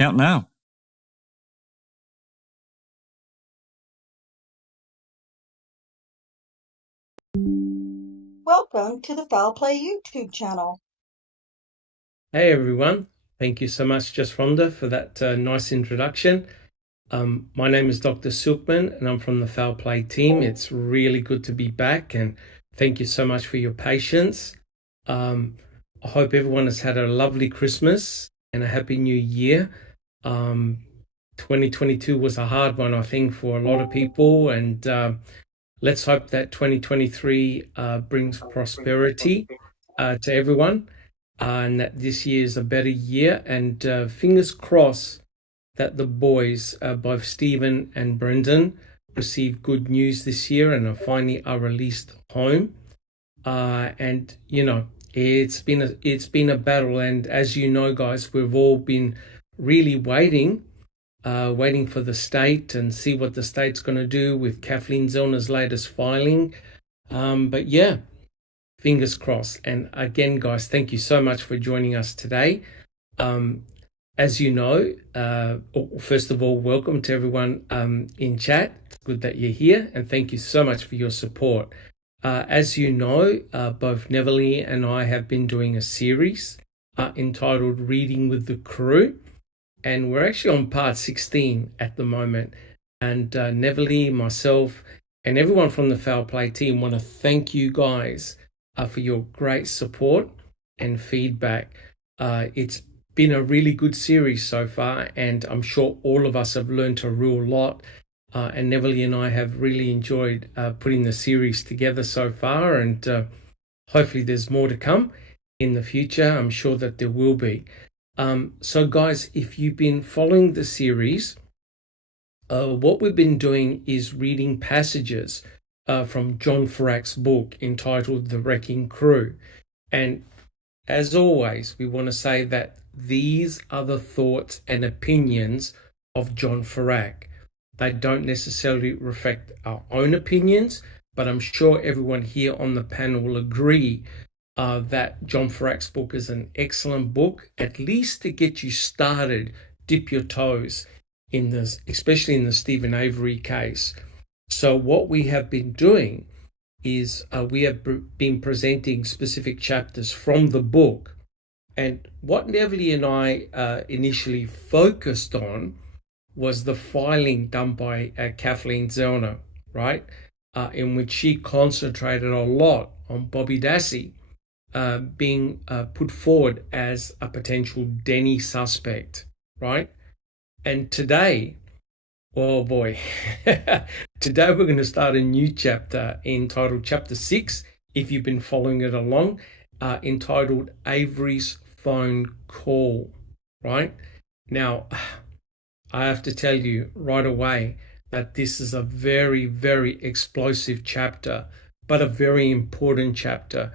Out now. Welcome to the Foul Play YouTube channel. Hey everyone, thank you so much, Just Rhonda, for that nice introduction. My name is Dr. Silkman and I'm from the Foul Play team. It's really good to be back and thank you so much for your patience. I hope everyone has had a lovely Christmas and a happy new year. 2022 was a hard one, I think, for a lot of people, and let's hope that 2023 brings prosperity to everyone, and that this year is a better year. And fingers crossed that the boys, both Stephen and Brendan, receive good news this year and finally are released home. And it's been a battle, and as you know, guys, we've all been really waiting for the state and see what the state's going to do with Kathleen Zellner's latest filing. But yeah, fingers crossed. And again, guys, thank you so much for joining us today. As you know, first of all, welcome to everyone in chat. It's good that you're here, and thank you so much for your support. As you know, both Neville and I have been doing a series entitled Reading with the Crew, and we're actually on part 16 at the moment. And Neville, myself, and everyone from the Foul Play team want to thank you guys for your great support and feedback. It's been a really good series so far, and I'm sure all of us have learned a real lot. And Neville and I have really enjoyed putting the series together so far, and hopefully there's more to come in the future. I'm sure that there will be. So guys, if you've been following the series, what we've been doing is reading passages from John Ferak's book entitled The Wrecking Crew. And as always, we want to say that these are the thoughts and opinions of John Ferak. They don't necessarily reflect our own opinions, but I'm sure everyone here on the panel will agree that John Ferak's book is an excellent book, at least to get you started, dip your toes in this, especially in the Stephen Avery case. So what we have been doing is we have been presenting specific chapters from the book. And what Neville and I initially focused on was the filing done by Kathleen Zellner, right? In which she concentrated a lot on Bobby Dassey being put forward as a potential Denny suspect, right? And today, oh boy, today we're going to start a new chapter entitled Chapter 6, if you've been following it along, entitled Avery's Phone Call, right? Now, I have to tell you right away that this is a very, very explosive chapter, but a very important chapter.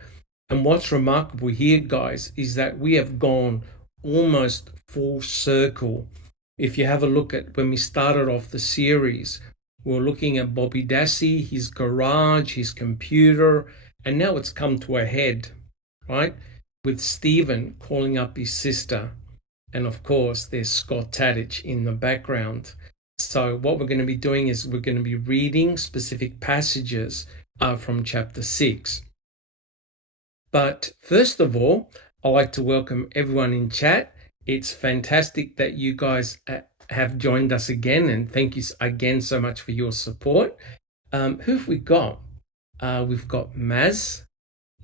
And what's remarkable here, guys, is that we have gone almost full circle. If you have a look at when we started off the series, we're looking at Bobby Dassey, his garage, his computer, and now it's come to a head, right? With Stephen calling up his sister. And of course, there's Scott Tadich in the background. So what we're going to be doing is we're going to be reading specific passages from chapter 6. But first of all, I'd like to welcome everyone in chat. It's fantastic that you guys have joined us again, and thank you again so much for your support. Who have we got? We've got Maz.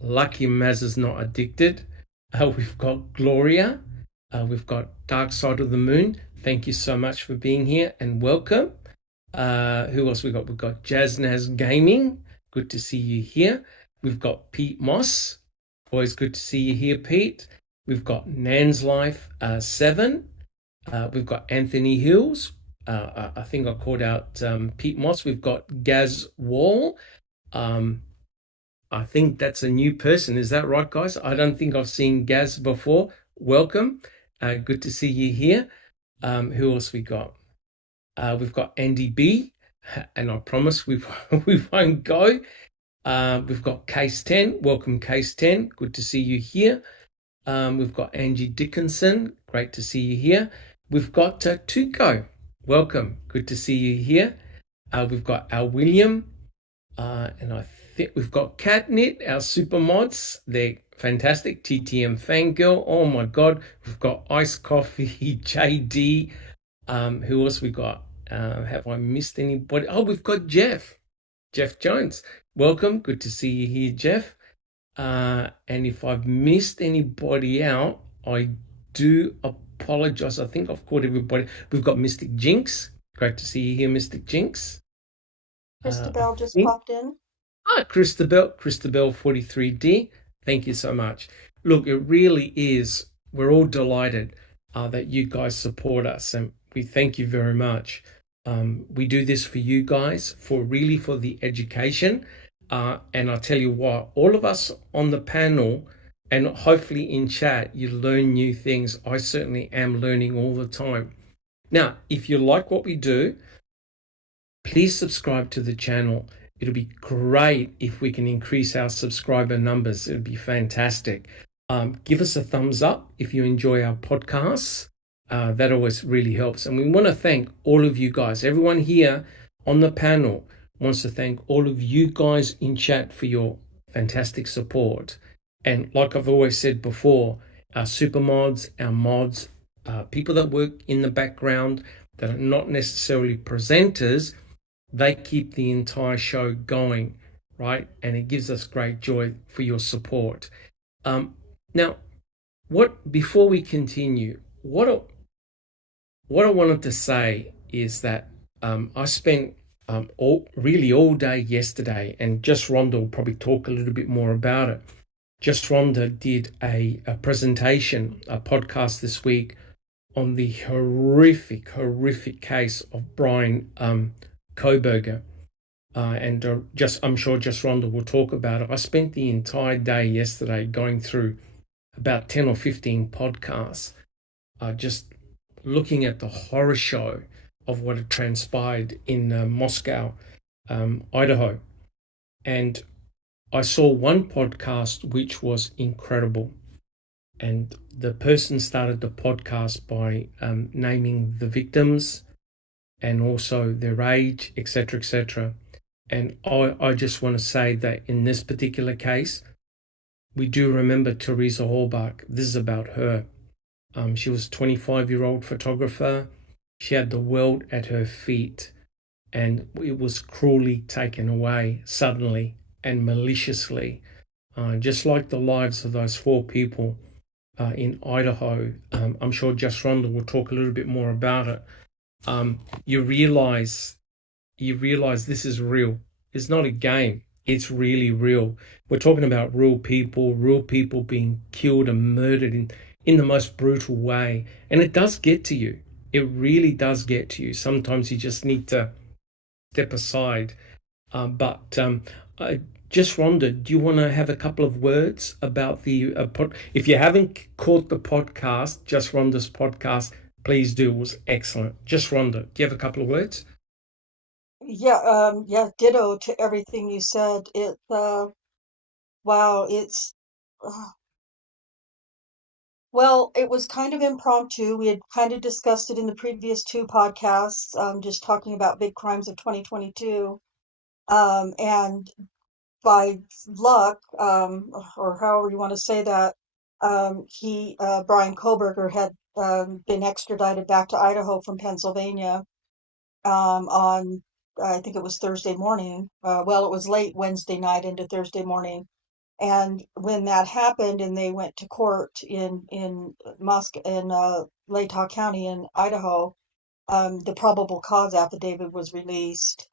Lucky Maz is not addicted. We've got Gloria. We've got Dark Side of the Moon. Thank you so much for being here and welcome. Who else we got? We've got Jaznaz Gaming. Good to see you here. We've got Pete Moss. Always good to see you here, Pete. We've got Nan's Life 7. We've got Anthony Hills. I think I called out Pete Moss. We've got Gaz Wall. I think that's a new person. Is that right, guys? I don't think I've seen Gaz before. Welcome. Good to see you here. Who else we got? We've got Andy B. And I promise we won't go. We've got Case 10. Welcome, Case 10. Good to see you here. We've got Angie Dickinson. Great to see you here. we've got Tuco. Welcome. Good to see you here. We've got our William, and I think we've got Catnit, our super mods. They're fantastic. TTM Fangirl. Oh my God. We've got Ice Coffee, JD. Who else we got? Have I missed anybody? Oh, we've got Jeff Jones. Welcome. Good to see you here, Jeff. And if I've missed anybody out, I do apologize. I think I've caught everybody. We've got Mystic Jinx. Great to see you here, Mystic Jinx. I Christabel just think. popped in. Christabel 43D. Thank you so much. Look, it really is. We're all delighted that you guys support us, and we thank you very much. We do this for you guys, for the education. And I'll tell you what, all of us on the panel and hopefully in chat, you learn new things. I certainly am learning all the time. Now, if you like what we do, please subscribe to the channel. It'll be great if we can increase our subscriber numbers. It'd be fantastic. Give us a thumbs up if you enjoy our podcasts. That always really helps. And we want to thank all of you guys. Everyone here on the panel wants to thank all of you guys in chat for your fantastic support. And like I've always said before, our super mods, our mods, people that work in the background that are not necessarily presenters, they keep the entire show going, right? And it gives us great joy for your support. Now, before we continue, what I wanted to say is that I spent all day yesterday, and Just Rhonda will probably talk a little bit more about it. Just Rhonda did a presentation, a podcast this week on the horrific case of Brian Koberger. And I'm sure Just Rhonda will talk about it. I spent the entire day yesterday going through about 10 or 15 podcasts, just looking at the horror show of what had transpired in Moscow, Idaho. And I saw one podcast which was incredible. And the person started the podcast by naming the victims and also their age, etc., etc. And I just want to say that in this particular case, we do remember Teresa Halbach. This is about her. She was a 25-year-old photographer. She had the world at her feet, and it was cruelly taken away suddenly and maliciously, just like the lives of those four people in Idaho. I'm sure Just Rhonda will talk a little bit more about it. You realize this is real. It's not a game. It's really real. We're talking about real people being killed and murdered in the most brutal way. And it does get to you. It really does get to you. Sometimes you just need to step aside. Just Rhonda, do you want to have a couple of words about the if you haven't caught the podcast, Just Rhonda's podcast, please do. It was excellent. Just Rhonda, do you have a couple of words? Yeah, ditto to everything you said. Wow, uh, well, it was kind of impromptu. We had kind of discussed it in the previous two podcasts, just talking about big crimes of 2022. And by luck, or however you want to say that, Brian Koberger had been extradited back to Idaho from Pennsylvania on, I think it was Thursday morning. Well, it was late Wednesday night into Thursday morning. And when that happened, and they went to court in Moscow in Latah County in Idaho, the probable cause affidavit was released,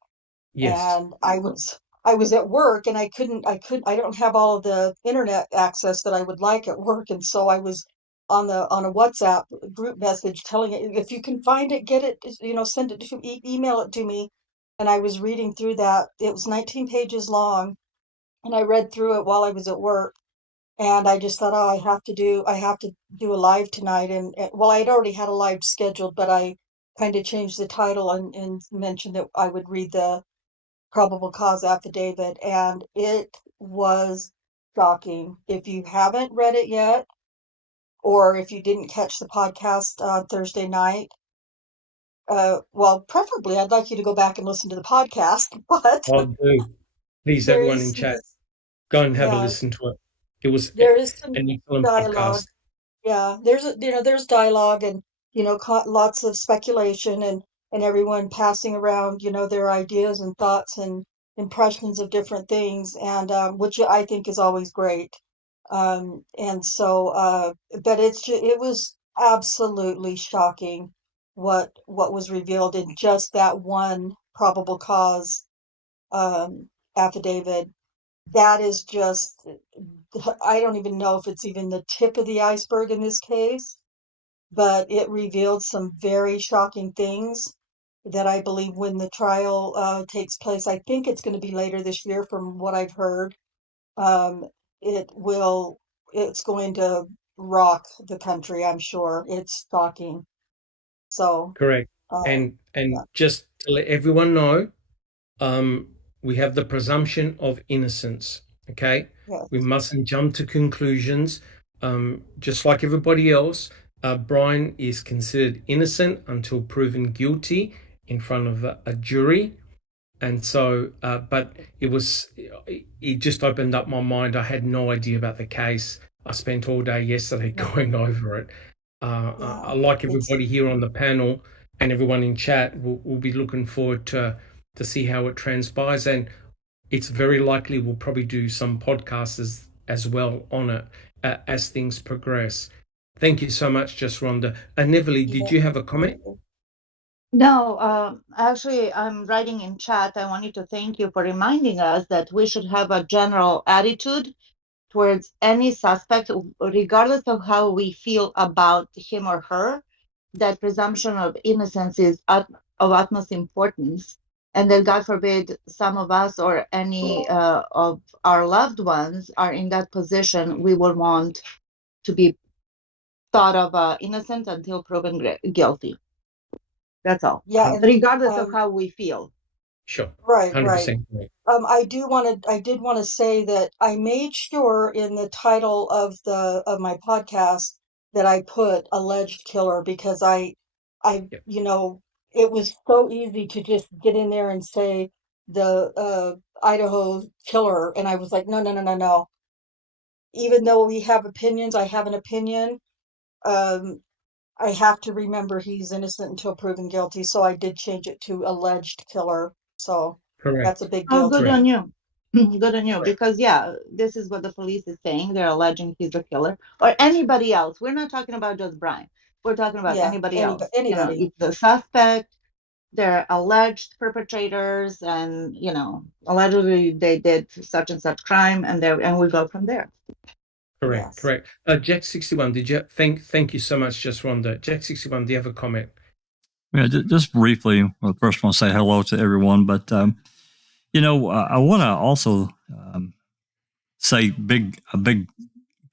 Yes. and I was at work, and I don't have all of the internet access that I would like at work, and so I was on a WhatsApp group message telling it, if you can find it, get it, send it to email it to me. And I was reading through that. It was 19 pages long, and I read through it while I was at work. And I just thought, oh, I have to do a live tonight. And well, I'd already had a live scheduled, but I kind of changed the title and mentioned that I would read the probable cause affidavit, and it was shocking. If you haven't read it yet, or if you didn't catch the podcast Thursday night, well, preferably, I'd like you to go back and listen to the podcast, but I'll do. Please, there everyone is in some, chat, go and have a yeah, listen to it. It was there is some an excellent dialogue. podcast. Yeah, there's dialogue and, lots of speculation and everyone passing around, their ideas and thoughts and impressions of different things, and which I think is always great. And so, but it was absolutely shocking what was revealed in just that one probable cause affidavit. That is just, I don't even know if it's even the tip of the iceberg in this case, but it revealed some very shocking things that I believe when the trial takes place, I think it's going to be later this year from what I've heard. Um, it will, it's going to rock the country, I'm sure. It's shocking. So, Correct. uh, And yeah, just to let everyone know, um, we have the presumption of innocence. Okay, we yes, mustn't jump to conclusions. Just like everybody else, Brian is considered innocent until proven guilty in front of a jury. And so, but it just opened up my mind. I had no idea about the case. I spent all day yesterday yeah, going over it. yeah. I like It's, everybody here on the panel and everyone in chat will be looking forward to see how it transpires. And it's very likely we'll probably do some podcasts as well on it as things progress. Thank you so much, Just Rhonda. And Neverly, did yeah, you have a thank comment? you. No, actually, I'm writing in chat. I wanted to thank you for reminding us that we should have a general attitude towards any suspect, regardless of how we feel about him or her. That presumption of innocence is of utmost importance, and that God forbid some of us or any of our loved ones are in that position, we will want to be thought of innocent until proven guilty. That's all, Yeah, and regardless of how we feel. Sure, right. 100% correct. I did want to say that I made sure in the title of my podcast that I put alleged killer because Yep, it was so easy to just get in there and say the Idaho killer, and I was like, no, no, no, no, no. Even though we have opinions, I have an opinion. Um, I have to remember he's innocent until proven guilty, so I did change it to alleged killer. So that's a correct, big Oh, deal to good correct, on me. you. Good on you. correct. Because, yeah, this is what the police is saying. They're alleging he's a killer or anybody else. We're not talking about just Brian. We're talking about Yeah, anybody else. anybody. If the suspect, they're alleged perpetrators, and, allegedly they did such and such crime, and we go from there. Correct, Yes. correct. Jack 61, did you thank you so much, Just Rhonda. Jack 61, do you have a comment? Yeah, just briefly. Well, first, I want to say hello to everyone, but I want to also say a big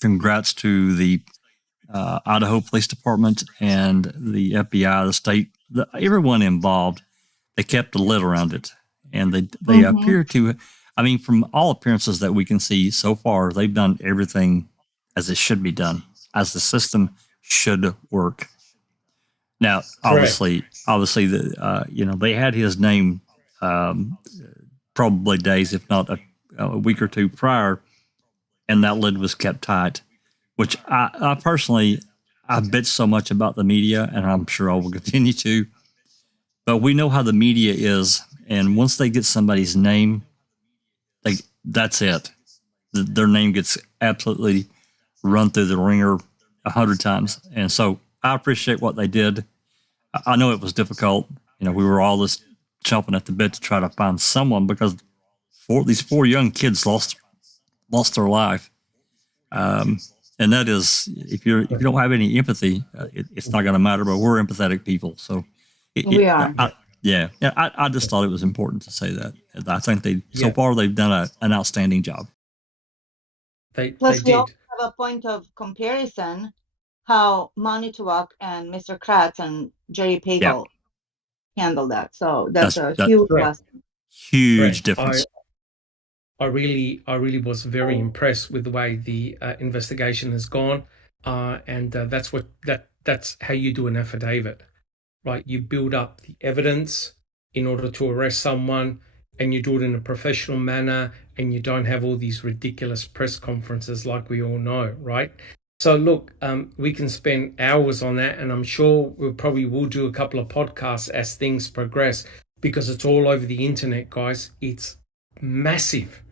congrats to the Idaho Police Department and the FBI, the state, everyone involved. They kept the lid around it, and they Mm-hmm. appear to. I mean, from all appearances that we can see so far, they've done everything as it should be done, as the system should work. Now, Correct, obviously, they had his name um, probably days, if not a week or two prior, and that lid was kept tight. Which I personally, I bitch so much about the media, and I'm sure I will continue to. But we know how the media is, and once they get somebody's name, that's it. Their name gets absolutely run through the ringer 100 times, and so I appreciate what they did. I know it was difficult. We were all just chomping at the bit to try to find someone because these four young kids lost their life. And that is, if you don't have any empathy, it's not going to matter. But we're empathetic people, so We are. I just thought it was important to say that. I think so yeah, far they've done an outstanding job. they Plus, we also did. have a point of comparison how Manitowoc and Mr. Kratz and Jerry Yeah, Pagel handled that. So that's a that's huge Correct, plus. huge correct. difference. I really was very impressed with the way the investigation has gone, and that's how you do an affidavit. right? You build up the evidence in order to arrest someone, and you do it in a professional manner, and you don't have all these ridiculous press conferences like we all know, right? So look, we can spend hours on that, and I'm sure we probably will do a couple of podcasts as things progress, because it's all over the internet, guys. It's massive,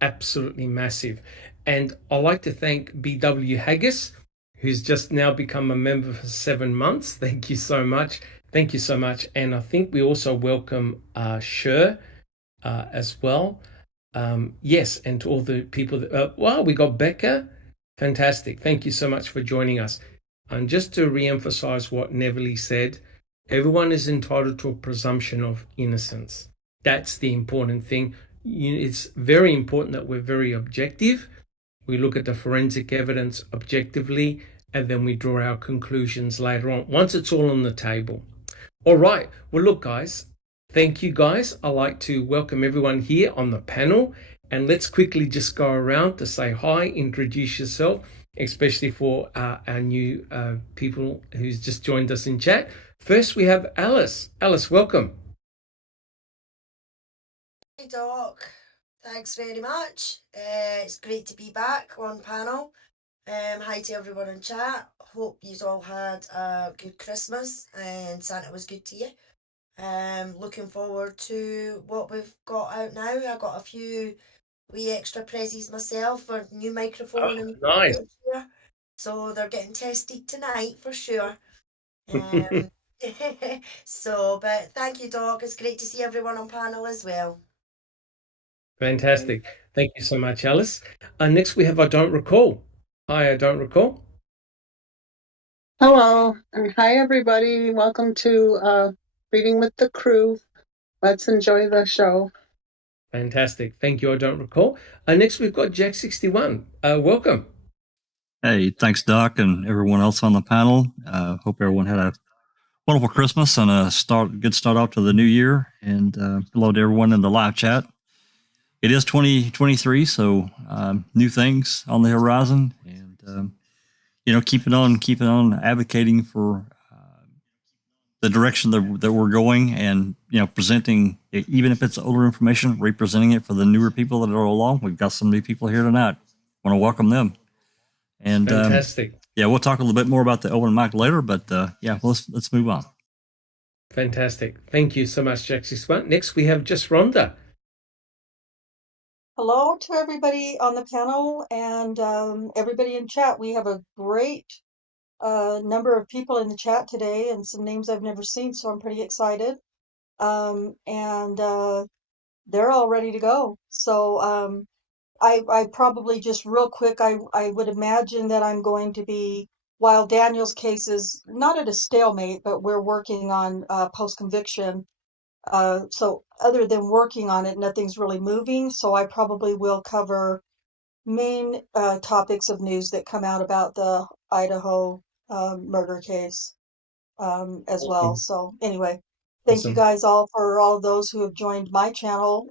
absolutely massive. And I'd like to thank BW Haggis, who's just now become a member for 7 months. Thank you so much. Thank you so much. And I think we also welcome Sher as well. Yes, and to all the people that, wow, we got Becca. Fantastic. Thank you so much for joining us. And just to re-emphasize what Neville said, everyone is entitled to a presumption of innocence. That's the important thing. It's very important that we're very objective. We look at the forensic evidence objectively, and then we draw our conclusions later on, once it's all on the table. All right. Well, look, guys, thank you, guys. I'd like to welcome everyone here on the panel. And let's quickly just go around to say hi, introduce yourself, especially for our new people who's just joined us in chat. First, we have Alice. Alice, welcome. Hey, Doc. Thanks very much. It's great to be back on panel. Hi to everyone in chat. Hope you all had a good Christmas and Santa was good to you. Looking forward to what we've got out now. I got a few wee extra prezzies myself, a new microphone and Nice. here. So they're getting tested tonight for sure. But thank you, Doc. It's great to see everyone on panel as well. Fantastic. Thank you so much, Alice. Next, we have I Don't Recall. Hi, I Don't Recall. Hello, and hi everybody. Welcome to Reading with the Crew. Let's enjoy the show. Fantastic. Thank you, I Don't Recall. Next, we've got Jack61. Welcome. Hey, thanks, Doc, and everyone else on the panel. Hope everyone had a wonderful Christmas and a good start off to the new year. And hello to everyone in the live chat. It is 2023, so new things on the horizon, and keeping on advocating for the direction that we're going, and presenting, even if it's older information, representing it for the newer people that are along. We've got some new people here tonight. Want to welcome them. And fantastic. We'll talk a little bit more about the open mic later, but let's move on. Fantastic. Thank you so much, Jack61. Next, we have just Rhonda. Hello to everybody on the panel and everybody in chat. We have a great number of people in the chat today and some names I've never seen, so I'm pretty excited. They're all ready to go. So I probably just real quick, I would imagine that I'm going to be, while Daniel's case is not at a stalemate, but we're working on post-conviction. So other than working on it, nothing's really moving. So I probably will cover main topics of news that come out about the Idaho murder case as well. So anyway, thank you guys all for all those who have joined my channel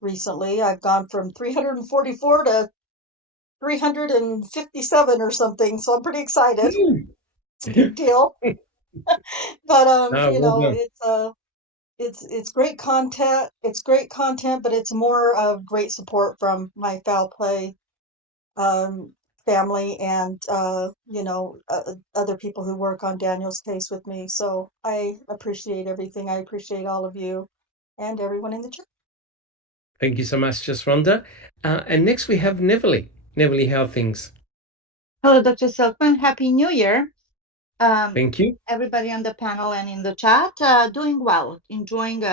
recently. I've gone from 344 to 357 or something, so I'm pretty excited. It's a big deal. But it's great content. It's great content, but it's more of great support from my foul play family and other people who work on Daniel's case with me. So I appreciate everything. I appreciate all of you and everyone in the chat. Thank you so much, just Rhonda. And next we have Neville. Neville, how are things? Hello, Dr. Silkman. Happy New Year. Thank you. Everybody on the panel and in the chat, doing well, enjoying.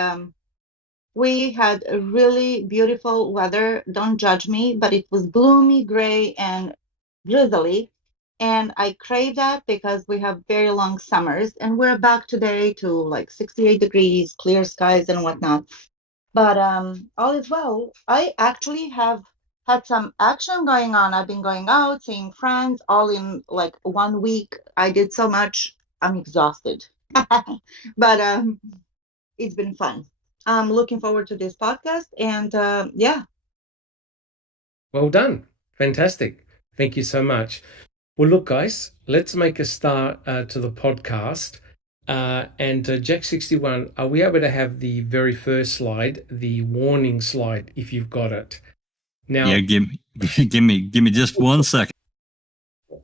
We had a really beautiful weather. Don't judge me, but it was gloomy, gray, and drizzly. And I crave that because we have very long summers, and we're back today to like 68 degrees, clear skies, and whatnot. But all is well. I actually have had some action going on. I've been going out, seeing friends, all in like 1 week. I did so much. I'm exhausted, but it's been fun. I'm looking forward to this podcast, and yeah. Well done. Fantastic. Thank you so much. Well, look, guys, let's make a start to the podcast. Jack 61, are we able to have the very first slide, the warning slide, if you've got it? Now, yeah, give me just 1 second.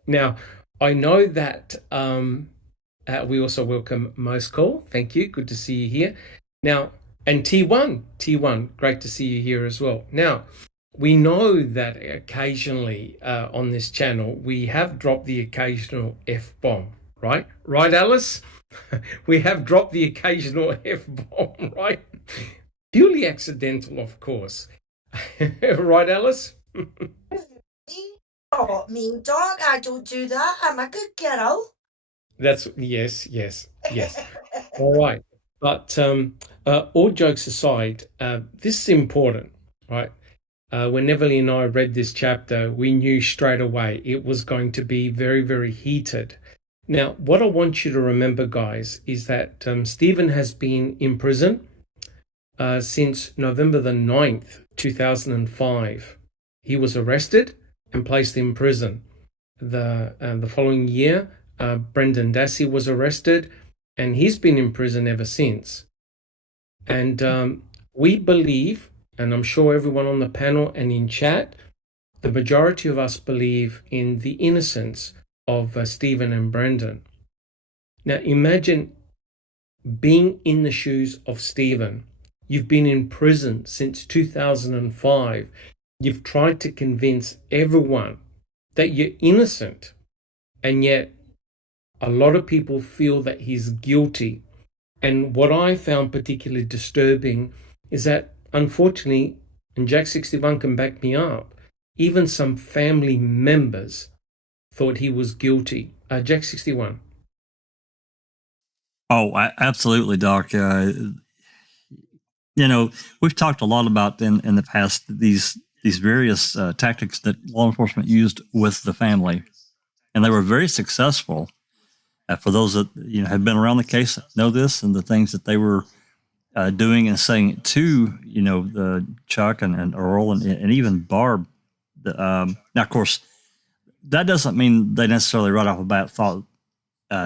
Now, I know that we also welcome Most Call. Thank you. Good to see you here. Now, and T1, great to see you here as well. Now, we know that occasionally on this channel, we have dropped the occasional F-bomb, right? Right, Alice? We have dropped the occasional F-bomb, right? Purely accidental, of course. Right, Alice? Oh, mean dog, I don't do that. I'm a good girl. That's yes. All right. But all jokes aside, this is important, right? When Everly and I read this chapter, we knew straight away it was going to be very, very heated. Now, what I want you to remember, guys, is that Stephen has been in prison since November the 9th, 2005. He was arrested and placed in prison. The following year, Brendan Dassey was arrested, and he's been in prison ever since. And we believe, and I'm sure everyone on the panel and in chat, the majority of us believe in the innocence of Stephen and Brendan. Now imagine being in the shoes of Stephen. You've been in prison since 2005. You've tried to convince everyone that you're innocent, and yet a lot of people feel that he's guilty. And what I found particularly disturbing is that, unfortunately, and Jack 61 can back me up, even some family members thought he was guilty. Jack 61. Oh, absolutely, Doc. We've talked a lot about in the past these various tactics that law enforcement used with the family, and they were very successful. For those that have been around the case, know this, and the things that they were doing and saying to the Chuck and Earl and even Barb. Now, of course, that doesn't mean they necessarily right off the bat thought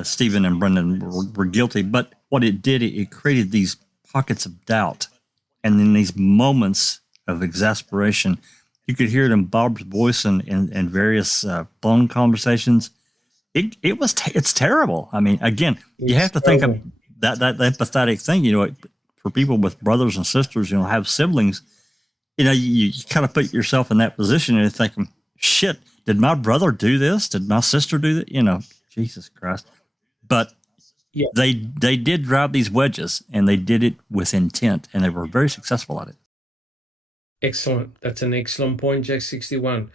Stephen and Brendan were guilty, but what it did, it created these pockets of doubt, and then these moments of exasperation. You could hear it in Bob's voice and various phone conversations. It's terrible. I mean, again, you have to think of that empathetic thing. For people with brothers and sisters, have siblings. You kind of put yourself in that position and thinking, shit, did my brother do this? Did my sister do that? Jesus Christ. But yeah, they did drive these wedges, and they did it with intent, and they were very successful at it. Excellent. That's an excellent point, Jack 61.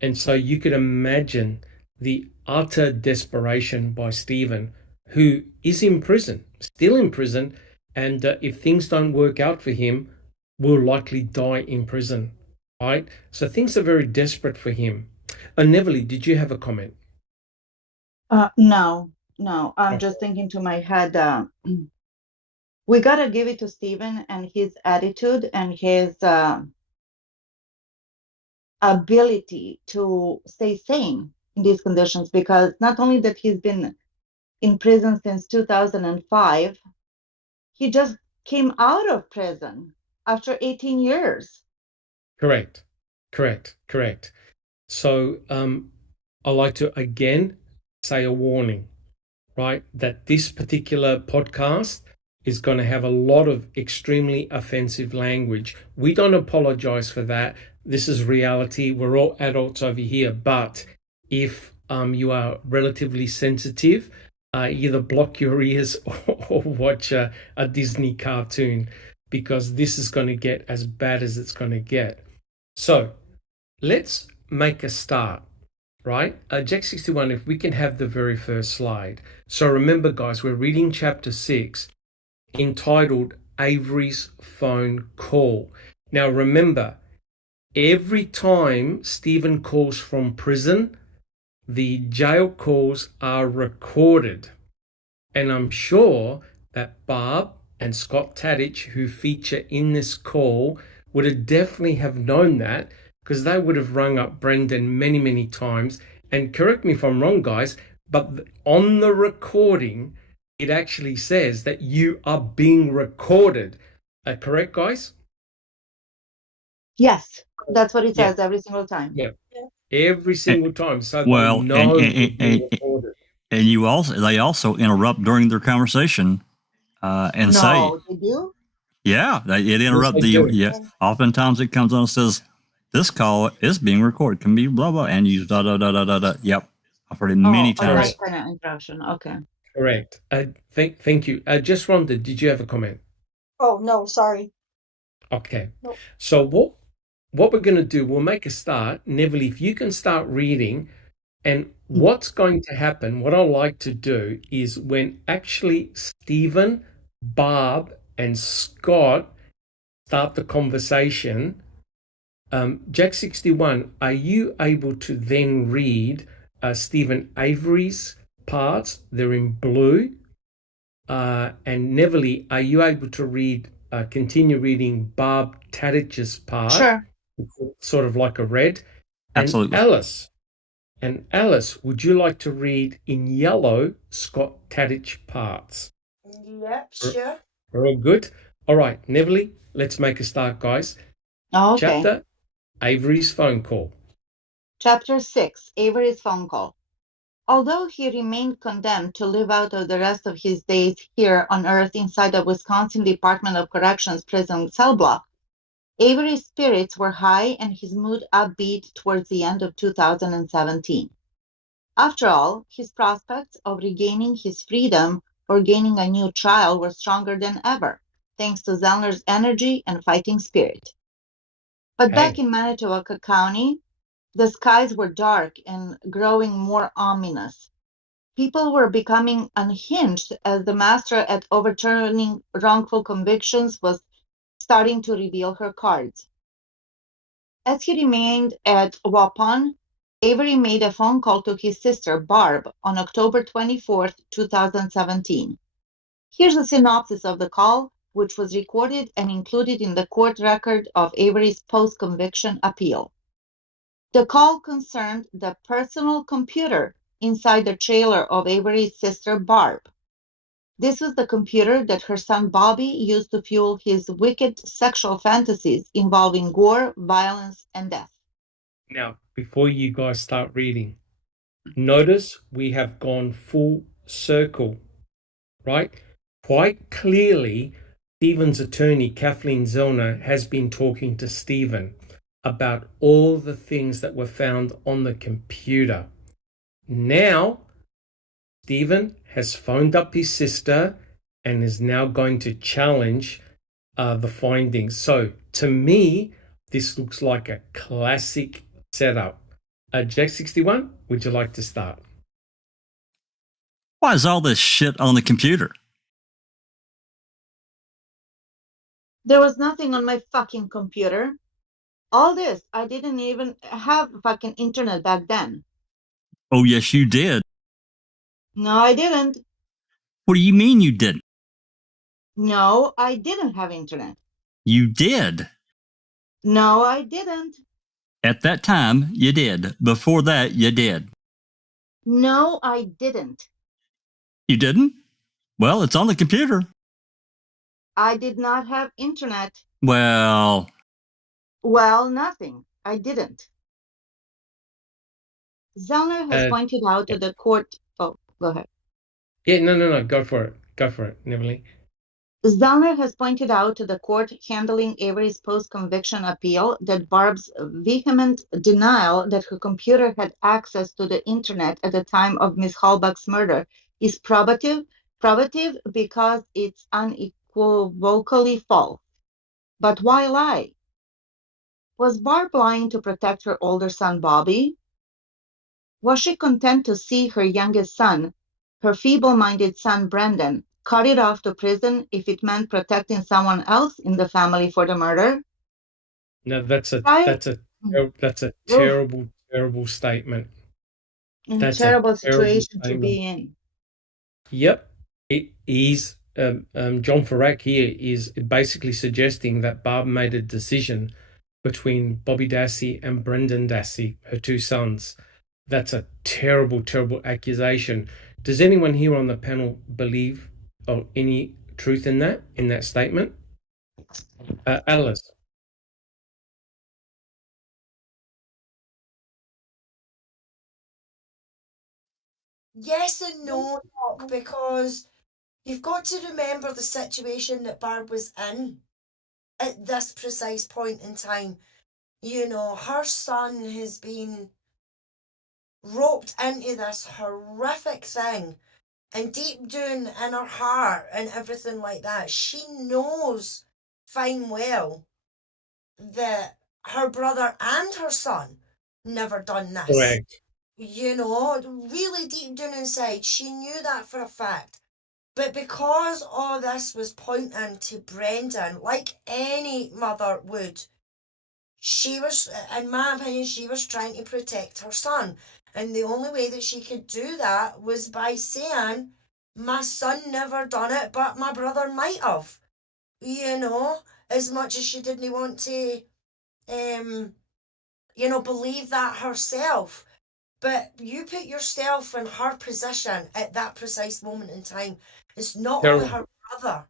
And so you could imagine the utter desperation by Stephen, who is in prison, still in prison, and if things don't work out for him, will likely die in prison, right? So things are very desperate for him. Neverly, did you have a comment? No. I'm just thinking to my head, we got to give it to Stephen and his attitude and his ability to stay sane in these conditions, because not only that he's been in prison since 2005, he just came out of prison after 18 years. Correct. So I'd like to again say a warning, right? That this particular podcast is going to have a lot of extremely offensive language. We don't apologize for that. This is reality. We're all adults over here. But if you are relatively sensitive, either block your ears or watch a Disney cartoon, because this is going to get as bad as it's going to get. So let's make a start, right? Jack 61, if we can have the very first slide. So remember, guys, we're reading chapter 6, entitled Avery's Phone Call. Now remember, every time Stephen calls from prison, the jail calls are recorded. And I'm sure that Barb and Scott Tadich, who feature in this call, would have definitely have known that, because they would have rung up Brendan many, many times. And correct me if I'm wrong, guys, but on the recording, it actually says that you are being recorded. Correct, guys? Yes, that's what it Yeah. says every single time. Yeah. Every single time. So they Well, know you're being recorded. and they also interrupt during their conversation and say, No, they do? yeah, it Yes, interrupt they do. yeah. Oftentimes it comes on and says, this call is being recorded, can be blah blah, and use da da da da da da. Yep, I've heard it many Oh, times. that kind of interruption. Okay. Correct. Thank you. Just Rhonda, did you have a comment? Oh, no, sorry. Okay. Nope. So what we're going to do, we'll make a start. Neville, if you can start reading, and what's going to happen, what I like to do is when actually Stephen, Barb, and Scott start the conversation, Jack 61, are you able to then read Stephen Avery's parts? They're in blue. And Neville, are you able to continue reading Barb Tadich's part? Sure. Sort of like a red. Absolutely. And Alice, would you like to read in yellow Scott Tadich parts? Yep, sure. We're all good. All right, Neville, let's make a start, guys. Oh, okay. Chapter Avery's phone call. Chapter 6, Avery's phone call. Although he remained condemned to live out of the rest of his days here on Earth inside the Wisconsin Department of Corrections prison cell block, Avery's spirits were high and his mood upbeat towards the end of 2017. After all, his prospects of regaining his freedom or gaining a new trial were stronger than ever, thanks to Zellner's energy and fighting spirit. But back in Manitowoc County, the skies were dark and growing more ominous. People were becoming unhinged as the master at overturning wrongful convictions was starting to reveal her cards. As he remained at Waupun, Avery made a phone call to his sister, Barb, on October 24, 2017. Here's a synopsis of the call, which was recorded and included in the court record of Avery's post-conviction appeal. The call concerned the personal computer inside the trailer of Avery's sister, Barb. This was the computer that her son Bobby used to fuel his wicked sexual fantasies involving gore, violence, and death. Now, before you guys start reading, notice we have gone full circle, right? Quite clearly, Stephen's attorney, Kathleen Zellner, has been talking to Stephen about all the things that were found on the computer. Now, Stephen has phoned up his sister and is now going to challenge the findings. So, to me, this looks like a classic setup. Jack 61, would you like to start? Why is all this shit on the computer? There was nothing on my fucking computer. All this, I didn't even have fucking internet back then. Oh, yes, you did. No, I didn't. What do you mean you didn't? No, I didn't have internet. You did. No, I didn't. At that time, you did. Before that, you did. No, I didn't. You didn't? Well, it's on the computer. I did not have internet. Well, Nothing. I didn't. Zellner has pointed out to the court. Oh, go ahead. Yeah, no. Go for it, Neville. Zellner has pointed out to the court handling Avery's post-conviction appeal that Barb's vehement denial that her computer had access to the internet at the time of Miss Halbach's murder is probative because it's unequivocally false. But why lie? Was Barb lying to protect her older son, Bobby? Was she content to see her youngest son, her feeble-minded son, Brendan, carted off to prison if it meant protecting someone else in the family for the murder? No, that's a terrible statement. That's a terrible situation to be in. Yep, it is. John Ferak here is basically suggesting that Barb made a decision between Bobby Dassey and Brendan Dassey, her two sons. That's a terrible accusation. Does anyone here on the panel believe of any truth in that statement? Alice? Yes and no, Doc, because you've got to remember the situation that Barb was in at this precise point in time. You know, her son has been roped into this horrific thing, and deep down in her heart and everything like that, she knows fine well that her brother and her son never done this. Correct. You know, really deep down inside, she knew that for a fact. But because all this was pointing to Brendan, like any mother would, she was, in my opinion, she was trying to protect her son. And the only way that she could do that was by saying, my son never done it, but my brother might have. You know, as much as she didn't want to, believe that herself. But you put yourself in her position at that precise moment in time. It's not only Terrible. her brother,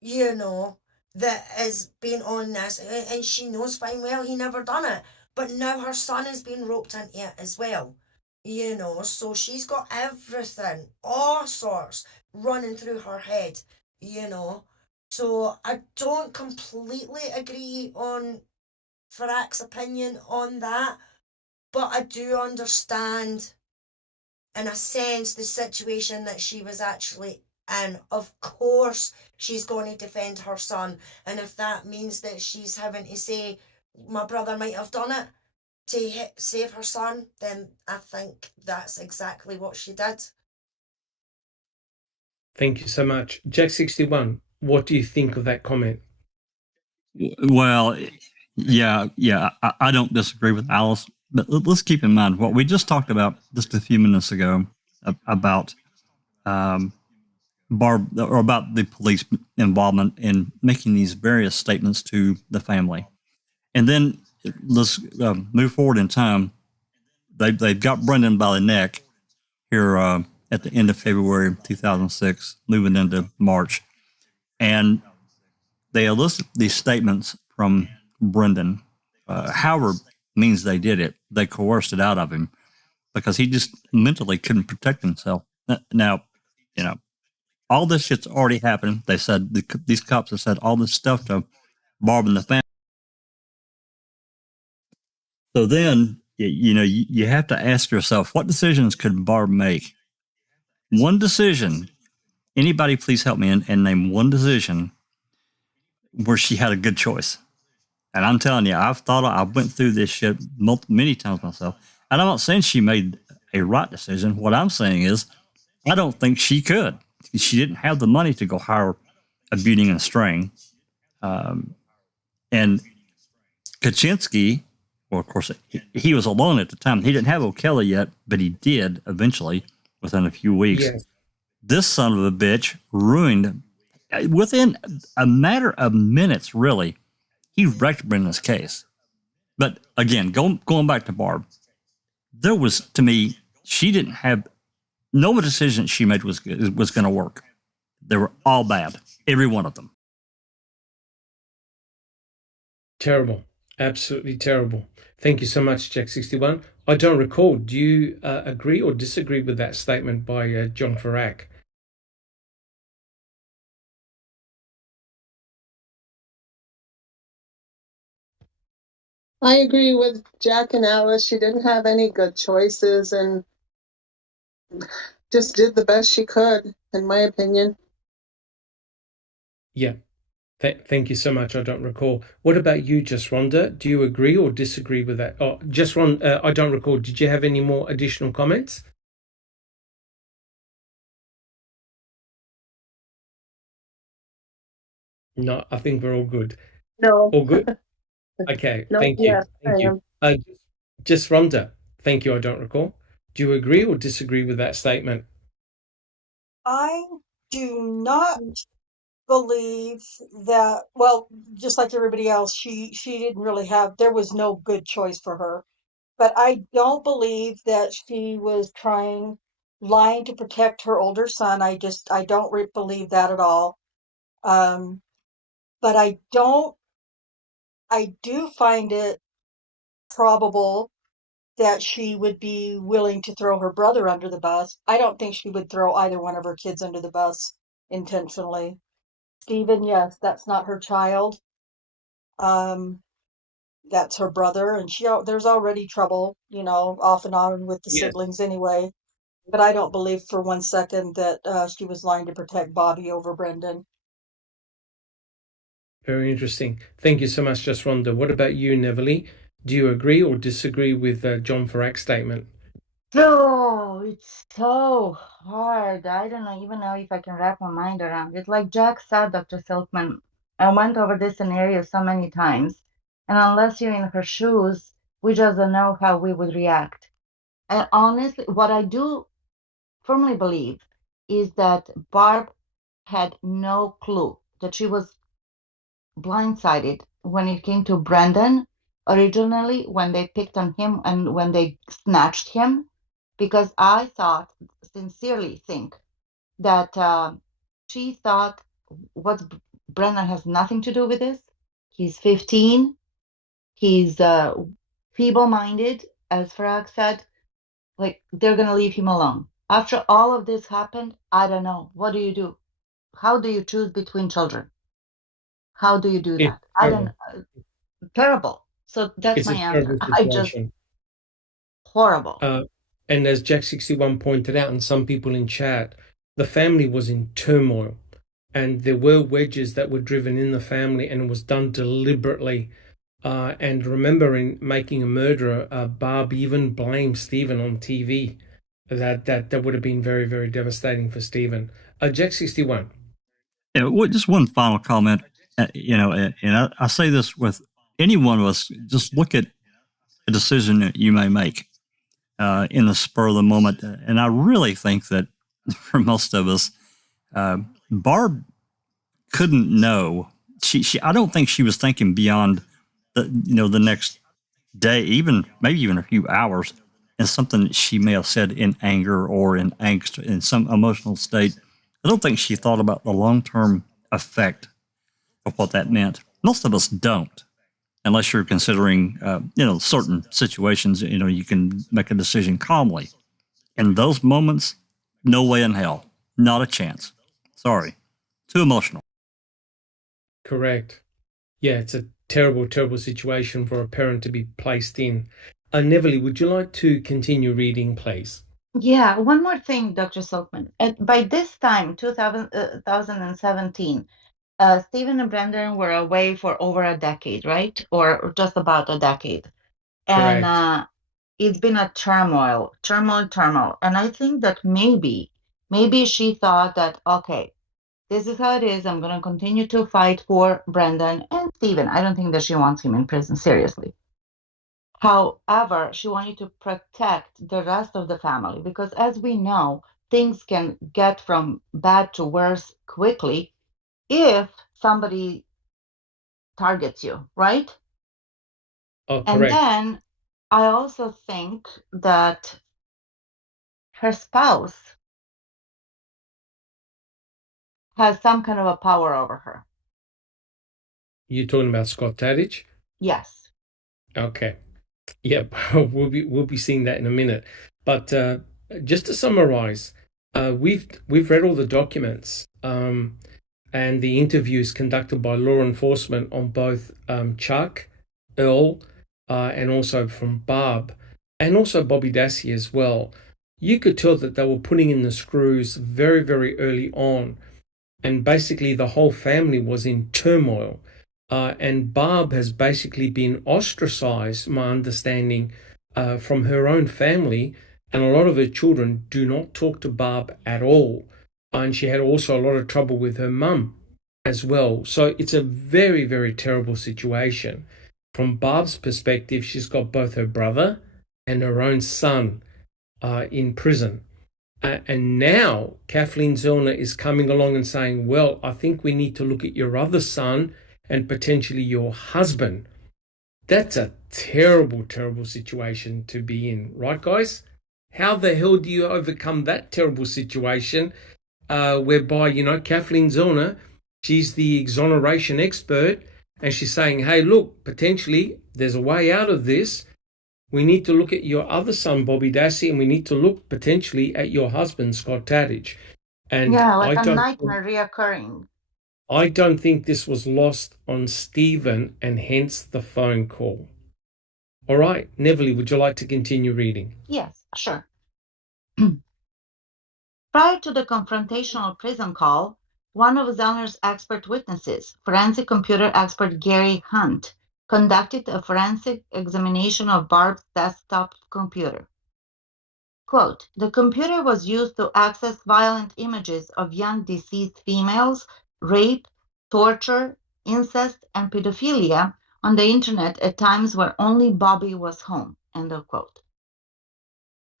you know, that is being on this, and she knows fine well he never done it. But now her son has been roped into it as well, you know, so she's got everything, all sorts, running through her head, you know. So I don't completely agree on Ferak's opinion on that, but I do understand, in a sense, the situation that she was actually in. Of course, she's going to defend her son, and if that means that she's having to say, my brother might have done it to save her son, then I think that's exactly what she did. Thank you so much. Jack61, what do you think of that comment? Well, yeah, I don't disagree with Alice, but let's keep in mind what we just talked about just a few minutes ago about Barb, or about the police involvement in making these various statements to the family. And then let's move forward in time. They've got Brendan by the neck here at the end of February 2006, moving into March. And they elicit these statements from Brendan. However means they did it, they coerced it out of him because he just mentally couldn't protect himself. Now, you know, all this shit's already happened. They said, these cops have said all this stuff to Barb and the family. So then, you have to ask yourself, what decisions could Barb make? One decision. Anybody please help me and name one decision where she had a good choice. And I'm telling you, I went through this shit many times myself. And I'm not saying she made a right decision. What I'm saying is, I don't think she could. She didn't have the money to go hire a beating and a string. And Kaczynski, well, of course, he was alone at the time. He didn't have O'Kelly yet, but he did eventually within a few weeks. Yes. This son of a bitch ruined, within a matter of minutes, really, he wrecked Brendan's case. But again, going back to Barb, there was, to me, she didn't have, no decision she made was going to work. They were all bad, every one of them. Terrible. Absolutely terrible. Thank you so much, Jack61. I don't recall. Do you agree or disagree with that statement by John Ferak? I agree with Jack and Alice. She didn't have any good choices and just did the best she could, in my opinion. Yeah. Thank you so much. I don't recall. What about you, Just Rhonda? Do you agree or disagree with that? Oh, Just Ron, I don't recall. Did you have any more additional comments? No, I think we're all good. No. All good? Okay, No, thank you. yes, Thank I you. am. Just Rhonda, thank you. I don't recall. Do you agree or disagree with that statement? I do not believe that, well, just like everybody else, she didn't really have, there was no good choice for her. But I don't believe that she was trying lying to protect her older son. I don't believe that at all. But I do find it probable that she would be willing to throw her brother under the bus. I don't think she would throw either one of her kids under the bus intentionally. Stephen, yes, that's not her child. That's her brother, and there's already trouble, off and on with the Yes. siblings anyway. But I don't believe for one second that she was lying to protect Bobby over Brendan. Very interesting. Thank you so much, Just Rhonda. What about you, Neverly? Do you agree or disagree with John Ferak's statement? Oh, it's so hard. I don't even know if I can wrap my mind around it. Like Jack said, Dr. Silkman, I went over this scenario so many times, and unless you're in her shoes, we just don't know how we would react. And honestly, what I do firmly believe is that Barb had no clue, that she was blindsided when it came to Brandon originally, when they picked on him and when they snatched him, because I sincerely think that she thought what Brandon has nothing to do with this. He's 15. He's feeble-minded, as Ferak said. Like, they're going to leave him alone. After all of this happened, I don't know. What do you do? How do you choose between children? How do you do It's that? I terrible. don't terrible. So that's It's my a terrible answer. I just situation. horrible. And as Jack61 pointed out, and some people in chat, the family was in turmoil, and there were wedges that were driven in the family, and it was done deliberately. And remember, in Making a Murderer, Barb even blamed Stephen on TV. That would have been very, very devastating for Stephen. Jack61. Yeah, just one final comment. And I say this with any one of us. Just look at a decision that you may make in the spur of the moment, and I really think that for most of us, Barb couldn't know. I don't think she was thinking beyond the next day, maybe even a few hours, and something that she may have said in anger or in angst, in some emotional state. I don't think she thought about the long-term effect of what that meant. Most of us don't, unless you're considering, certain situations. You can make a decision calmly. In those moments, no way in hell, not a chance. Sorry, too emotional. Correct. Yeah, it's a terrible, terrible situation for a parent to be placed in. Neverly, would you like to continue reading, please? Yeah, one more thing, Dr. Silkman. By this time, 2017, Stephen and Brandon were away for over a decade, right? Or just about a decade. Correct. And it's been a turmoil. And I think that maybe she thought that, okay, this is how it is. I'm going to continue to fight for Brandon and Stephen. I don't think that she wants him in prison, seriously. However, she wanted to protect the rest of the family because, as we know, things can get from bad to worse quickly if somebody targets you, right? Oh, And correct. then I also think that her spouse has some kind of a power over her. You're talking about Scott Tadich? Yes. Okay. Yep, we'll be seeing that in a minute. But just to summarize, we've read all the documents and the interviews conducted by law enforcement on both Chuck, Earl, and also from Barb, and also Bobby Dassey as well. You could tell that they were putting in the screws very, very early on, and basically the whole family was in turmoil. And Barb has basically been ostracized, my understanding, from her own family, and a lot of her children do not talk to Barb at all. And she had also a lot of trouble with her mum as well. So it's a very, very terrible situation. From Barb's perspective, she's got both her brother and her own son in prison. And now Kathleen Zellner is coming along and saying, well, I think we need to look at your other son and potentially your husband. That's a terrible, terrible situation to be in, right, guys? How the hell do you overcome that terrible situation whereby, Kathleen Zellner, she's the exoneration expert, and she's saying, hey, look, potentially there's a way out of this. We need to look at your other son, Bobby Dassey, and we need to look potentially at your husband, Scott Tadich. And Yeah, like a nightmare reoccurring. I don't think this was lost on Stephen, and hence the phone call. All right, Neville, would you like to continue reading? Yes, sure. Prior to the confrontational prison call, one of Zellner's expert witnesses, forensic computer expert Gary Hunt, conducted a forensic examination of Barb's desktop computer. Quote, the computer was used to access violent images of young deceased females, rape, torture, incest, and pedophilia on the internet at times where only Bobby was home, end of quote.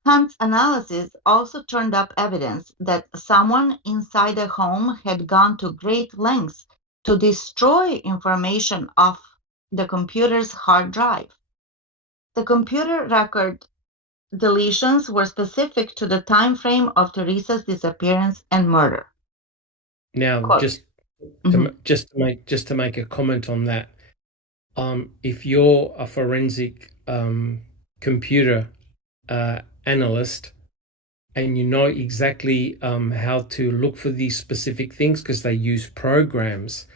Hunt's analysis also turned up evidence that someone inside the home had gone to great lengths to destroy information off the computer's hard drive. The computer record deletions were specific to the time frame of Teresa's disappearance and murder. Now, Quote. just to make a comment on that, if you're a forensic computer analyst and you know exactly how to look for these specific things because they use programs,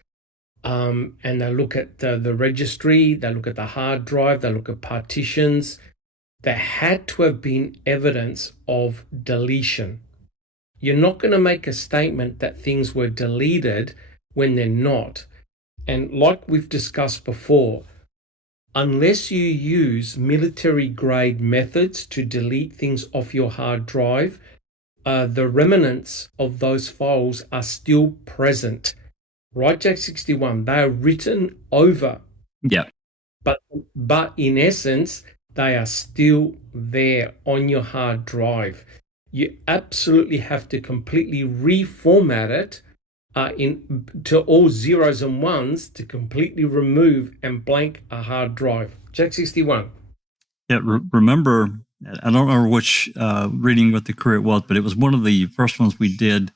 and they look at the registry, they look at the hard drive, they look at partitions. There had to have been evidence of deletion. You're not going to make a statement that things were deleted when they're not. And like we've discussed before, unless you use military-grade methods to delete things off your hard drive, the remnants of those files are still present. Right, Jack 61, they are written over. Yeah. But in essence, they are still there on your hard drive. You absolutely have to completely reformat it to all zeros and ones to completely remove and blank a hard drive. Jack 61. Yeah, remember, I don't remember which reading with the crew it was, but it was one of the first ones we did.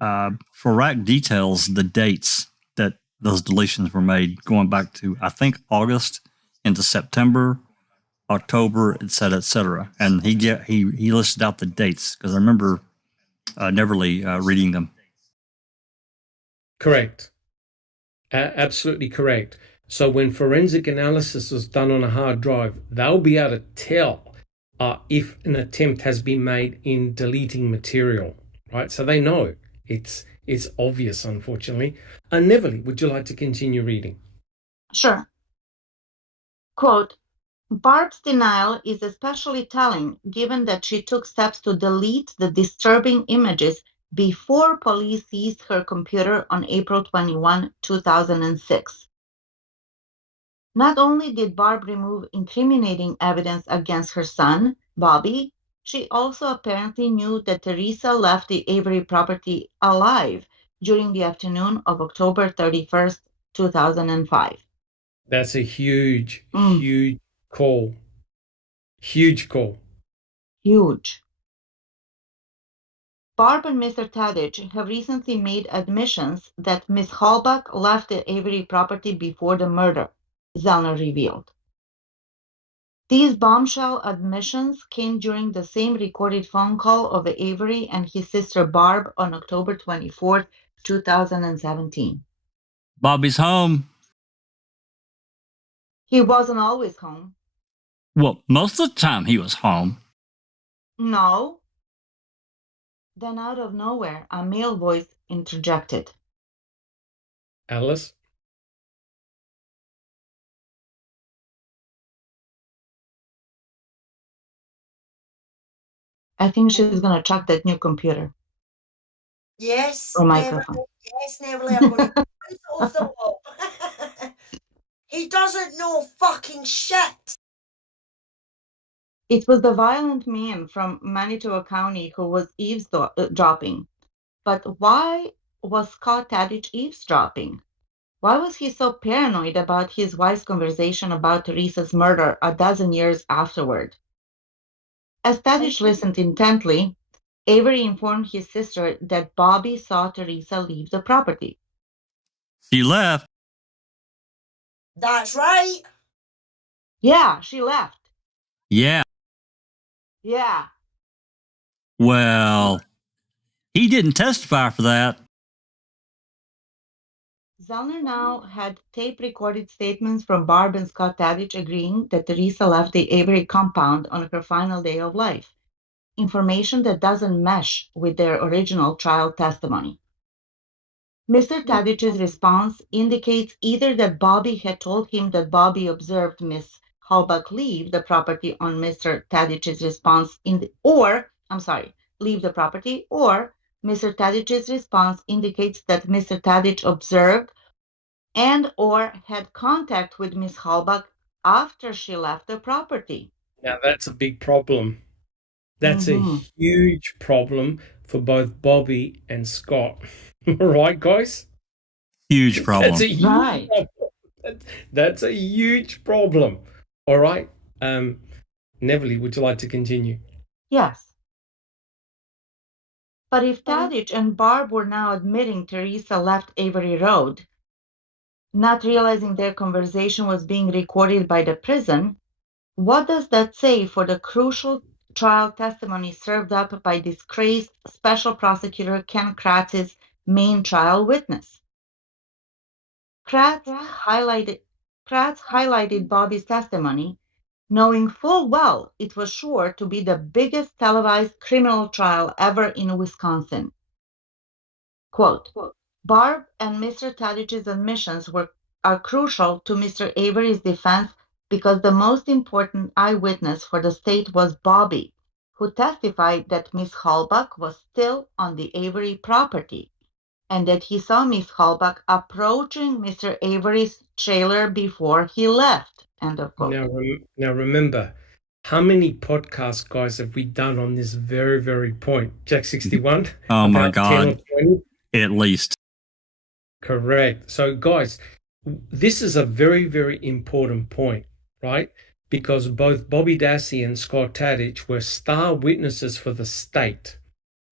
Ferak details the dates that those deletions were made, going back to, I think, August into September, October, et cetera. And he listed out the dates because I remember Neverly reading them. Correct. Absolutely correct. So when forensic analysis was done on a hard drive, they'll be able to tell if an attempt has been made in deleting material, right? So they know it's obvious, unfortunately. Neverly, would you like to continue reading? Sure. Quote, Barb's denial is especially telling given that she took steps to delete the disturbing images before police seized her computer on April 21, 2006. Not only did Barb remove incriminating evidence against her son, Bobby, she also apparently knew that Teresa left the Avery property alive during the afternoon of October 31st, 2005. That's a huge call. Huge call. Huge. Barb and Mr. Tadich have recently made admissions that Miss Halbach left the Avery property before the murder, Zellner revealed. These bombshell admissions came during the same recorded phone call of Avery and his sister Barb on October 24th, 2017. Bobby's home. He wasn't always home. Well, most of the time he was home. No. Then out of nowhere, a male voice interjected. Alice? I think she's going to chuck that new computer. Yes, Or microphone. Neville, I'm going to bounce it off the wall. He doesn't know fucking shit. It was the violent man from Manitoba County who was eavesdropping. But why was Scott Tadich eavesdropping? Why was he so paranoid about his wife's conversation about Teresa's murder a dozen years afterward? As Tadich listened intently, Avery informed his sister that Bobby saw Teresa leave the property. She left. That's right. Yeah, she left. Yeah. Yeah. Well, he didn't testify for that. Zellner now had tape-recorded statements from Barb and Scott Tadich agreeing that Teresa left the Avery compound on her final day of life, information that doesn't mesh with their original trial testimony. Mr. Tadich's response indicates either that Bobby had told him that Bobby observed Miss Halbach leave the property on Mr. Tadich's response leave the property, or Mr. Tadich's response indicates that Mr. Tadich observed and or had contact with Miss Halbach after she left the property. Now that's a big problem. That's Mhm. a huge problem for both Bobby and Scott. Right, guys? Huge problem. That's a huge Right. problem. That's a huge problem. All right. Neville, would you like to continue? Yes. But if Tadich and Barb were now admitting Teresa left Avery Road, not realizing their conversation was being recorded by the prison, what does that say for the crucial trial testimony served up by disgraced Special Prosecutor Ken Kratz's main trial witness? Kratz highlighted Bobby's testimony, knowing full well it was sure to be the biggest televised criminal trial ever in Wisconsin. Quote, Barb and Mr. Tadich's admissions are crucial to Mr. Avery's defense because the most important eyewitness for the state was Bobby, who testified that Miss Halbach was still on the Avery property and that he saw Miss Halbach approaching Mr. Avery's trailer before he left. End of quote. Now remember, how many podcasts, guys, have we done on this very, very point? Jack 61? Oh my About 10 or God. 20? At least. Correct. So, guys, this is a very, very important point, right? Because both Bobby Dassey and Scott Tadich were star witnesses for the state,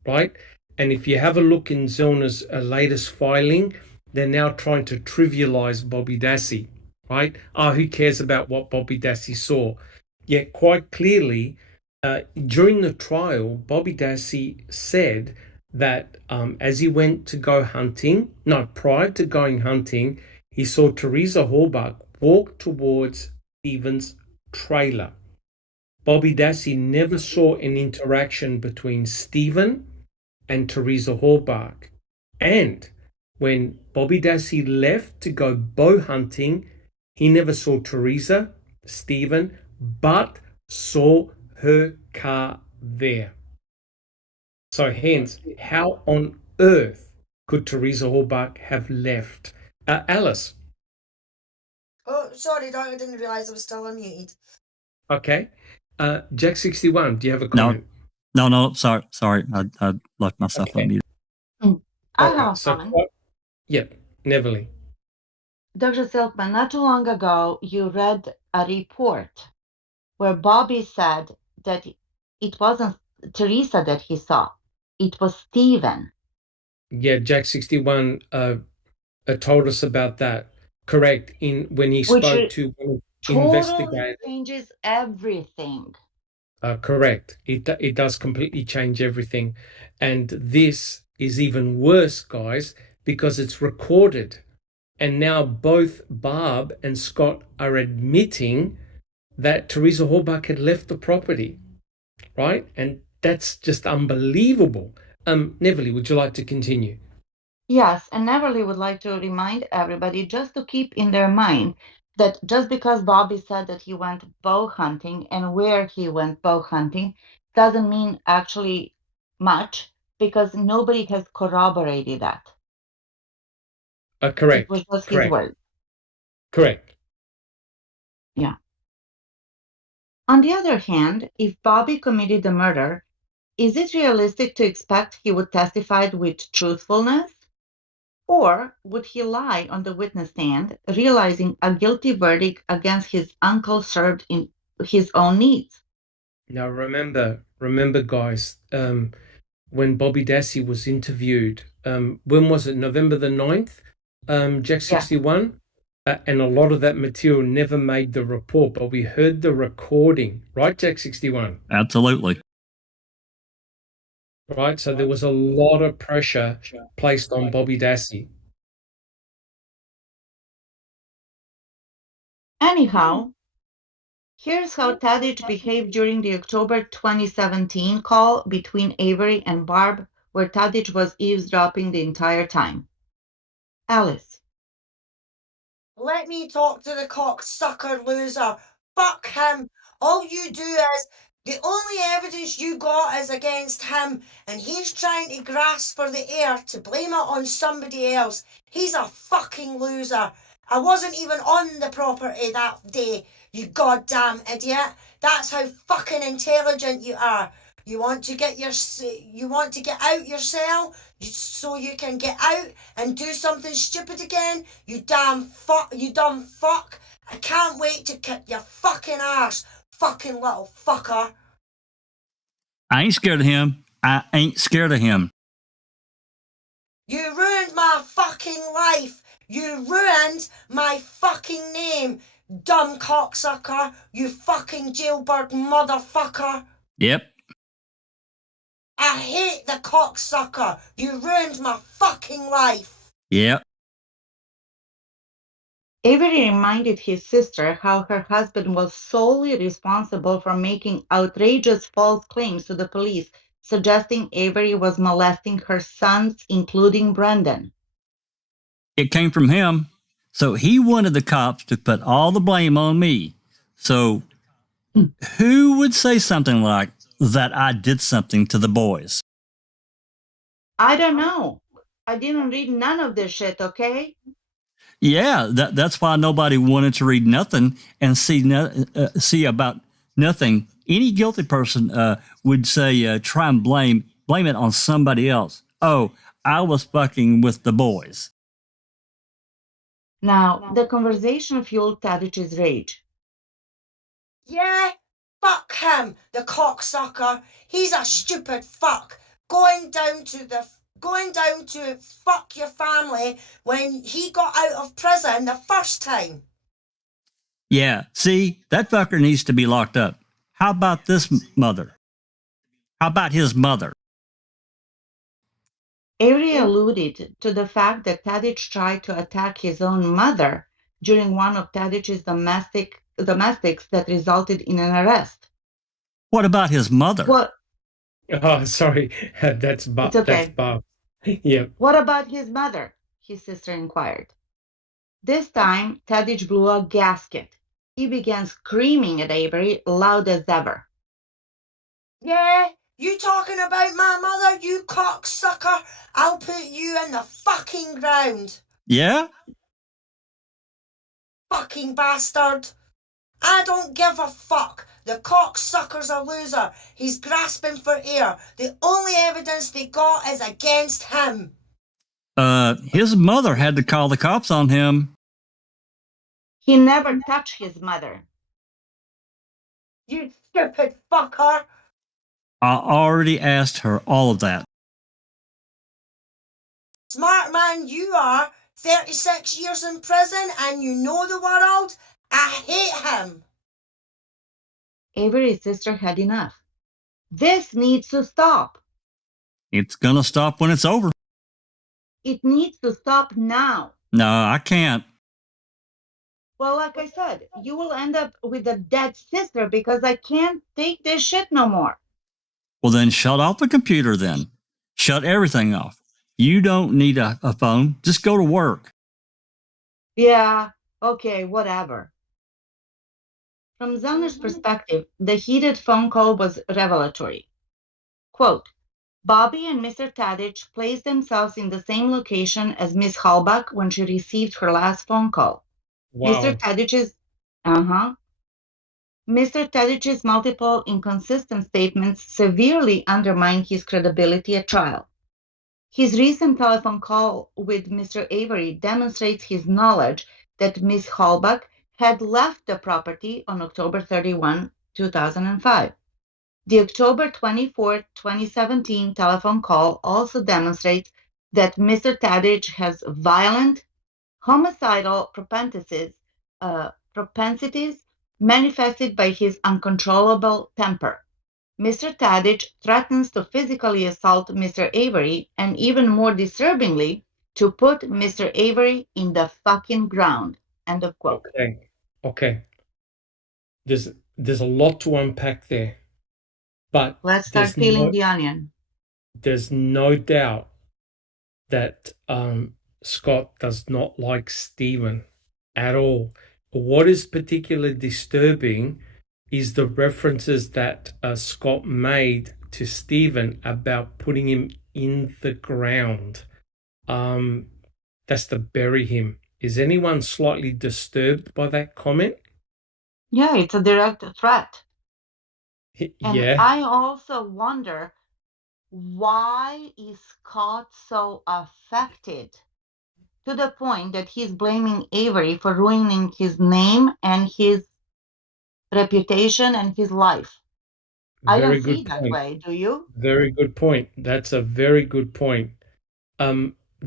right? And if you have a look in Zellner's latest filing, they're now trying to trivialize Bobby Dassey, right? Who cares about what Bobby Dassey saw? Yet quite clearly, during the trial, Bobby Dassey said that as he went to go hunting, prior to going hunting, he saw Teresa Halbach walk towards Stephen's trailer. Bobby Dassey never saw an interaction between Stephen and Teresa Halbach. And when Bobby Dassey left to go bow hunting, he never saw Teresa, Stephen, but saw her car there. So hence, how on earth could Teresa Halbach have left? Alice. Oh, sorry, Doc, I didn't realise I was still unmuted. Okay. Jack 61, do you have a comment? No, sorry. I left myself unmuted. I have a comment. Yep, Neville. Dr. Silkman, not too long ago, you read a report where Bobby said that it wasn't Teresa that he saw, it was Stephen. Yeah, Jack 61 told us about that. Correct. When he Which spoke to totally investigators. changes everything. Correct. It does completely change everything. And this is even worse, guys, because it's recorded. And now both Barb and Scott are admitting that Teresa Halbach had left the property, right? And that's just unbelievable. Neville, would you like to continue? Yes, and Neverly would like to remind everybody just to keep in their mind that just because Bobby said that he went bow hunting and where he went bow hunting doesn't mean actually much because nobody has corroborated that. Correct. It was just his word. Correct. Yeah. On the other hand, if Bobby committed the murder, is it realistic to expect he would testify with truthfulness? Or would he lie on the witness stand, realizing a guilty verdict against his uncle served in his own needs? Now remember, guys, when Bobby Dassey was interviewed, when was it? November the 9th, Jack 61? And a lot of that material never made the report, but we heard the recording, right, Jack 61? Absolutely. Right, so there was a lot of pressure placed on Bobby Dassey. Anyhow, here's how Tadic behaved during the October 2017 call between Avery and Barb, where Tadic was eavesdropping the entire time. Alice. Let me talk to the cocksucker loser. Fuck him. All you do is, the only evidence you got is against him, and he's trying to grasp for the air to blame it on somebody else. He's a fucking loser. I wasn't even on the property that day, you goddamn idiot. That's how fucking intelligent you are. You want to get out your cell so you can get out and do something stupid again? You dumb fuck. I can't wait to kick your fucking arse, fucking little fucker. I ain't scared of him. I ain't scared of him. You ruined my fucking life. You ruined my fucking name, dumb cocksucker. You fucking jailbird motherfucker. Yep. I hate the cocksucker. You ruined my fucking life. Yep. Avery reminded his sister how her husband was solely responsible for making outrageous false claims to the police, suggesting Avery was molesting her sons, including Brendan. It came from him. So he wanted the cops to put all the blame on me. So who would say something like that I did something to the boys? I don't know. I didn't read none of this shit, okay? Yeah, that's why nobody wanted to read nothing and see about nothing. Any guilty person would say, try and blame it on somebody else. Oh, I was fucking with the boys. Now, the conversation fueled Tadic's rage. Yeah, fuck him, the cocksucker. He's a stupid fuck. Going down to fuck your family when he got out of prison the first time. Yeah, see, that fucker needs to be locked up. How about this mother? How about his mother? Avery alluded to the fact that Tadic tried to attack his own mother during one of Tadic's domestics that resulted in an arrest. What about his mother? What? Oh, sorry, that's Bob. It's okay. That's Bob. Yep. What about his mother? His sister inquired. This time, Tadic blew a gasket. He began screaming at Avery, loud as ever. Yeah, you talking about my mother, you cocksucker? I'll put you in the fucking ground. Yeah? Fucking bastard. I don't give a fuck. The cocksucker's a loser. He's grasping for air. The only evidence they got is against him. His mother had to call the cops on him. He never touched his mother. You stupid fucker. I already asked her all of that. Smart man you are. 36 years in prison and you know the world. I hate him. Avery's sister had enough. This needs to stop. It's gonna stop when it's over. It needs to stop now. No, I can't. Well, like I said, you will end up with a dead sister because I can't take this shit no more. Well, then shut off the computer then. Shut everything off. You don't need a phone. Just go to work. Yeah, okay, whatever. From Zellner's perspective, the heated phone call was revelatory. Quote, Bobby and Mr. Tadic placed themselves in the same location as Miss Halbach when she received her last phone call. Wow. Mr. Tadic's multiple inconsistent statements severely undermined his credibility at trial. His recent telephone call with Mr. Avery demonstrates his knowledge that Miss Halbach had left the property on October 31, 2005. The October 24, 2017 telephone call also demonstrates that Mr. Tadich has violent, homicidal propensities manifested by his uncontrollable temper. Mr. Tadich threatens to physically assault Mr. Avery and, even more disturbingly, to put Mr. Avery in the fucking ground. End of quote. Okay. There's a lot to unpack there, but Let's start peeling the onion. There's no doubt that Scott does not like Stephen at all. What is particularly disturbing is the references that Scott made to Stephen about putting him in the ground. That's to bury him. Is anyone slightly disturbed by that comment? Yeah, it's a direct threat. And Yeah. I also wonder, why is Scott so affected to the point that he's blaming Avery for ruining his name and his reputation and his life? I don't see it that way. Do you? Very good point. That's a very good point.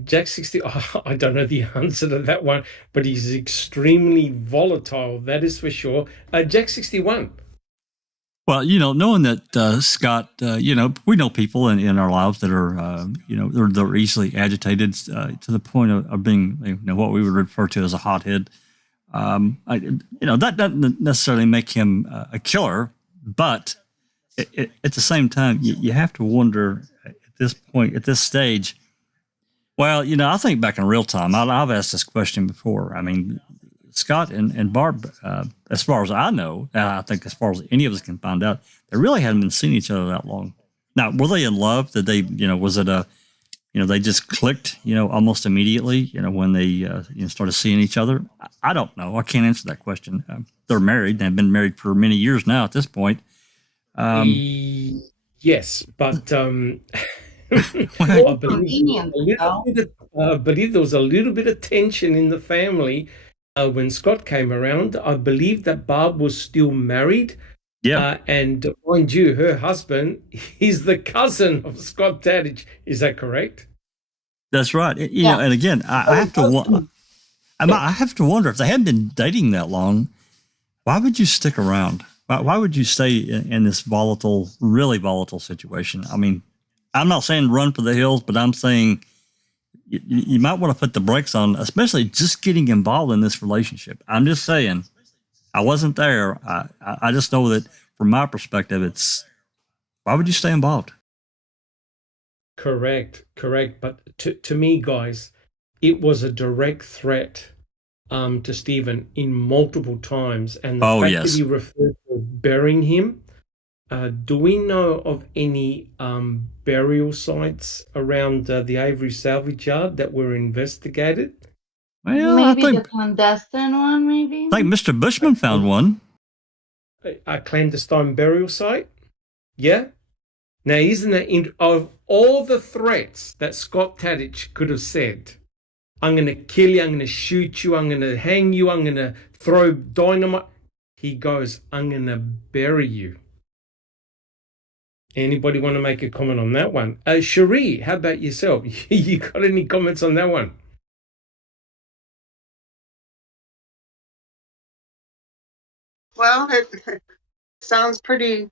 Jack 60, I don't know the answer to that one, but he's extremely volatile, that is for sure. Jack 61. Well, knowing that Scott, we know people in our lives that are, they're easily agitated to the point of being, what we would refer to as a hothead. That doesn't necessarily make him a killer, but at the same time, you have to wonder at this point, at this stage. Well, I think back in real time, I've asked this question before. I mean, Scott and Barb, as far as I know, I think as far as any of us can find out, they really hadn't been seeing each other that long. Now, were they in love? Did they, was it they just clicked, almost immediately, when they started seeing each other? I don't know. I can't answer that question. They're married. They've been married for many years now at this point. Yes, but I believe there was a little bit of tension in the family when Scott came around. I believe that Barb was still married. Yeah. And mind you, her husband is the cousin of Scott Tadich. Is that correct? That's right. And again, I have to wonder if they hadn't been dating that long, why would you stick around? Why would you stay in this really volatile situation? I mean, I'm not saying run for the hills, but I'm saying you might want to put the brakes on, especially just getting involved in this relationship. I'm just saying, I wasn't there. I just know that from my perspective, why would you stay involved? Correct. But to me, guys, it was a direct threat to Stephen in multiple times. And the fact that he referred to burying him, do we know of any burial sites around the Avery salvage yard that were investigated? Well, maybe the clandestine one, maybe? I think Mr. Bushman found one. A clandestine burial site? Yeah? Now, isn't that of all the threats that Scott Tadich could have said, I'm going to kill you, I'm going to shoot you, I'm going to hang you, I'm going to throw dynamite. He goes, I'm going to bury you. Anybody want to make a comment on that one? Cherie, how about yourself? You got any comments on that one? Well, it sounds pretty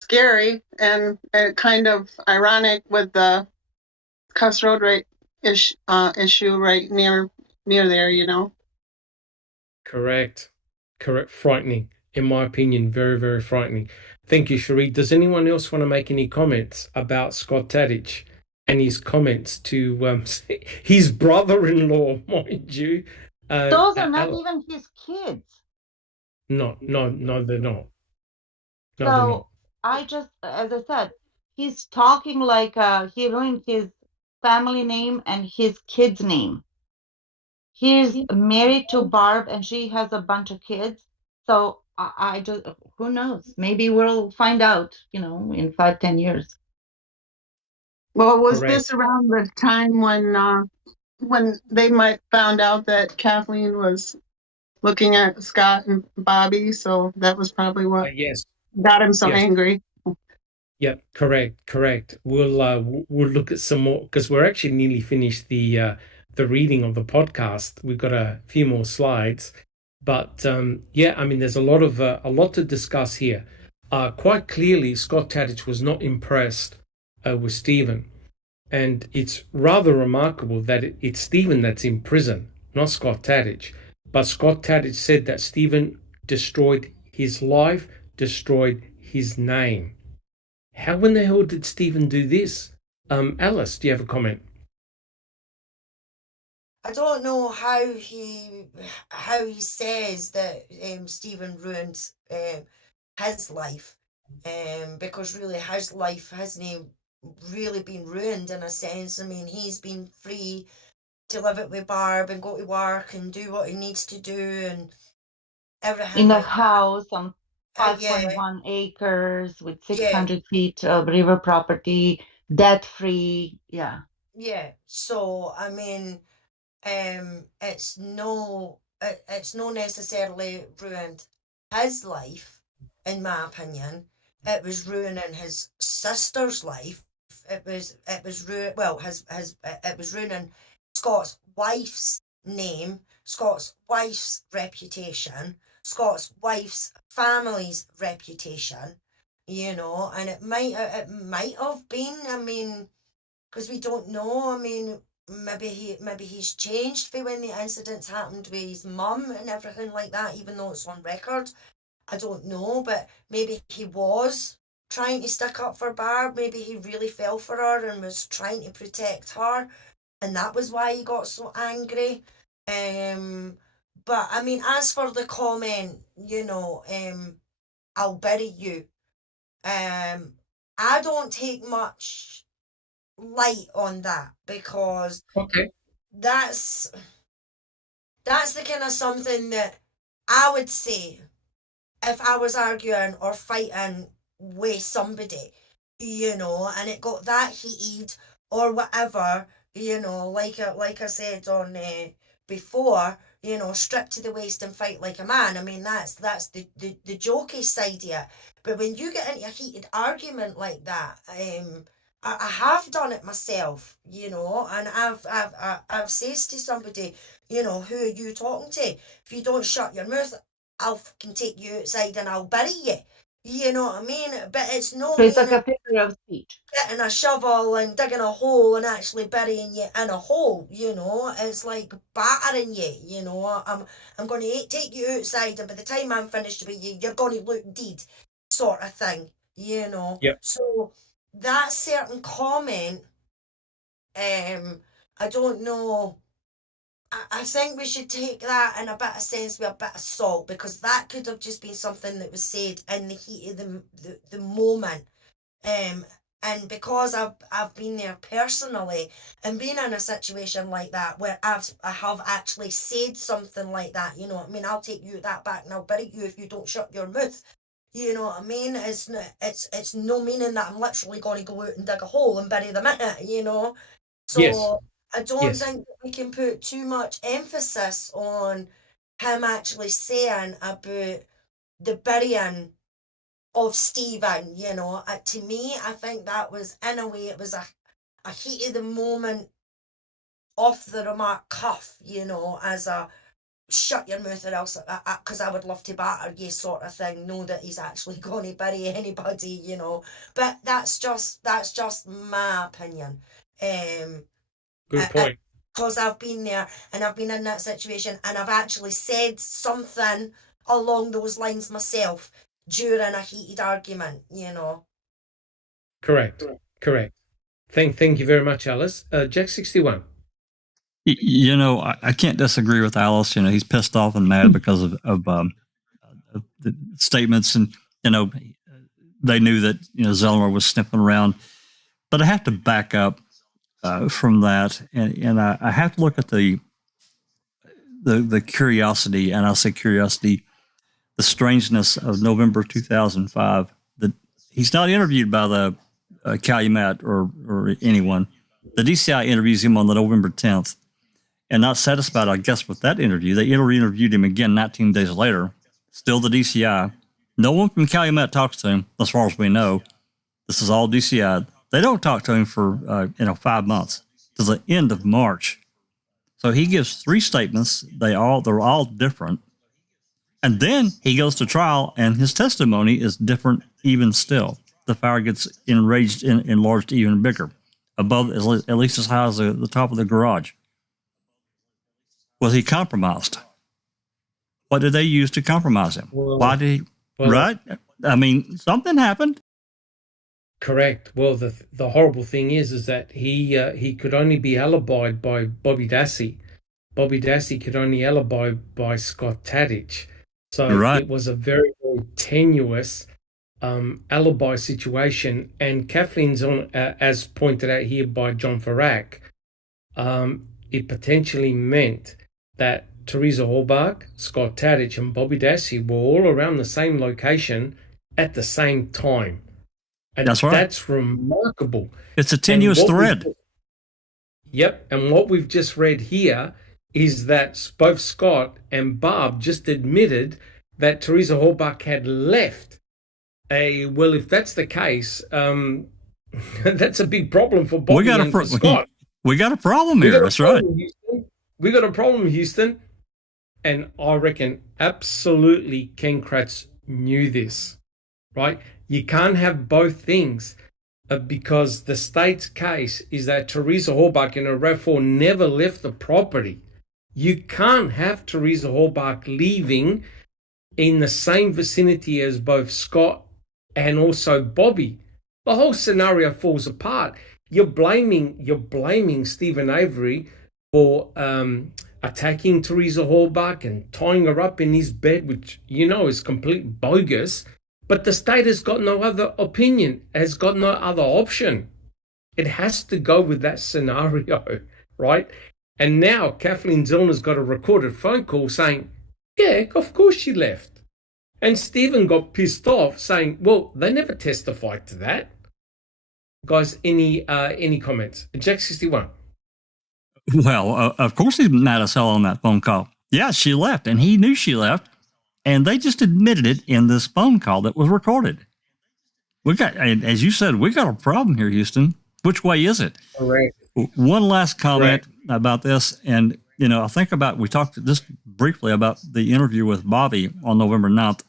scary and kind of ironic with the Cuss Road issue right near there, Correct. Frightening. In my opinion, very, very frightening. Thank you, Cherie. Does anyone else want to make any comments about Scott Tadich and his comments to his brother-in-law, mind you? Those are not even his kids. No, they're not. No, so I just, as I said, he's talking like he ruined his family name and his kid's name. He's married to Barb and she has a bunch of kids. So I just, who knows? Maybe we'll find out, in 5-10 years. Well, was this around the time when they might found out that Kathleen was looking at Scott and Bobby? So that was probably what. Yes. Got him so Yes. angry. Yeah, correct. We'll look at some more because we're actually nearly finished the reading of the podcast. We've got a few more slides, but yeah, I mean, there's a lot to discuss here. Quite clearly, Scott Tadich was not impressed with Stephen, and it's rather remarkable that it's Stephen that's in prison, not Scott Tadich. But Scott Tadich said that Stephen destroyed his life, destroyed his name. How in the hell did Stephen do this? Alice, do you have a comment? I don't know how he says that Stephen ruined his life, because really his life hasn't really been ruined in a sense. I mean, he's been free to live it with Barb and go to work and do what he needs to do and everything In a like house on that. Yeah, 5.1 acres with yeah, 600 feet of river property, debt free. Yeah. yeah. So I mean, it's no necessarily ruined his life, in my opinion. It was ruining his sister's life. It was ruining Scott's wife's name, Scott's wife's reputation, Scott's wife's family's reputation, and it might have been, I mean, because we don't know. I mean, maybe he's changed for when the incidents happened with his mum and everything like that, even though it's on record. I don't know, but maybe he was trying to stick up for Barb. Maybe he really fell for her and was trying to protect her, and that was why he got so angry. But I mean, as for the comment, I'll bury you. I don't take much light on that because Okay. that's the kind of something that I would say if I was arguing or fighting with somebody, and it got that heated or whatever, like I said on before, strip to the waist and fight like a man. I mean, that's the jokey side of it. But when you get into a heated argument like that, I have done it myself, and I've says to somebody, who are you talking to? If you don't shut your mouth, I'll fucking take you outside and I'll bury you. You know what I mean? But it's no So it's like meaning a figure of speech. getting a shovel and digging a hole and actually burying you in a hole. It's like battering you. I'm going to take you outside, and by the time I'm finished with you, you're going to look dead, sort of thing. Yep. So that certain comment, I don't know. I think we should take that in a bit of sense with a bit of salt, because that could have just been something that was said in the heat of the moment. And because I've been there personally and been in a situation like that where I have actually said something like that, I mean, I'll take you that back and I'll bury you if you don't shut your mouth. You know what I mean? It's no meaning that I'm literally going to go out and dig a hole and bury them in it. Yes. So I don't Yes. think that we can put too much emphasis on him actually saying about the burying of Stephen. To me, I think that was, in a way, it was a heat of the moment, off the remark cuff, as a shut your mouth or else, because I would love to batter you sort of thing. Know that he's actually going to bury anybody, But that's just my opinion. Good point. Because I've been there and I've been in that situation and I've actually said something along those lines myself during a heated argument. Correct. Thank you very much, Alice. Jack 61. I can't disagree with Alice. He's pissed off and mad because of the statements, and they knew that Zellmer was sniffing around. But I have to back up from that, and I have to look at the curiosity, and I'll say curiosity, the strangeness of November 2005. That he's not interviewed by the Calumet or anyone. The DCI interviews him on the November 10th. And not satisfied, I guess, with that interview, they interviewed him again 19 days later, still the DCI, No one from Calumet talks to him, as far as we know. This is all DCI. They don't talk to him for 5 months to the end of March. So he gives 3 statements. They're all different. And then he goes to trial, and his testimony is different even still. The fire gets enlarged even bigger, above at least as high as the top of the garage. Was he compromised? What did they use to compromise him? Well, Why did he? Right? I mean, something happened. Correct. Well, the horrible thing is that he could only be alibied by Bobby Dassey. Bobby Dassey could only alibi by Scott Tadich. So Right. it was a very, very tenuous alibi situation. And Kathleen's on, as pointed out here by John Ferak, it potentially meant that Teresa Hallbach, Scott Tadich, and Bobby Dassey were all around the same location at the same time. And That's right. That's remarkable. It's a tenuous thread. Yep. And what we've just read here is that both Scott and Barb just admitted that Teresa Hallbach had left. Well, if that's the case, that's a big problem for Bobby and for Scott. We got a problem here. That's right. We got a problem, Houston. And I reckon absolutely Ken Kratz knew this, right? You can't have both things because the state's case is that Teresa Hallbach and her RAV4 never left the property. You can't have Teresa Hallbach leaving in the same vicinity as both Scott and also Bobby. The whole scenario falls apart. You're blaming Stephen Avery for attacking Teresa Hallbach and tying her up in his bed, which you know is complete bogus. But the state has got no other opinion, has got no other option. It has to go with that scenario, right? And now Kathleen Zellner's got a recorded phone call saying, yeah, of course she left. And Stephen got pissed off saying, well, they never testified to that. Guys, any comments? Jack 61. Well, of course he's mad as hell on that phone call. Yeah, she left, and he knew she left, and they just admitted it in this phone call that was recorded. We got, as you said, we got a problem here, Houston. Which way is it? Correct. One last comment about this, and I think we talked just briefly about the interview with Bobby on November 9th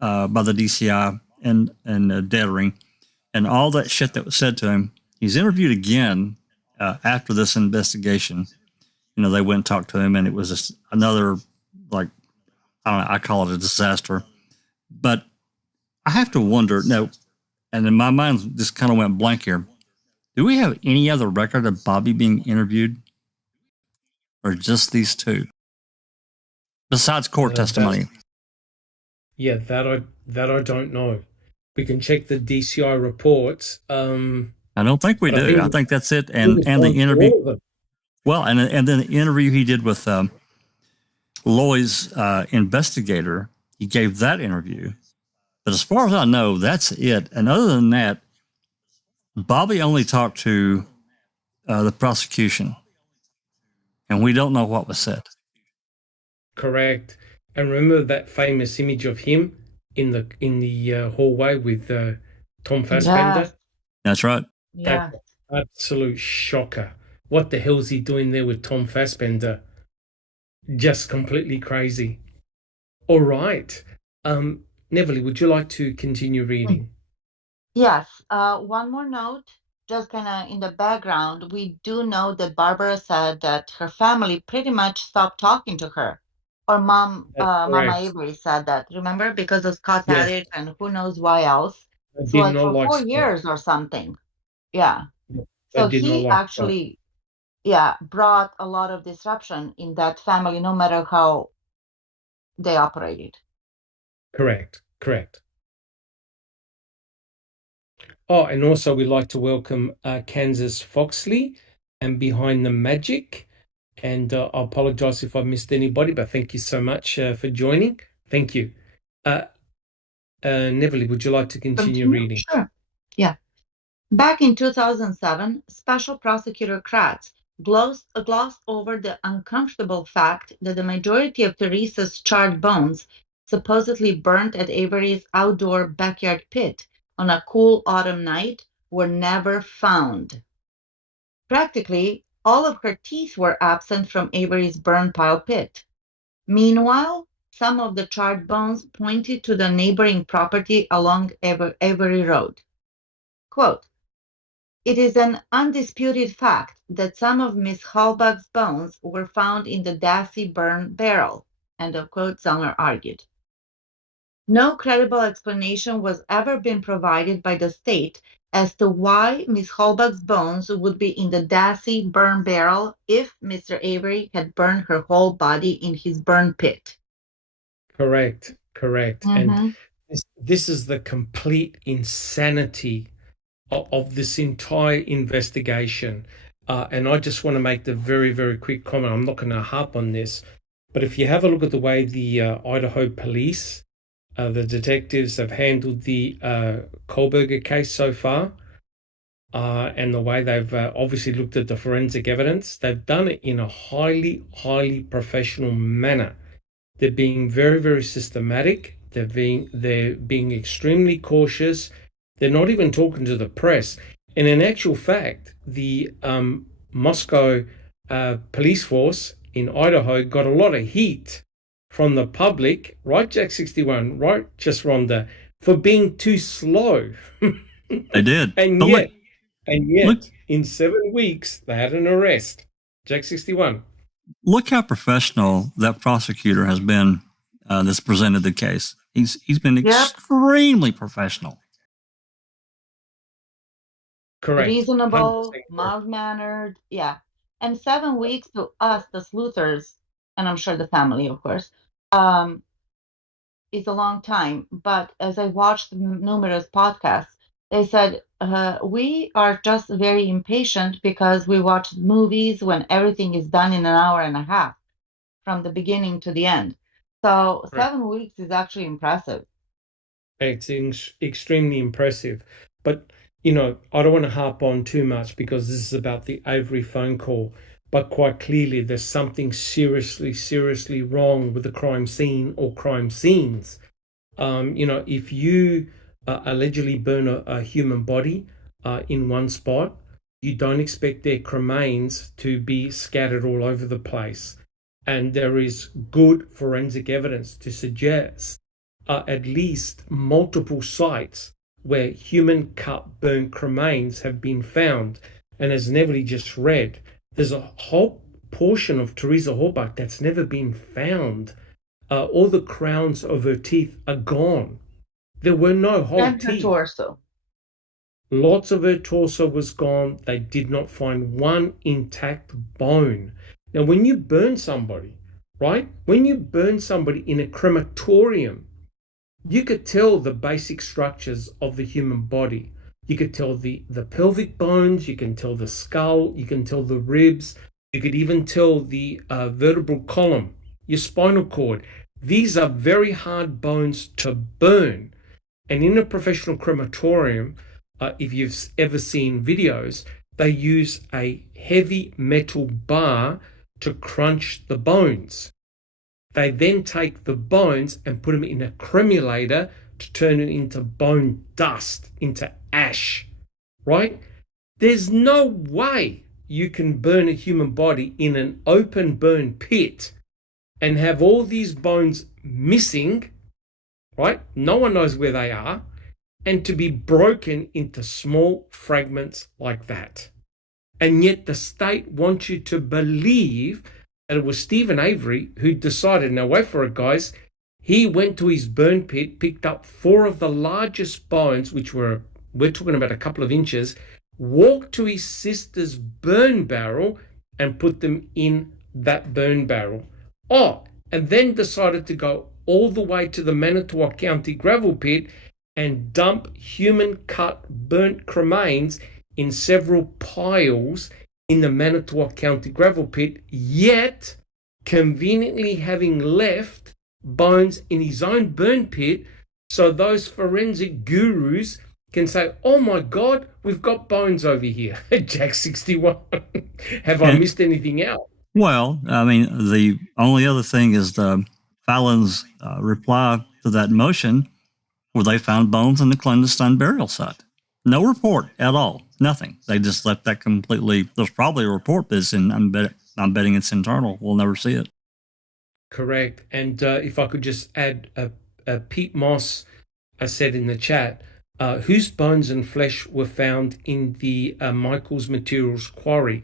by the DCI and Dettering, and all that shit that was said to him. He's interviewed again after this investigation. They went and talked to him, and it was just another, like, I don't know, I call it a disaster. But I have to wonder, and then my mind just kind of went blank here. Do we have any other record of Bobby being interviewed? Or just these two? Besides court testimony. Yeah, that I don't know. We can check the DCI reports. I don't think we do. I think that's it. And the interview. Well, and then the interview he did with Loy's investigator, he gave that interview. But as far as I know, that's it. And other than that, Bobby only talked to the prosecution, and we don't know what was said. Correct. And remember that famous image of him in the hallway with Tom Fassbender? Yes. That's right. Yeah. Absolute shocker. What the hell's he doing there with Tom Fassbender? Just completely crazy. All right. Neville, would you like to continue reading? Yes. One more note, just kind of in the background, we do know that Barbara said that her family pretty much stopped talking to her. Or Mama Avery said that, remember? Because of Scott Tadich and who knows why else. So like for 4 years or something. Yeah. So he actually, brought a lot of disruption in that family, no matter how they operated. Correct. Oh, and also we'd like to welcome Kansas Foxley and Behind the Magic. And I apologize if I missed anybody, but thank you so much for joining. Thank you. Neville, would you like to continue reading? Sure. Yeah. Back in 2007, Special Prosecutor Kratz glossed over the uncomfortable fact that the majority of Teresa's charred bones supposedly burnt at Avery's outdoor backyard pit on a cool autumn night, were never found. Practically, all of her teeth were absent from Avery's burn pile pit. Meanwhile, some of the charred bones pointed to the neighboring property along Avery Road. Quote, "It is an undisputed fact that some of Miss Halbach's bones were found in the Dassey burn barrel," end of quote, Zellner argued. No credible explanation was ever been provided by the state as to why Miss Halbach's bones would be in the Dassey burn barrel if Mr. Avery had burned her whole body in his burn pit. Correct. Mhm. And this is the complete insanity of this entire investigation. And I just want to make the very, very quick comment. I'm not going to harp on this, but if you have a look at the way the Idaho police, the detectives have handled the Kohlberger case so far, and the way they've obviously looked at the forensic evidence, they've done it in a highly, highly professional manner. They're being very, very systematic. They're being extremely cautious. They're not even talking to the press. And in actual fact, the Moscow police force in Idaho got a lot of heat from the public, right, Jack 61, right, just Rhonda, for being too slow. They did. And But yet, look, in 7 weeks, they had an arrest. Jack 61. look how professional that prosecutor has been that's presented the case. He's been extremely professional. Correct. Reasonable, 100% correct. mild-mannered, yeah. And 7 weeks to us, the sleuthers, and I'm sure the family, of course, is a long time. But as I watched numerous podcasts, they said, we are just very impatient because we watch movies when everything is done in an hour and a half from the beginning to the end. So Correct. 7 weeks is actually impressive. It's extremely impressive. But, I don't want to harp on too much because this is about the Avery phone call. But quite clearly, there's something seriously, seriously wrong with the crime scene or crime scenes. If you allegedly burn a human body in one spot, you don't expect their cremains to be scattered all over the place. And there is good forensic evidence to suggest at least multiple sites where human cut burnt cremains have been found. And as Neville just read, there's a whole portion of Teresa Halbach that's never been found. All the crowns of her teeth are gone. There were no whole And her teeth. torso. Lots of her torso was gone. They did not find one intact bone. Now, when you burn somebody, right? When you burn somebody in a crematorium, you could tell the basic structures of the human body. You could tell the pelvic bones, you can tell the skull, you can tell the ribs, you could even tell the vertebral column, your spinal cord. These are very hard bones to burn. And in a professional crematorium, if you've ever seen videos, they use a heavy metal bar to crunch the bones. They then take the bones and put them in a cremulator to turn it into bone dust, into ash, right? There's no way you can burn a human body in an open burn pit and have all these bones missing, right? No one knows where they are, and to be broken into small fragments like that. And yet the state wants you to believe that it was Stephen Avery who decided, now wait for it, guys, he went to his burn pit, picked up 4 of the largest bones, which we're talking about a couple of inches, walked to his sister's burn barrel and put them in that burn barrel. Oh, and then decided to go all the way to the Manitowoc County gravel pit and dump human-cut burnt cremains in several piles in the Manitowoc County gravel pit, yet conveniently having left bones in his own burn pit so those forensic gurus can say, oh my God, we've got bones over here. Jack 61. Have I missed anything out? Well, I mean, the only other thing is the Fallon's reply to that motion, where they found bones in the clandestine burial site. No report at all. Nothing. They just left that completely. There's probably a report that's in. I'm betting it's internal. We'll never see it. Correct. And if I could just add, Pete Moss said in the chat, whose bones and flesh were found in the Michaels Materials quarry.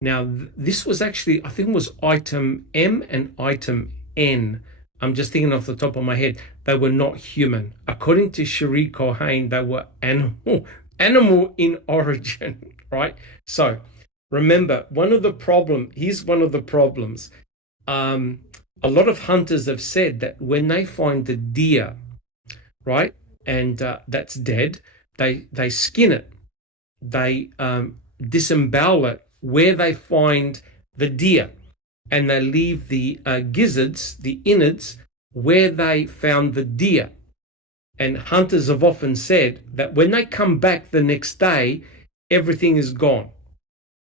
Now, this was actually, I think it was item M and item N. I'm just thinking off the top of my head. They were not human. According to Cherie Cohane, they were animal in origin, right? So remember, here's one of the problems. A lot of hunters have said that when they find the deer, right, and that's dead, they skin it, they disembowel it where they find the deer, and they leave the gizzards, the innards, where they found the deer. And hunters have often said that when they come back the next day, everything is gone,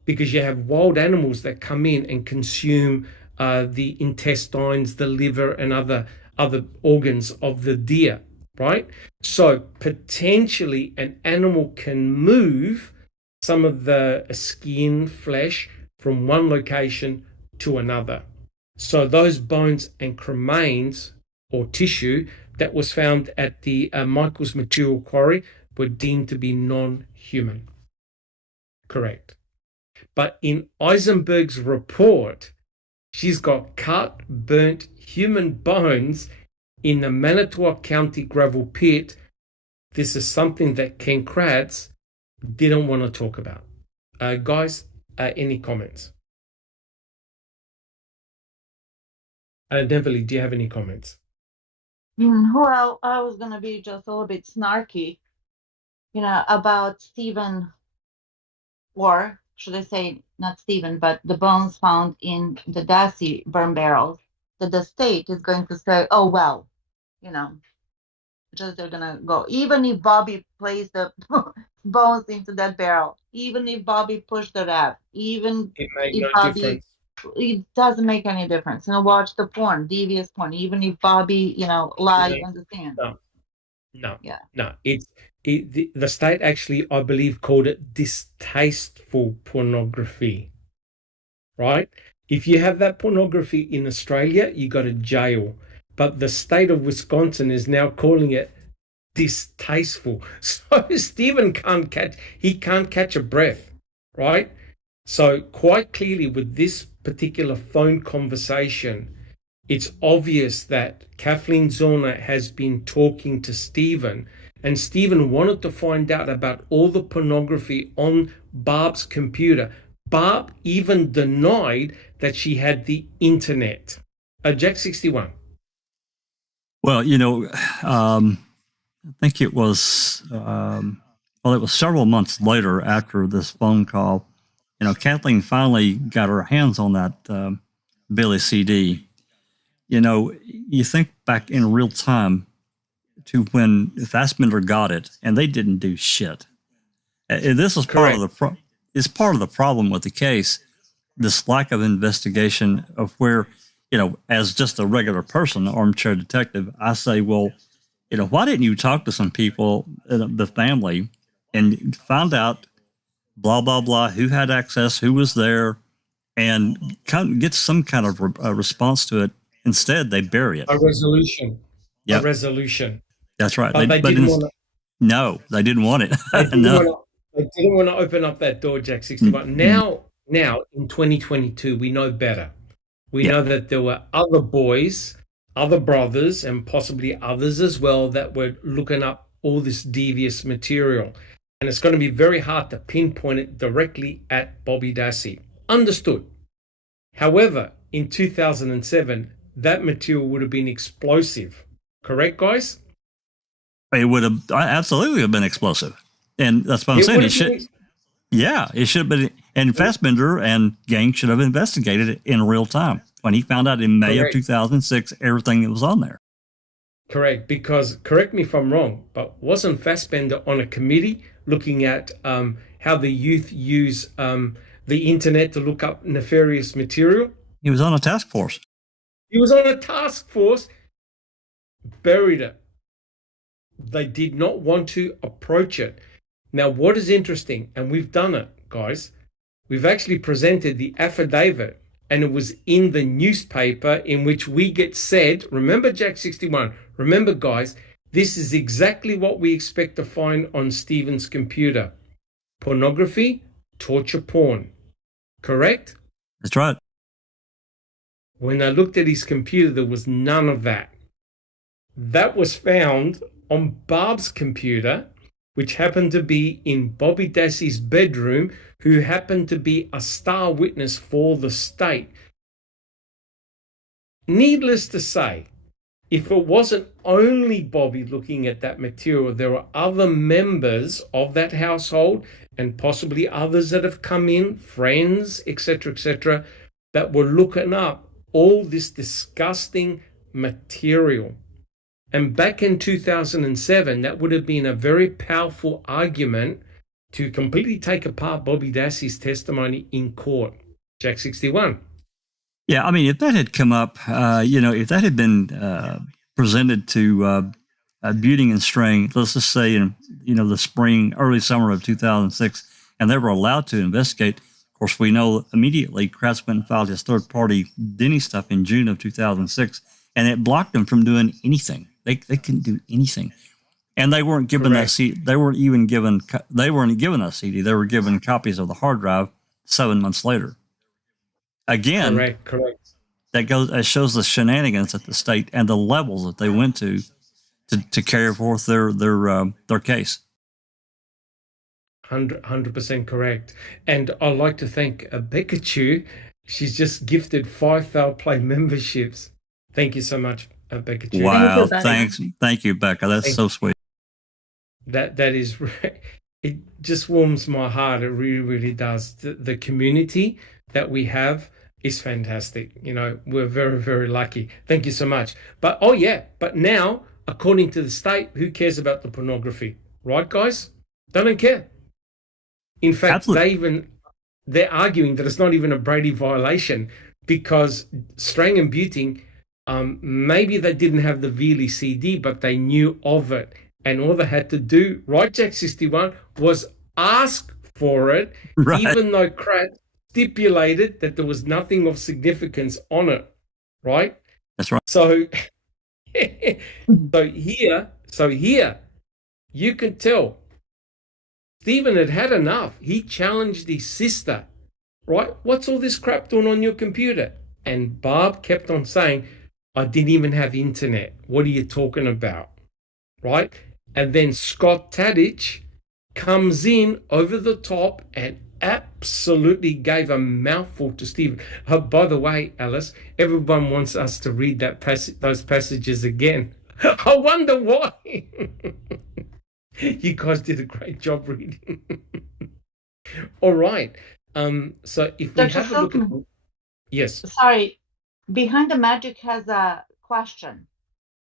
because you have wild animals that come in and consume the intestines, the liver, and other organs of the deer, right? So potentially an animal can move some of the skin, flesh from one location to another. So those bones and cremains or tissue that was found at the Michaels Material Quarry were deemed to be non-human. Correct. But in Eisenberg's report, she's got cut, burnt human bones in the Manitowoc County gravel pit. This is something that Ken Kratz didn't want to talk about. Guys, any comments? Neverly, do you have any comments? Well, I was going to be just a little bit snarky, about Stephen, or should I say not Stephen, but the bones found in the Dassey burn barrels, that the state is going to say, oh, well, just they're going to go. Even if Bobby placed the bones into that barrel, even if Bobby pushed the wrap, even It made if no Bobby, difference. it doesn't make any difference. Watch the porn, devious porn, even if Bobby, lied on the stand. No. Yeah. No. The state actually, I believe, called it distasteful pornography, right? If you have that pornography in Australia, you go to jail. But the state of Wisconsin is now calling it distasteful. So Stephen can't catch a breath, right? So quite clearly with this particular phone conversation, it's obvious that Kathleen Zorner has been talking to Stephen, and Stephen wanted to find out about all the pornography on Barb's computer. Barb even denied that she had the internet. Jack 61. Well, I think it was, it was several months later after this phone call, Kathleen finally got her hands on that Billy CD. You think back in real time to when Fassbender got it, and they didn't do shit. This is part of the problem with the case. This lack of investigation of where, as just a regular person, armchair detective, I say, well, why didn't you talk to some people, the family, and find out blah, blah, blah, who had access, who was there, and get some kind of response to it. Instead, they bury it. A resolution. Yep. A resolution. That's right. But they didn't want to. No, they didn't want it. They didn't want to open up that door, Jack 61. Now, in 2022, we know better. We know that there were other boys, other brothers, and possibly others as well that were looking up all this devious material. And it's going to be very hard to pinpoint it directly at Bobby Dassey. Understood. However, in 2007, that material would have been explosive. Correct, guys? It would have absolutely have been explosive. And that's what I'm saying. It should have been. And Fassbender and gang should have investigated it in real time. When he found out in May of 2006, everything that was on there. Correct. Because, correct me if I'm wrong, but wasn't Fassbender on a committee looking at how the youth use the internet to look up nefarious material? He was on a task force. He was on a task force buried it. They did not want to approach it. Now, what is interesting, and we've done it, guys, we've actually presented the affidavit, and it was in the newspaper in which we get said, remember Jack 61, remember guys, this is exactly what we expect to find on Stephen's computer. Pornography, torture porn. Correct? That's right. When I looked at his computer, there was none of that. That was found on Barb's computer, which happened to be in Bobby Dassey's bedroom, who happened to be a star witness for the state. Needless to say, if it wasn't only Bobby looking at that material, there were other members of that household and possibly others that have come in, friends, etc., that were looking up all this disgusting material. And back in 2007, that would have been a very powerful argument to completely take apart Bobby Dassey's testimony in court. Jack 61. Yeah, I mean, if that had come up, if that had been presented to Buting and String, let's just say in the spring, early summer of 2006, and they were allowed to investigate. Of course, we know immediately Kratz went and filed his third-party Denny stuff in June of 2006, and it blocked them from doing anything. They couldn't do anything, and they weren't given that CD. They weren't given a CD. They were given copies of the hard drive 7 months later. Again, correct. That shows the shenanigans at the state and the levels that they went to carry forth their case. 100% correct. And I'd like to thank Becca Chu. She's just gifted 5 Foul Play memberships. Thank you so much, Becca Chu. Wow, thank you, Becca. That's so sweet. That is, it just warms my heart. It really, really does. The community that we have is fantastic. We're very, very lucky. Thank you so much. But now, according to the state, who cares about the pornography? Right, guys? They don't care. In fact, Absolutely. they're arguing that it's not even a Brady violation because Strang and Buting, maybe they didn't have the Veely CD, but they knew of it. And all they had to do, right, Jack 61, was ask for it, right. Even though Kratz stipulated that there was nothing of significance on it, right? That's right. So here, you can tell Stephen had enough. He challenged his sister, right? What's all this crap doing on your computer? And Barb kept on saying, I didn't even have internet. What are you talking about? Right? And then Scott Tadich comes in over the top and absolutely gave a mouthful to Stephen. By the way, Alice, everyone wants us to read those passages again. I wonder why. You guys did a great job reading. All right. So if we Dr. have a look at... Yes. Sorry. Behind the Magic has a question.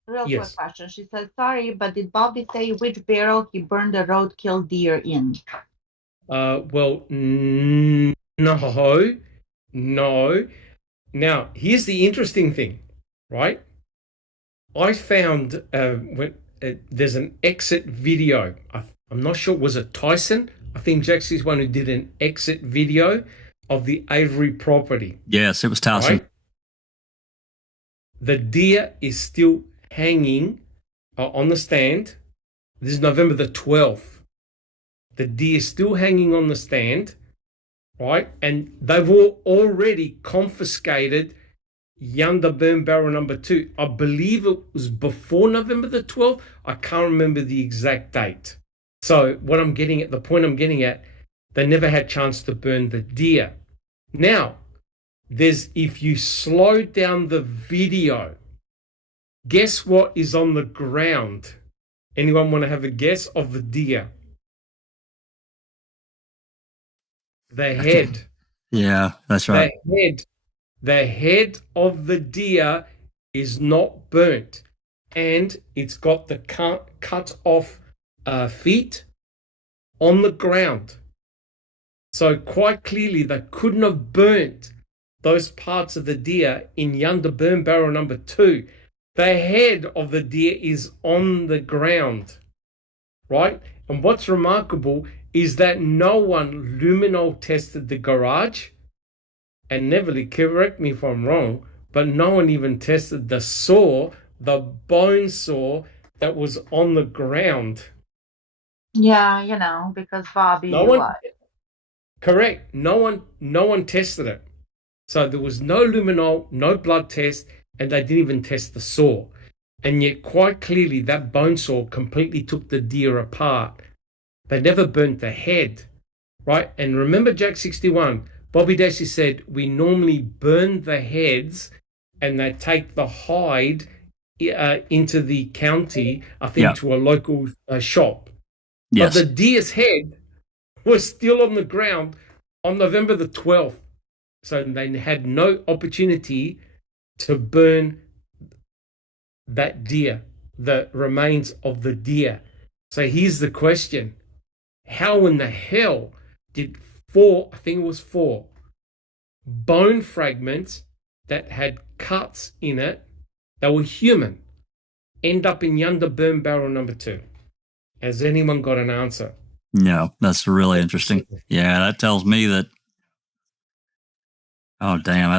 Real Yes. quick question. She says, sorry, but did Bobby say which barrel he burned the roadkill deer in? Well, no. Now, here's the interesting thing, right? I found there's an exit video. I'm not sure, was it Tyson? I think Jack's is one who did an exit video of the Avery property. Yes, it was Tyson. Right? The deer is still hanging on the stand. This is November the 12th. The deer is still hanging on the stand, right? And they've already confiscated Yonder Burn Barrel number 2. I believe it was before November the 12th. I can't remember the exact date. So the point I'm getting at, they never had chance to burn the deer. Now, if you slow down the video, guess what is on the ground? Anyone want to have a guess of the deer? The head. Yeah, that's right. The head of the deer is not burnt, and it's got the cut off feet on the ground. So quite clearly they couldn't have burnt those parts of the deer in Yonder Burn Barrel number 2. The head of the deer is on the ground, right? And what's remarkable is that no one luminol tested the garage. And Neverly, correct me if I'm wrong, but no one even tested the saw, the bone saw that was on the ground. Yeah, you know, because Bobby, No one, what? correct. No one tested it. So there was no luminol, no blood test, and they didn't even test the saw. And yet, quite clearly, that bone saw completely took the deer apart. They never burnt the head, right? And remember, Jack 61, Bobby Dassey said we normally burn the heads and they take the hide into the county, I think, Yeah. to a local shop. Yes. But the deer's head was still on the ground on November the 12th. So they had no opportunity to burn that deer, the remains of the deer. So here's the question. How in the hell did I think it was four, bone fragments that had cuts in it that were human end up in Yonder burn barrel number 2? Has anyone got an answer? No, that's really interesting. Yeah, that tells me that. Oh, damn,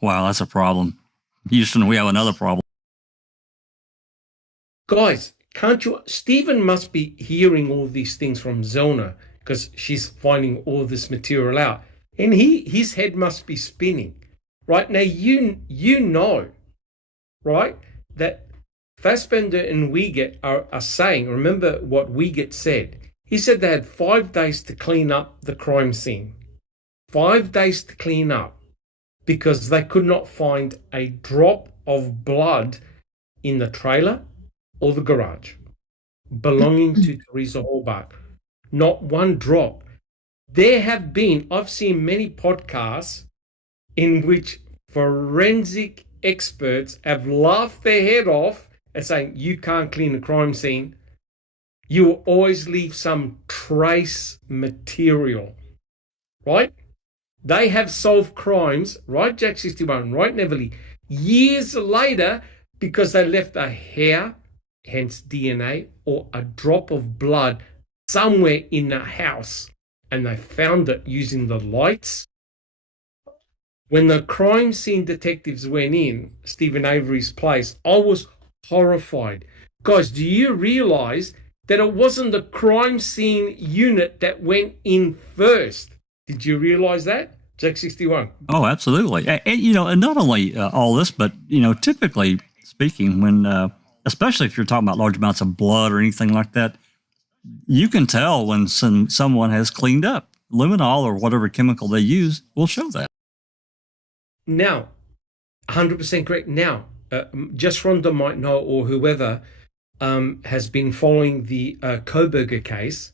wow, that's a problem. Houston, we have another problem. Guys, can't you? Stephen must be hearing all these things from Zona because she's finding all this material out, and his head must be spinning. Right now, you know, right, that Fassbender and Wiegert are saying. Remember what Wiegert said. He said they had 5 days to clean up the crime scene. 5 days to clean up because they could not find a drop of blood in the trailer or the garage belonging to Teresa Hallbach. Not one drop. I've seen many podcasts in which forensic experts have laughed their head off and saying, you can't clean a crime scene. You will always leave some trace material, right? They have solved crimes, right, Jack 61, right, Neverly, years later because they left a hair, hence DNA, or a drop of blood somewhere in the house, and they found it using the lights. When the crime scene detectives went in Stephen Avery's place, I was horrified. Guys, do you realize that it wasn't the crime scene unit that went in first? Did you realize that? Jack 61. Oh, absolutely. And not only all this, but, typically speaking, when, especially if you're talking about large amounts of blood or anything like that, you can tell when someone has cleaned up. Luminol or whatever chemical they use will show that. Now, 100% correct. Now, just Rhonda might know, or whoever has been following the Koberger case,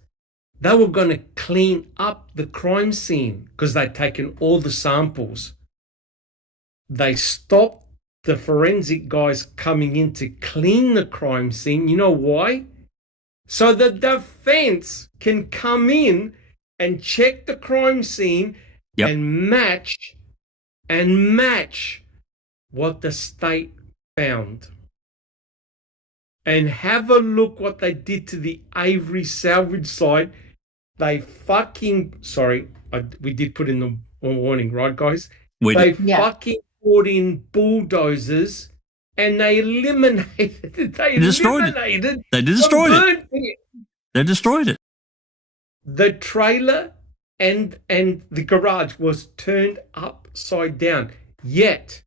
they were going to clean up the crime scene because they'd taken all the samples. They stopped the forensic guys coming in to clean the crime scene. You know why? So the defense can come in and check the crime scene and match what the state found. And have a look what they did to the Avery salvage site. They we did put in the warning, right, guys? They fucking brought in bulldozers and they eliminated. They destroyed it. They destroyed it. They destroyed it. The trailer and the garage was turned upside down. Yet,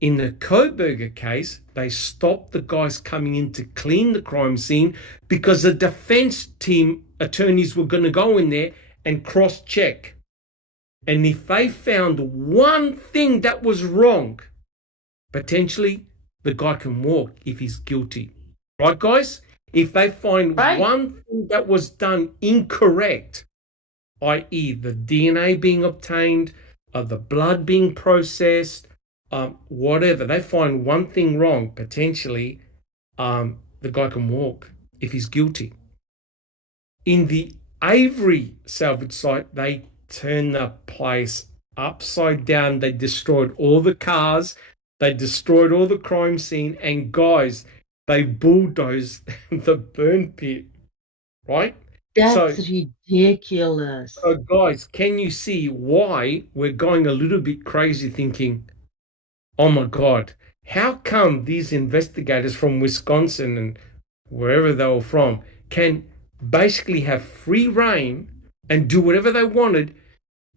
in the Koberger case, they stopped the guys coming in to clean the crime scene because the defense team attorneys were going to go in there and cross-check. And if they found one thing that was wrong, potentially the guy can walk if he's guilty. Right, guys? If they find one thing that was done incorrect, i.e. the DNA being obtained, the blood being processed, whatever, they find one thing wrong, potentially the guy can walk if he's guilty. In the Avery salvage site, they turned the place upside down. They destroyed all the cars. They destroyed all the crime scene, and guys, they bulldozed the burn pit, right? That's So, ridiculous. guys, can you see why we're going a little bit crazy thinking, oh my God, how come these investigators from Wisconsin and wherever they were from can basically have free reign and do whatever they wanted,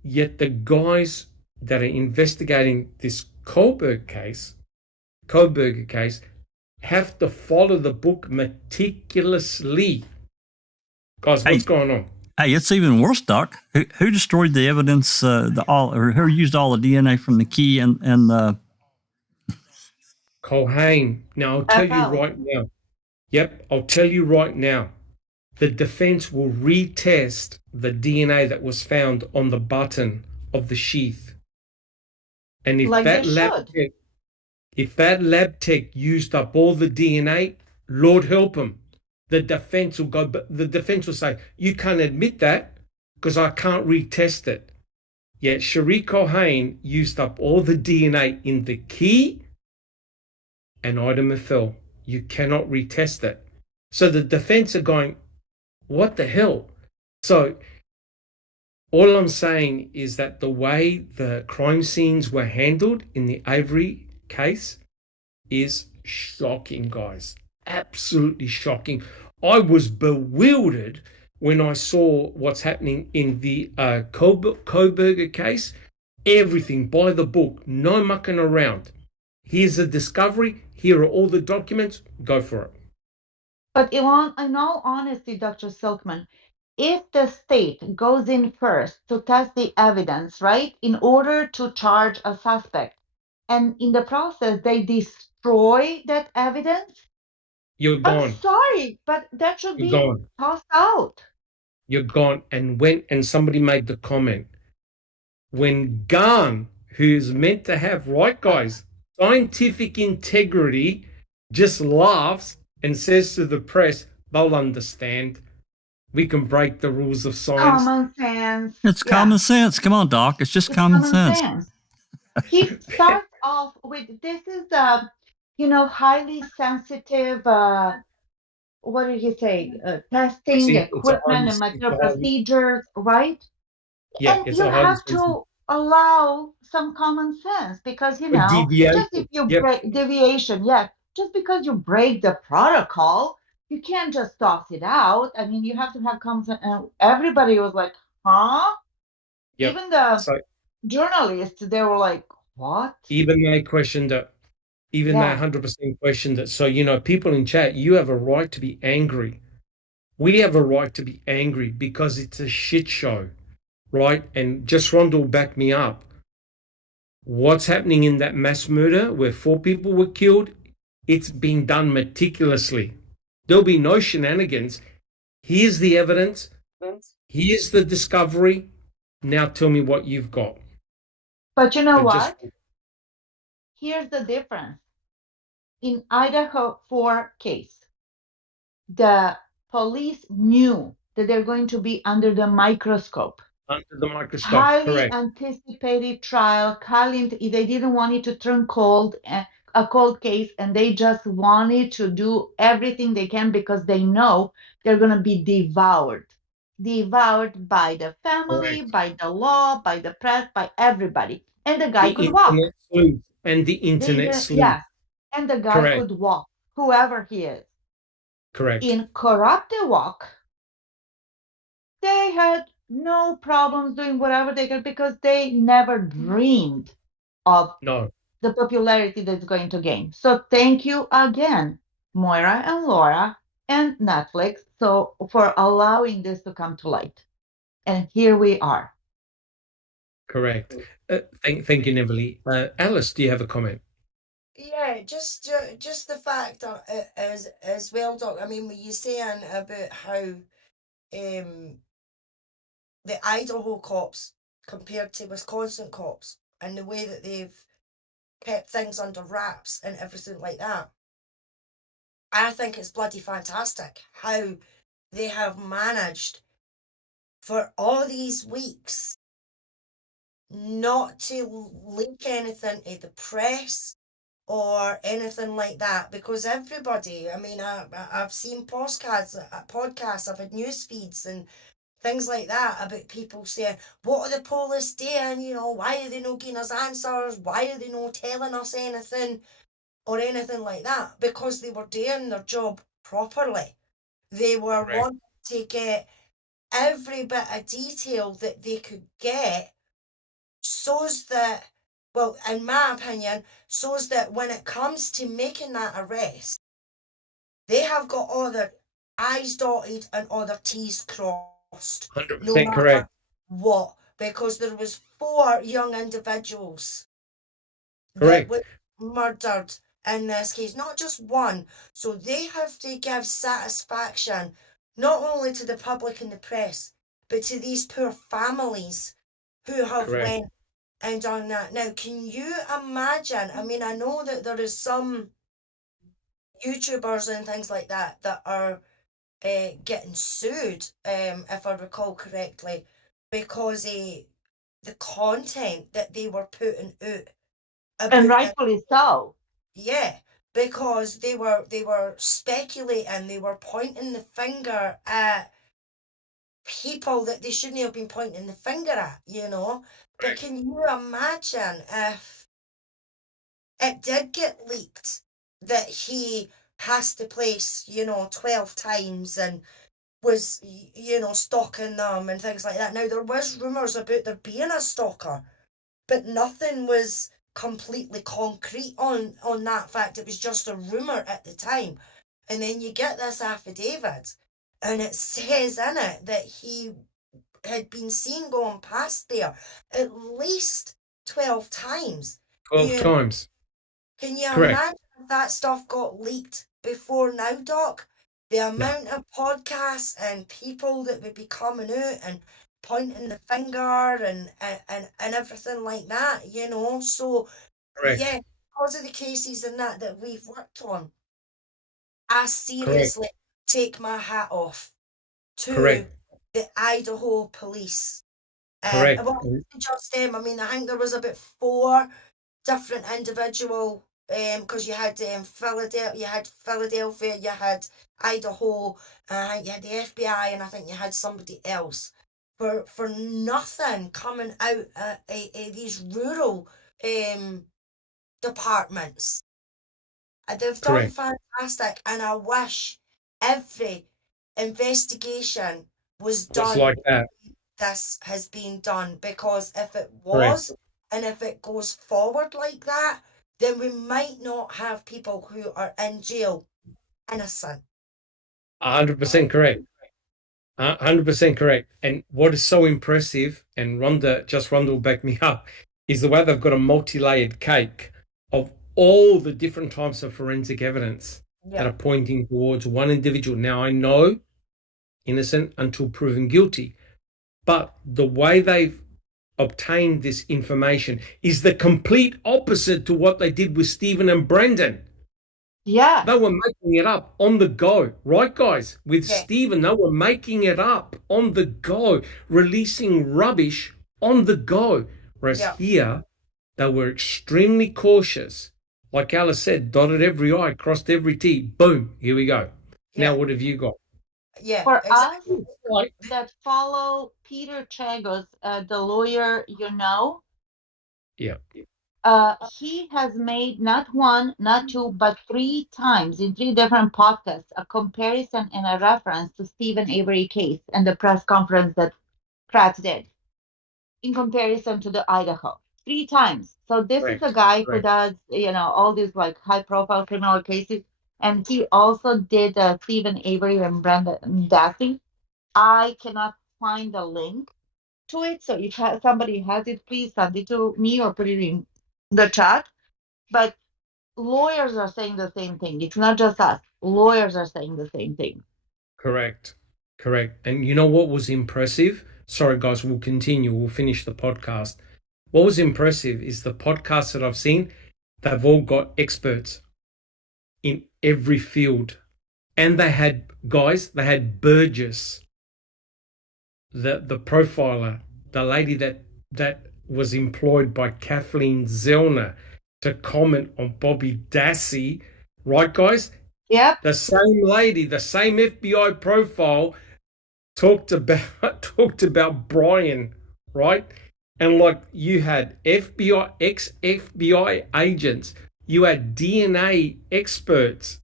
yet the guys that are investigating this Kohlberger case have to follow the book meticulously. Guys, what's going on? Hey, it's even worse, Doc. Who destroyed the evidence? Or who used all the DNA from the key and Culhane. Now, I'll tell you FL. right now. Yep, I'll tell you right now. The defense will retest the DNA that was found on the button of the sheath. And if Like that they lab should. tech, if that lab tech used up all the DNA, Lord help him. The defense will say, you can't admit that because I can't retest it. Yet Cherie Culhane used up all the DNA in the key and Ida Mathil. You cannot retest it. So the defense are going, what the hell? So all I'm saying is that the way the crime scenes were handled in the Avery case is shocking, guys. Absolutely shocking. I was bewildered when I saw what's happening in the Kohlberger case. Everything by the book, no mucking around. Here's a discovery. Here are all the documents. Go for it. But in all honesty, Dr. Silkman, if the state goes in first to test the evidence, right, in order to charge a suspect, and in the process they destroy that evidence, You're I'm gone. sorry, but that should You're be gone. tossed out. You're gone. And somebody made the comment, when Garn, who's meant to have, right, guys, scientific integrity, just laughs and says to the press, they'll understand. We can break the rules of science. Common sense. it's Yeah, common sense. Come on, Doc. It's just it's common sense. He starts off with this is highly sensitive what did he say? Testing It's a equipment and material procedures, right? yeah, And it's you a highly have sensitive to allow some common sense because just if deviation. you Yep, break deviation, yeah, just because you break the protocol, you can't just toss it out. I mean, you have to have common sense. And everybody was like, huh? yep. Even the So journalists, they were like, what? even they questioned it. Even they Yeah. 100% questioned it. So, people in chat, you have a right to be angry. We have a right to be angry because it's a shit show, right? And just Rhonda will back me up. What's happening in that mass murder where 4 people were killed, it's been done meticulously. There'll be no shenanigans. Here's the evidence. Here's the discovery. Now tell me what you've got. But you know But just what? Here's the difference. In Idaho 4 case, the police knew that they're going to be under the microscope. under the microscope, Highly correct. anticipated trial. They didn't want it to turn cold, a cold case, and they just wanted to do everything they can because they know they're going to be devoured by the family, Correct. by the law, by the press, by everybody. And the guy The could walk. internet sleuth and the internet sleuth. Yeah, and the guy Correct. could walk, whoever he is. Correct. In Corruptewalk, they had no problems doing whatever they could because they never dreamed of No. the popularity that's going to gain. So thank you again, Moira and Laura and Netflix, for allowing this to come to light. And here we are. Correct. Thank you, Neverly. Alice, do you have a comment? Yeah, just the fact that as well, Doc. I mean, were you saying about how the Idaho cops compared to Wisconsin cops and the way that they've kept things under wraps and everything like that? I think it's bloody fantastic how they have managed for all these weeks not to leak anything to the press or anything like that, because everybody, I mean, I've seen podcasts, I've had news feeds and things like that about people saying, what are the police doing? You know, why are they not giving us answers? Why are they not telling us anything or anything like that? Because they were doing their job properly. They were Correct. wanting to get every bit of detail that they could get, shows that, well, in my opinion, shows that when it comes to making that arrest, they have got all their I's dotted and all their T's crossed, no 100% matter correct. what, because there was 4 young individuals that Correct. were murdered in this case, not just one. So they have to give satisfaction not only to the public and the press, but to these poor families who have Correct. went and done that. Now, can you imagine? I mean, I know that there is some YouTubers and things like that that are getting sued, if I recall correctly, because the content that they were putting out And about the, rightfully so. yeah, because they were speculating, they were pointing the finger at people that they shouldn't have been pointing the finger at, you know. But can you imagine if it did get leaked that he has to place, 12 times and was, stalking them and things like that. Now, there was rumours about there being a stalker, but nothing was completely concrete on that fact. It was just a rumour at the time. And then you get this affidavit, and it says in it that he had been seen going past there at least 12 times. 12 You times. Can you Correct. imagine if that stuff got leaked before now, Doc? The No. amount of podcasts and people that would be coming out and pointing the finger and everything like that, you know? So, Correct. yeah, because of the cases and that we've worked on, I Correct. seriously take my hat off to Correct. the Idaho police. Correct. Well, it wasn't just them. I mean, I think there was about 4 different individual, because you had Philadelphia, you had Idaho, you had the FBI, and I think you had somebody else for nothing coming out these rural departments. They've done Correct. fantastic, and I wish every investigation was Was done like that. this has been done, because if it Correct. was and if it goes forward like that, then we might not have people who are in jail innocent. 100% correct. 100% correct. And what is so impressive, and Rhonda will back me up, is the way they've got a multi-layered cake of all the different types of forensic evidence that Yeah, are pointing towards one individual. Now, I know innocent until proven guilty, but the way they've obtained this information is the complete opposite to what they did with Stephen and Brendan. Yeah. They were making it up on the go, right, guys? With yeah, Stephen, they were making it up on the go, releasing rubbish on the go. Whereas yeah, here, they were extremely cautious. Like Alice said, dotted every I, crossed every T. Boom, here we go. Now, yeah, what have you got? yeah, For us exactly. Like, that follow Peter Chagos, the lawyer, yeah, he has made not one, not two, but 3 times in 3 different podcasts a comparison and a reference to Stephen Avery case and the press conference that Pratt did in comparison to the Idaho. 3 times. So this is a correct, guy who correct, does, all these like high-profile criminal cases, and he also did Stephen Avery and Brendan Dassey. I cannot find a link to it, so if somebody has it, please send it to me or put it in the chat. But lawyers are saying the same thing. It's not just us. Lawyers are saying the same thing. correct, correct. And you know what was impressive? Sorry, guys, we'll continue. We'll finish the podcast. What was impressive is the podcasts that I've seen, they've all got experts in every field. And they had Burgess, the profiler, the lady that was employed by Kathleen Zellner to comment on Bobby Dassey, right, guys? Yep. The same lady, the same FBI profile talked about Brian, right? And like you had FBI, ex-FBI agents, you had DNA experts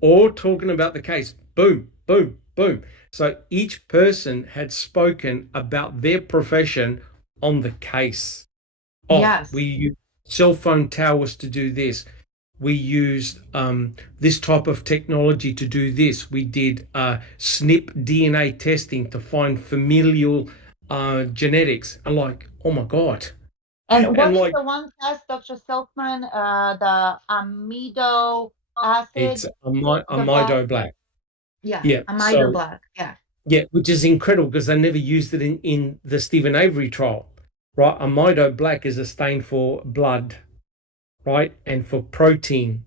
all talking about the case. Boom, boom, boom. So each person had spoken about their profession on the case. Oh, Yes. we use cell phone towers to do this. We used this type of technology to do this. We did SNP DNA testing to find familial genetics. I'm like, oh my God. And what And is like, the one test, Dr. Silkman? The amido it's acid, the black? amido black. Yeah, Yeah. amido So, black. Yeah. yeah, which is incredible because they never used it in the Stephen Avery trial, right? Amido black is a stain for blood, right? And for protein.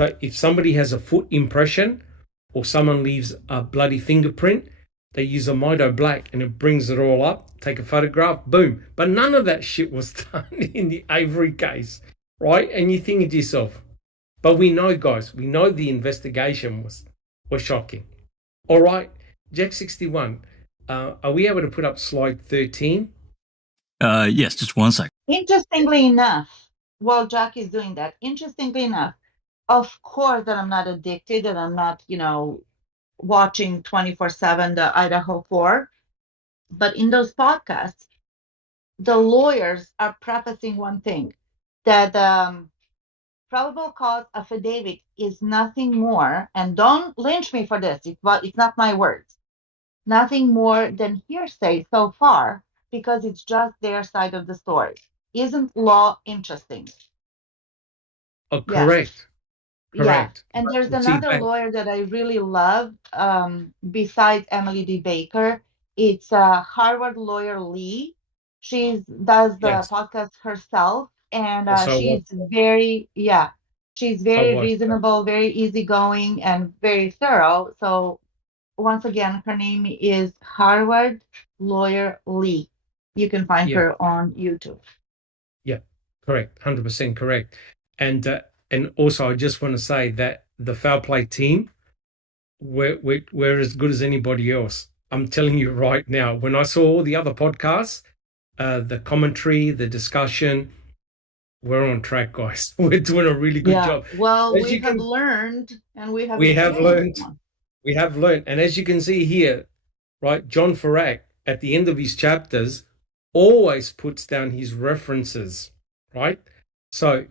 So if somebody has a foot impression or someone leaves a bloody fingerprint, they use a Mido black and it brings it all up, take a photograph, boom. But none of that shit was done in the Avery case, right? And you think to yourself, but we know, guys, we know the investigation was shocking. All right, Jack 61, are we able to put up slide 13? Yes, just 1 second. Interestingly enough, while Jack is doing that, interestingly enough, of course that I'm not addicted and I'm not, watching 24/7 the Idaho 4, but in those podcasts, the lawyers are prefacing one thing, that probable cause affidavit is nothing more, and don't lynch me for this, it's not my words, nothing more than hearsay so far, because it's just their side of the story. Isn't law interesting? Oh, Yeah. correct. Yeah. Correct. And there's But see, another lawyer that I really love, besides Emily D. Baker. It's Harvard lawyer Lee. She does the yes. podcast herself, and Yes, she's I very watched. reasonable, very easygoing, and very thorough. So once again, her name is Harvard lawyer Lee. You can find Yeah, her on YouTube. yeah, correct, 100% correct. And also, I just want to say that the foul play team, we're as good as anybody else. I'm telling you right now. When I saw all the other podcasts, the commentary, the discussion, we're on track, guys. We're doing a really good Yeah. job. Well, As we you have can, learned and we have we have experienced learned, one. we have learned, and as you can see here, right, John Ferak at the end of his chapters always puts down his references, right? So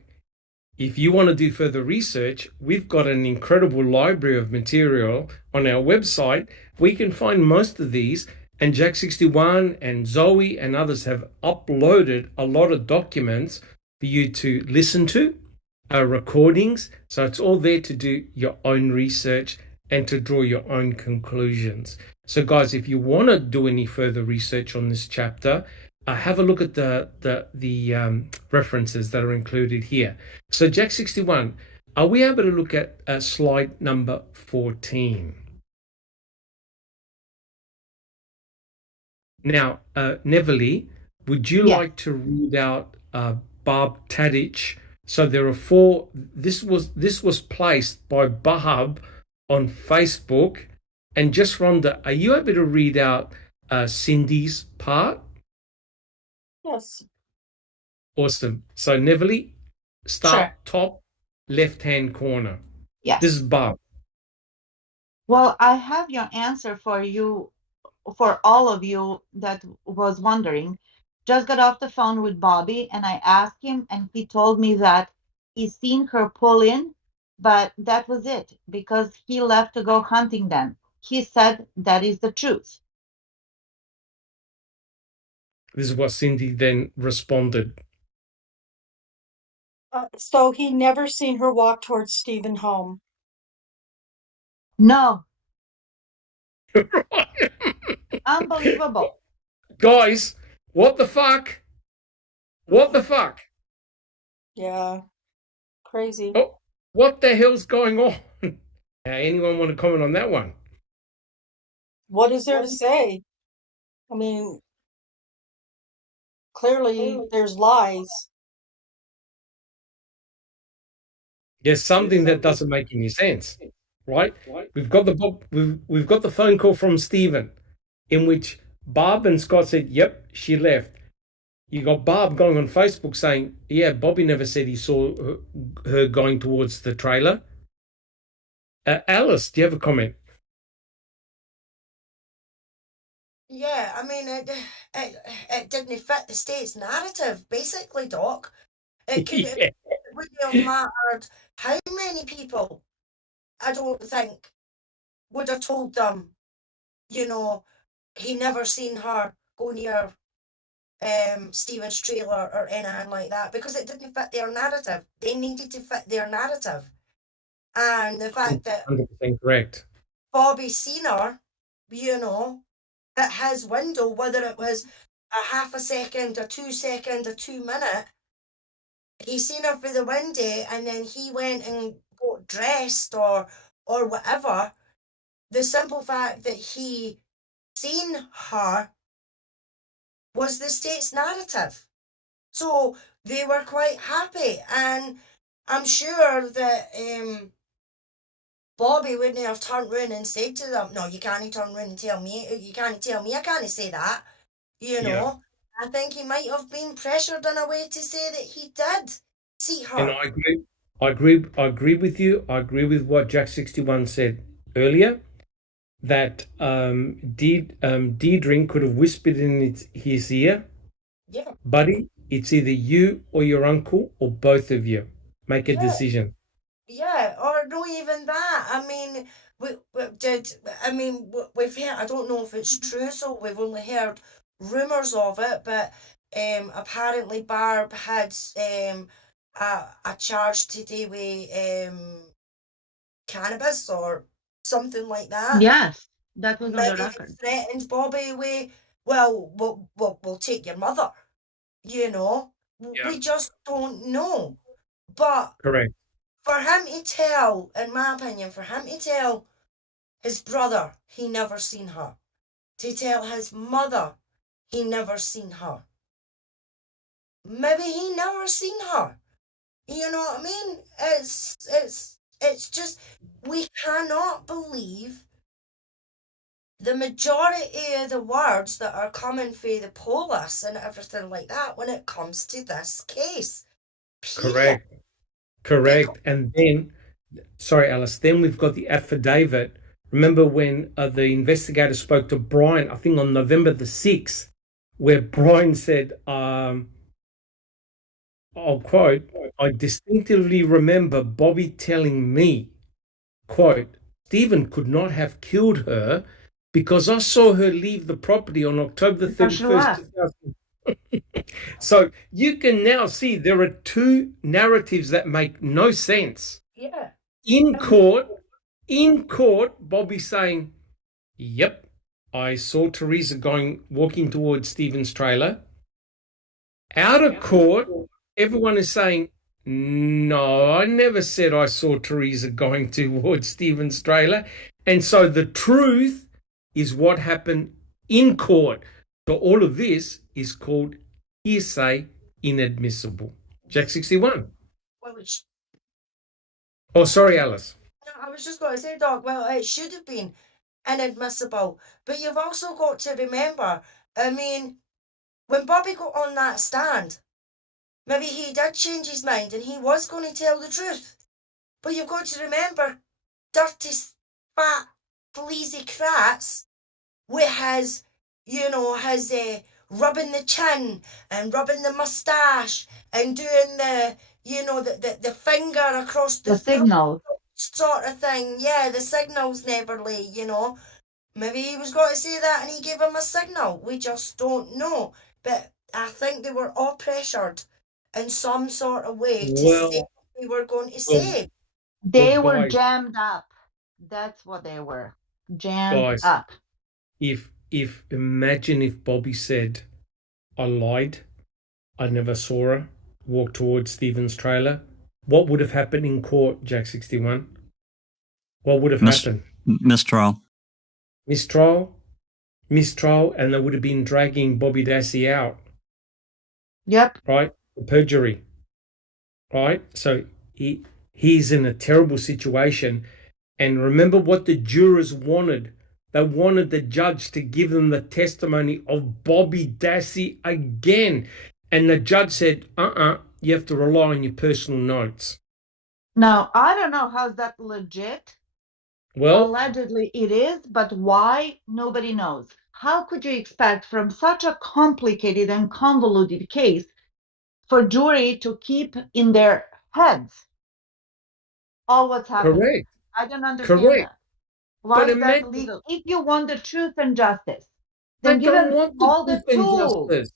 if you want to do further research, we've got an incredible library of material on our website. We can find most of these, and Jack 61 and Zoe and others have uploaded a lot of documents for you to listen to, recordings. So it's all there to do your own research and to draw your own conclusions. So, guys, if you want to do any further research on this chapter, have a look at the references that are included here. So, Jack 61, are we able to look at slide number 14? Now, Neville, would you Yeah. like to read out Barb Tadich? So there are four. This was placed by Barb on Facebook, and just Rhonda, are you able to read out Cindy's part? Yes. Awesome. So Neville, start Sure. top left-hand corner. Yes. This is Barb. Well, I have your answer for you, for all of you that was wondering. Just got off the phone with Bobby and I asked him, and he told me that he's seen her pull in, but that was it because he left to go hunting then. He said that is the truth. This is what Cindy then responded. So he never seen her walk towards Stephen home. No, unbelievable. Guys, what the fuck? What the fuck? Yeah. Crazy. Oh, what the hell's going on? Anyone want to comment on that one? What is there to say? I mean, clearly there's lies. Yes, something that doesn't make any sense, right? We've got we've got the phone call from Stephen, in which Barb and Scott said, "Yep, she left." You got Barb going on Facebook saying, "Yeah, Bobby never said he saw her going towards the trailer." Alice, do you have a comment? Yeah, I mean, it didn't fit the state's narrative, basically, Doc. It could Yeah. it wouldn't have mattered how many people, I don't think, would have told them, you know, he never seen her go near Stephen's trailer or anything like that, because it didn't fit their narrative. They needed to fit their narrative. And the fact that 100% correct. Bobby seen her, you know, at his window, whether it was a half a second, a 2 second, a 2 minute, he seen her through the window, and then he went and got dressed or whatever. The simple fact that he seen her was the state's narrative. So they were quite happy, and I'm sure that Bobby wouldn't have turned round and said to them, "No, you can't turn round and tell me. You can't tell me. I can't say that." You Yeah. know, I think he might have been pressured in a way to say that he did see And her. I agree. I agree with you. I agree with what Jack 61 said earlier, that Deidre could have whispered in his ear, Yeah, "Buddy, it's either you or your uncle or both of you. Make a yeah, decision." yeah. Or no, even that. I mean, we did. I mean, we've heard. I don't know if it's true, so we've only heard rumors of it. But apparently Barb had a charge to do with cannabis or something like that. Yes, that was on the Maybe record. threatened Bobby with, well, we'll take your mother, you know. Yeah. We just don't know. But Correct. for him to tell, in my opinion, for him to tell his brother he never seen her, to tell his mother he never seen her, maybe he never seen her. You know what I mean? It's just, we cannot believe the majority of the words that are coming through the police and everything like that when it comes to this case. Period. Correct. Correct. And then, sorry, Alice, then we've got the affidavit. Remember when the investigator spoke to Brian, I think on November the 6th, where Brian said, I'll quote, "I distinctively remember Bobby telling me, quote, Stephen could not have killed her because I saw her leave the property on October Because she 31st, left. 2000." So you can now see there are two narratives that make no sense. Yeah. In court, Bobby's saying, "Yep, I saw Teresa walking towards Stephen's trailer." Out of court, everyone is saying, "No, I never said I saw Teresa going towards Stephen's trailer." And so the truth is what happened in court. So all of this is called hearsay, inadmissible. Jack 61. Well, Oh, sorry, Alice. I was just going to say, Doc, well, it should have been inadmissible. But you've also got to remember, I mean, when Bobby got on that stand, maybe he did change his mind and he was going to tell the truth. But you've got to remember, dirty, fat, fleazy crats with his, his rubbing the chin and rubbing the moustache and doing the finger across the The throat signal. sort of thing. Yeah, the signals never lay. Maybe he was going to say that and he gave him a signal. We just don't know. But I think they were all pressured in some sort of way to say Well, what they were going to well, say. They were guys, jammed up. That's what they were. Jammed guys, up. if imagine if Bobby said, "I lied, I never saw her walk towards Stephen's trailer," what would have happened in court, Jack 61? What would have happened? Mistrial. Mistrial, and they would have been dragging Bobby Dassey out, Yep. right? For perjury, right? So He's in a terrible situation. And remember what the jurors wanted. They wanted the judge to give them the testimony of Bobby Dassey again. And the judge said, you have to rely on your personal notes. Now, I don't know how's that legit. Well, allegedly it is, but why? Nobody knows. How could you expect from such a complicated and convoluted case for jury to keep in their heads all what's happening? correct. I don't understand Correct. that. Why But is that imagine, legal? If you want the truth and justice, they then give don't them want the all the truth and tools. justice.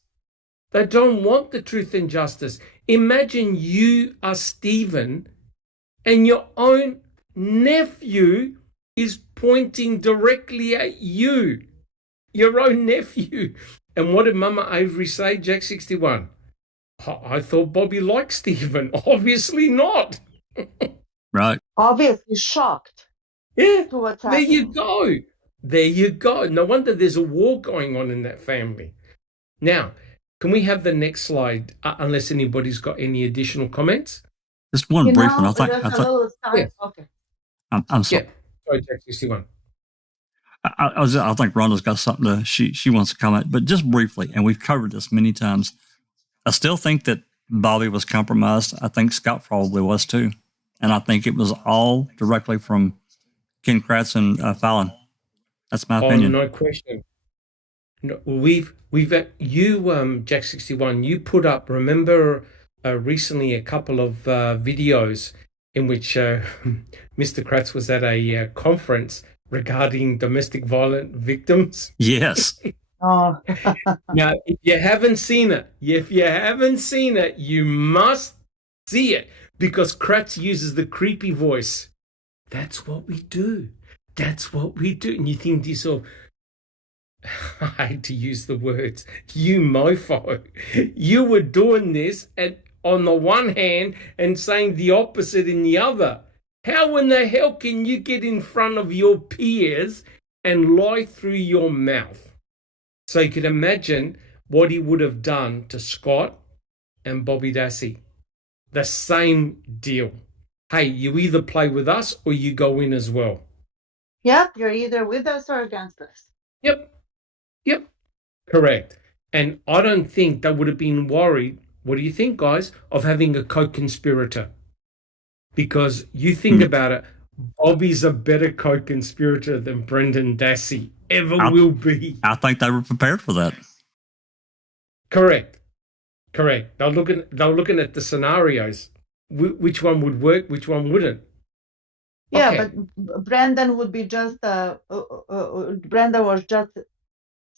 They don't want the truth and justice. Imagine you are Stephen and your own nephew is pointing directly at you, your own nephew. And what did Mama Avery say, Jack 61? I thought Bobby liked Stephen. Obviously not. Right. Obviously shocked Yeah, to what's there happening. you go. There you go. No wonder there's a war going on in that family. Now, can we have the next slide, unless anybody's got any additional comments? Just one You brief know, one. I there's think a little time. Yeah. Okay. I'm sorry. Yeah. Sorry, Jack 61. I think Rhonda's got something to, she wants to comment, but just briefly, and we've covered this many times. I still think that Bobby was compromised. I think Scott probably was too. And I think it was all directly from Ken Kratz and Fallon. That's my opinion. No question. No, Jack 61, you put up, remember recently a couple of videos in which Mr. Kratz was at a conference regarding domestic violence victims. Yes. Oh. Now, if you haven't seen it, you must see it, because Kratz uses the creepy voice. That's what we do. That's what we do. And you think to yourself, I hate to use the words, you mofo. You were doing this on the one hand and saying the opposite in the other. How in the hell can you get in front of your peers and lie through your mouth? So you can imagine what he would have done to Scott and Bobby Dassey. The same deal. Hey, you either play with us or you go in as well. Yep, you're either with us or against us. Yep. Correct. And I don't think they would have been worried, what do you think, guys, of having a co-conspirator? Because you think about it, Bobby's a better co-conspirator than Brendan Dassey ever will be. I think they were prepared for that. Correct. They're looking at the scenarios. Which one would work, which one wouldn't. Yeah, Okay. but Brendan would be just Brendan was just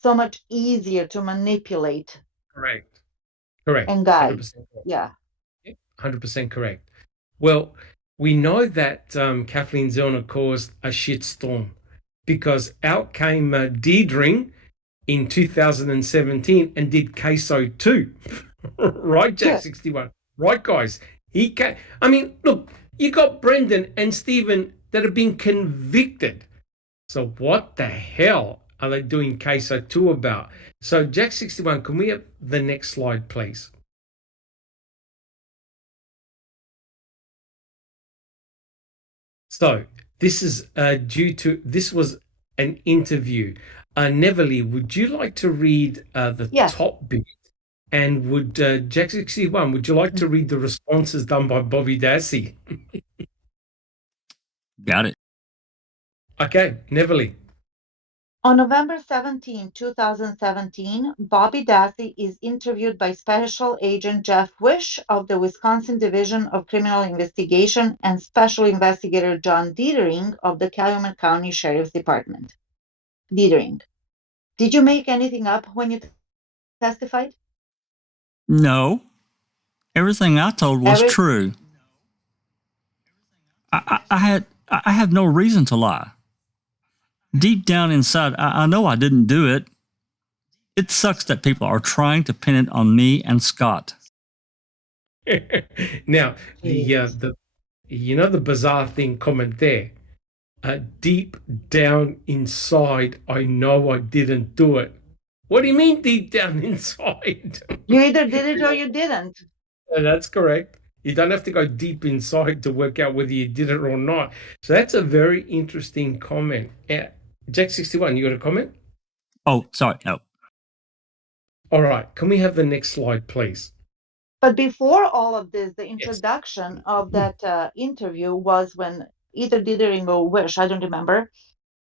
so much easier to manipulate. Correct. And guide. 100% correct. Yeah. 100% correct. Well, we know that Kathleen Zellner caused a shitstorm because out came Deirdre in 2017 and did queso too. Right, Jack Yeah. 61? Right, guys? Look, you got Brendan and Stephen that have been convicted. So what the hell are they doing queso 2 about? So Jack 61, can we have the next slide, please? So this is this was an interview. Neverly, would you like to read the top bit? And would Jack 61, would you like to read the responses done by Bobby Dassey? Got it. Okay, Neverly. On November 17, 2017, Bobby Dassey is interviewed by Special Agent Jeff Wish of the Wisconsin Division of Criminal Investigation and Special Investigator John Dietering of the Calumet County Sheriff's Department. Dietering, did you make anything up when you testified? No. Everything I told was true. I have no reason to lie. Deep down inside, I know I didn't do it. It sucks that people are trying to pin it on me and Scott. Now, the bizarre thing comment there. Deep down inside, I know I didn't do it. What do you mean deep down inside? You either did it or you didn't. That's correct. You don't have to go deep inside to work out whether you did it or not. So that's a very interesting comment. Jack 61, you got a comment? Oh, sorry. No. All right. Can we have the next slide, please? But before all of this, the Yes. introduction of that interview was when either Dithering or Wish, I don't remember,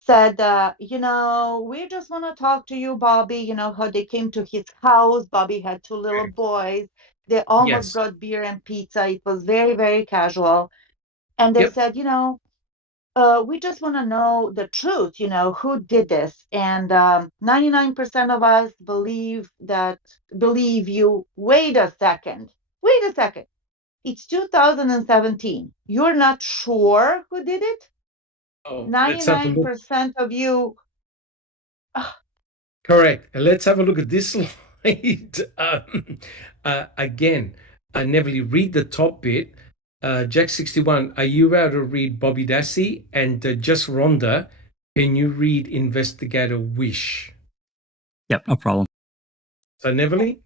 said, we just want to talk to you, Bobby. You know how they came to his house. Bobby had two little boys. They almost Yes. brought beer and pizza. It was very, very casual. And they Yep. said, we just want to know the truth, who did this. And 99% of us believe you. Wait a second. It's 2017. You're not sure who did it? Oh, let's have a look. 99% of you. Correct. And let's have a look at this slide. Again, Neville, read the top bit. Jack 61, are you able to read Bobby Dassey? And just Rhonda, can you read Investigator Wish? Yep, no problem. So, Neville?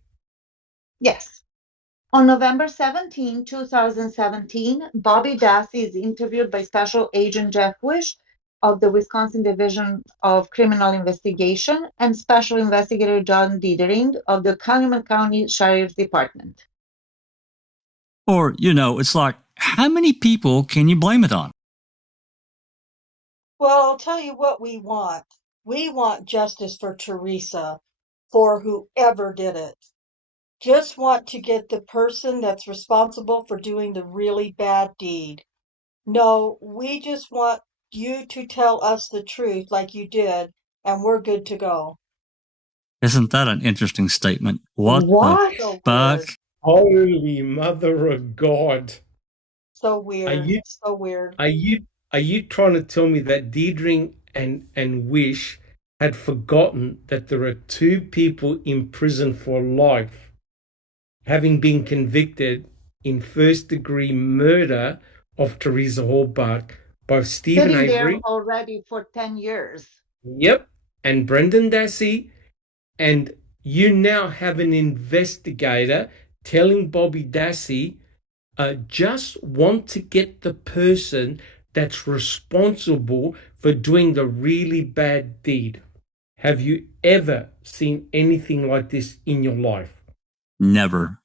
Yes. On November 17, 2017, Bobby Dassey is interviewed by Special Agent Jeff Wish of the Wisconsin Division of Criminal Investigation and Special Investigator John Dithering of the Calumet County Sheriff's Department. Or, it's like, how many people can you blame it on? Well, I'll tell you what we want. We want justice for Teresa, for whoever did it. Just want to get the person that's responsible for doing the really bad deed. No, we just want you to tell us the truth like you did, and we're good to go. Isn't that an interesting statement? What What? the So fuck? weird. Holy mother of God. So weird. So weird. Are you trying to tell me that Dithering and Wish had forgotten that there are two people in prison for life, having been convicted in first-degree murder of Teresa Hallbart, both Stephen Sitting there Avery, already for 10 years. yep, and Brendan Dassey, and you now have an investigator telling Bobby Dassey, just want to get the person that's responsible for doing the really bad deed. Have you ever seen anything like this in your life? Never.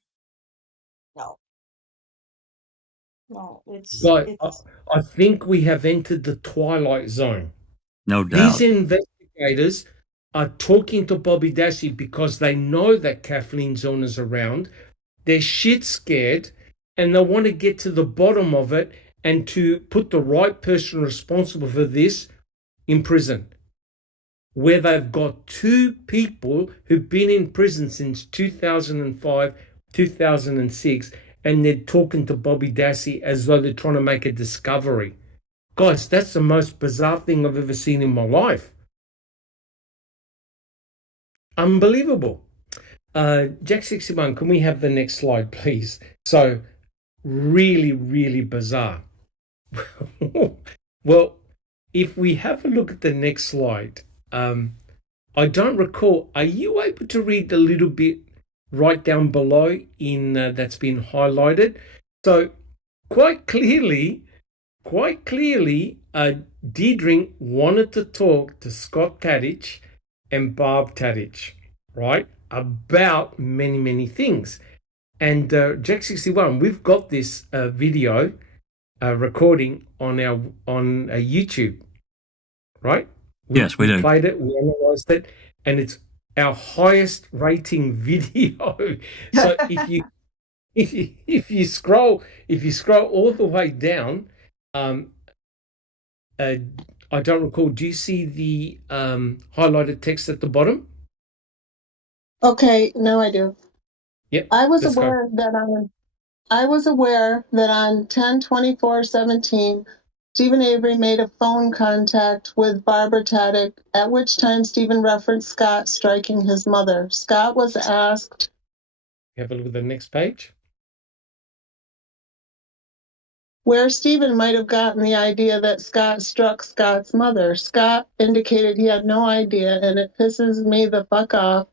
No, Guys, I think we have entered the twilight zone. No These doubt. investigators are talking to Bobby Dassey because they know that Kathleen Zona's around. They're shit scared and they want to get to the bottom of it and to put the right person responsible for this in prison. Where they've got two people who've been in prison since 2005, 2006, and they're talking to Bobby Dassey as though they're trying to make a discovery. Guys, that's the most bizarre thing I've ever seen in my life. Unbelievable. Jack 61, can we have the next slide, please? So, really, really bizarre. Well, if we have a look at the next slide, I don't recall. Are you able to read a little bit right down below in that's been highlighted? So, quite clearly, Dithering wanted to talk to Scott Tadich and Barb Tadich, right, about many, many things. And Jack 61, we've got this video recording on YouTube, right? Yes, we do. Played it, we analyzed it, and it's our highest rating video. So if you scroll all the way down, I don't recall. Do you see the highlighted text at the bottom? Okay, now I do. Yep. I was let's go. aware that on 10/24/17, Stephen Avery made a phone contact with Barbara Taddick, at which time Stephen referenced Scott striking his mother. Scott was asked, Have a look at the next page. where Stephen might have gotten the idea that Scott struck Scott's mother. Scott indicated he had no idea, and it pisses me the fuck off.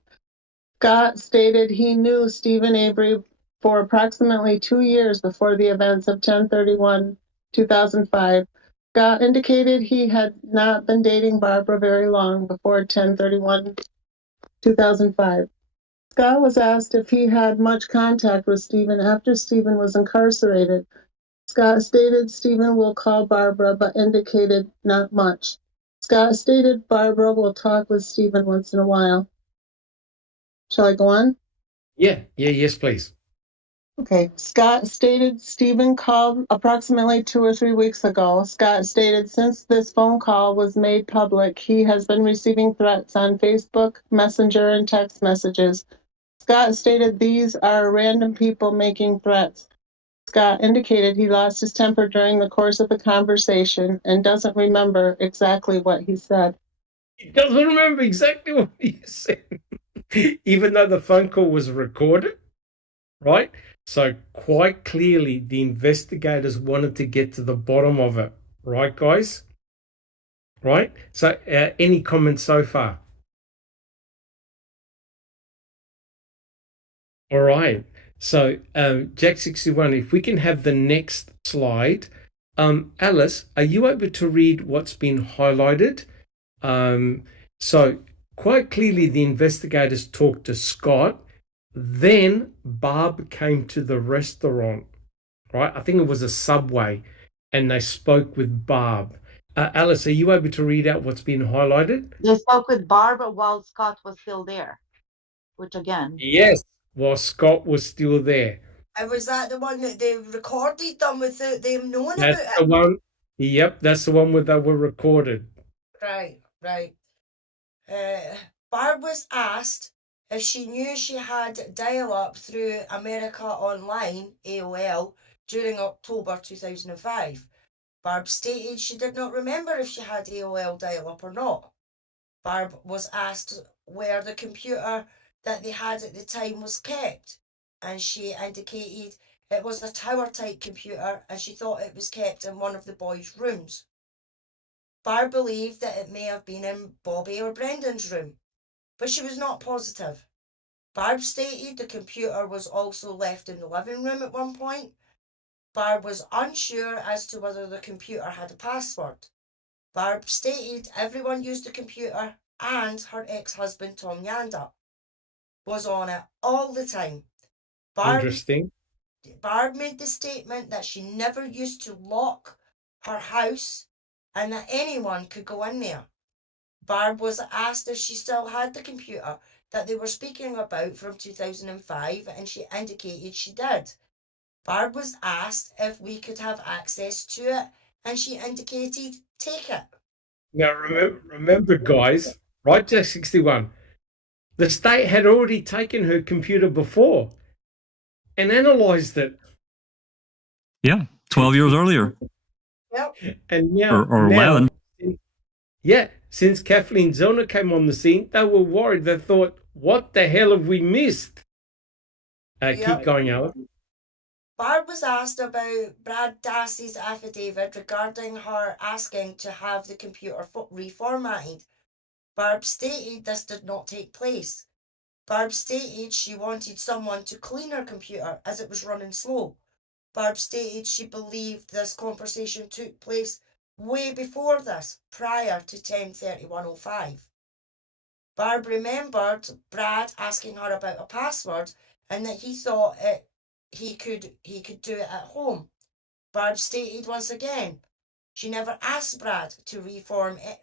Scott stated he knew Stephen Avery for approximately 2 years before the events of 10/31/2005. Scott indicated he had not been dating Barbara very long before 10/31/2005. Scott was asked if he had much contact with Stephen after Stephen was incarcerated. Scott stated Stephen will call Barbara, but indicated not much. Scott stated Barbara will talk with Stephen once in a while. Shall I go on? Yes, please. Okay. Scott stated Stephen called approximately 2 or 3 weeks ago. Scott stated since this phone call was made public, he has been receiving threats on Facebook, Messenger, and text messages. Scott stated these are random people making threats. Scott indicated he lost his temper during the course of the conversation and doesn't remember exactly what he said. He doesn't remember exactly what he said, even though the phone call was recorded, right? So quite clearly, the investigators wanted to get to the bottom of it, right, guys? Right? So any comments so far? All right. So, Jack61, if we can have the next slide. Alice, are you able to read what's been highlighted? So, quite clearly, the investigators talked to Scott. Then Barb came to the restaurant, right? I think it was a Subway, and they spoke with Barb. Alice, are you able to read out what's been highlighted? They spoke with Barbara while Scott was still there, which again, Yes, while Scott was still there. And was that the one that they recorded them without them knowing That's about the it? one. Yep, that's the one where they were recorded. Right. Barb was asked if she knew she had dial-up through America Online, AOL, during October 2005. Barb stated she did not remember if she had AOL dial-up or not. Barb was asked where the computer that they had at the time was kept, and she indicated it was a tower-type computer and she thought it was kept in one of the boys' rooms. Barb believed that it may have been in Bobby or Brendan's room, but she was not positive. Barb stated the computer was also left in the living room at one point. Barb was unsure as to whether the computer had a password. Barb stated everyone used the computer and her ex-husband Tom Yanda was on it all the time. Interesting. Barb made the statement that she never used to lock her house and that anyone could go in there. Barb was asked if she still had the computer that they were speaking about from 2005, and she indicated she did. Barb was asked if we could have access to it, and she indicated take it. Now, remember, guys, right, Jack61, the state had already taken her computer before and analyzed it. Yeah, 12 years earlier. Yep. And now, or 11. Since Kathleen Zellner came on the scene, they were worried. They thought, what the hell have we missed? Keep going, Alice. Barb was asked about Brad Dassey's affidavit regarding her asking to have the computer reformatted. Barb stated this did not take place. Barb stated she wanted someone to clean her computer as it was running slow. Barb stated she believed this conversation took place way before this, prior to 10/31/05. Barb remembered Brad asking her about a password and that he thought he could do it at home. Barb stated once again she never asked Brad to reformat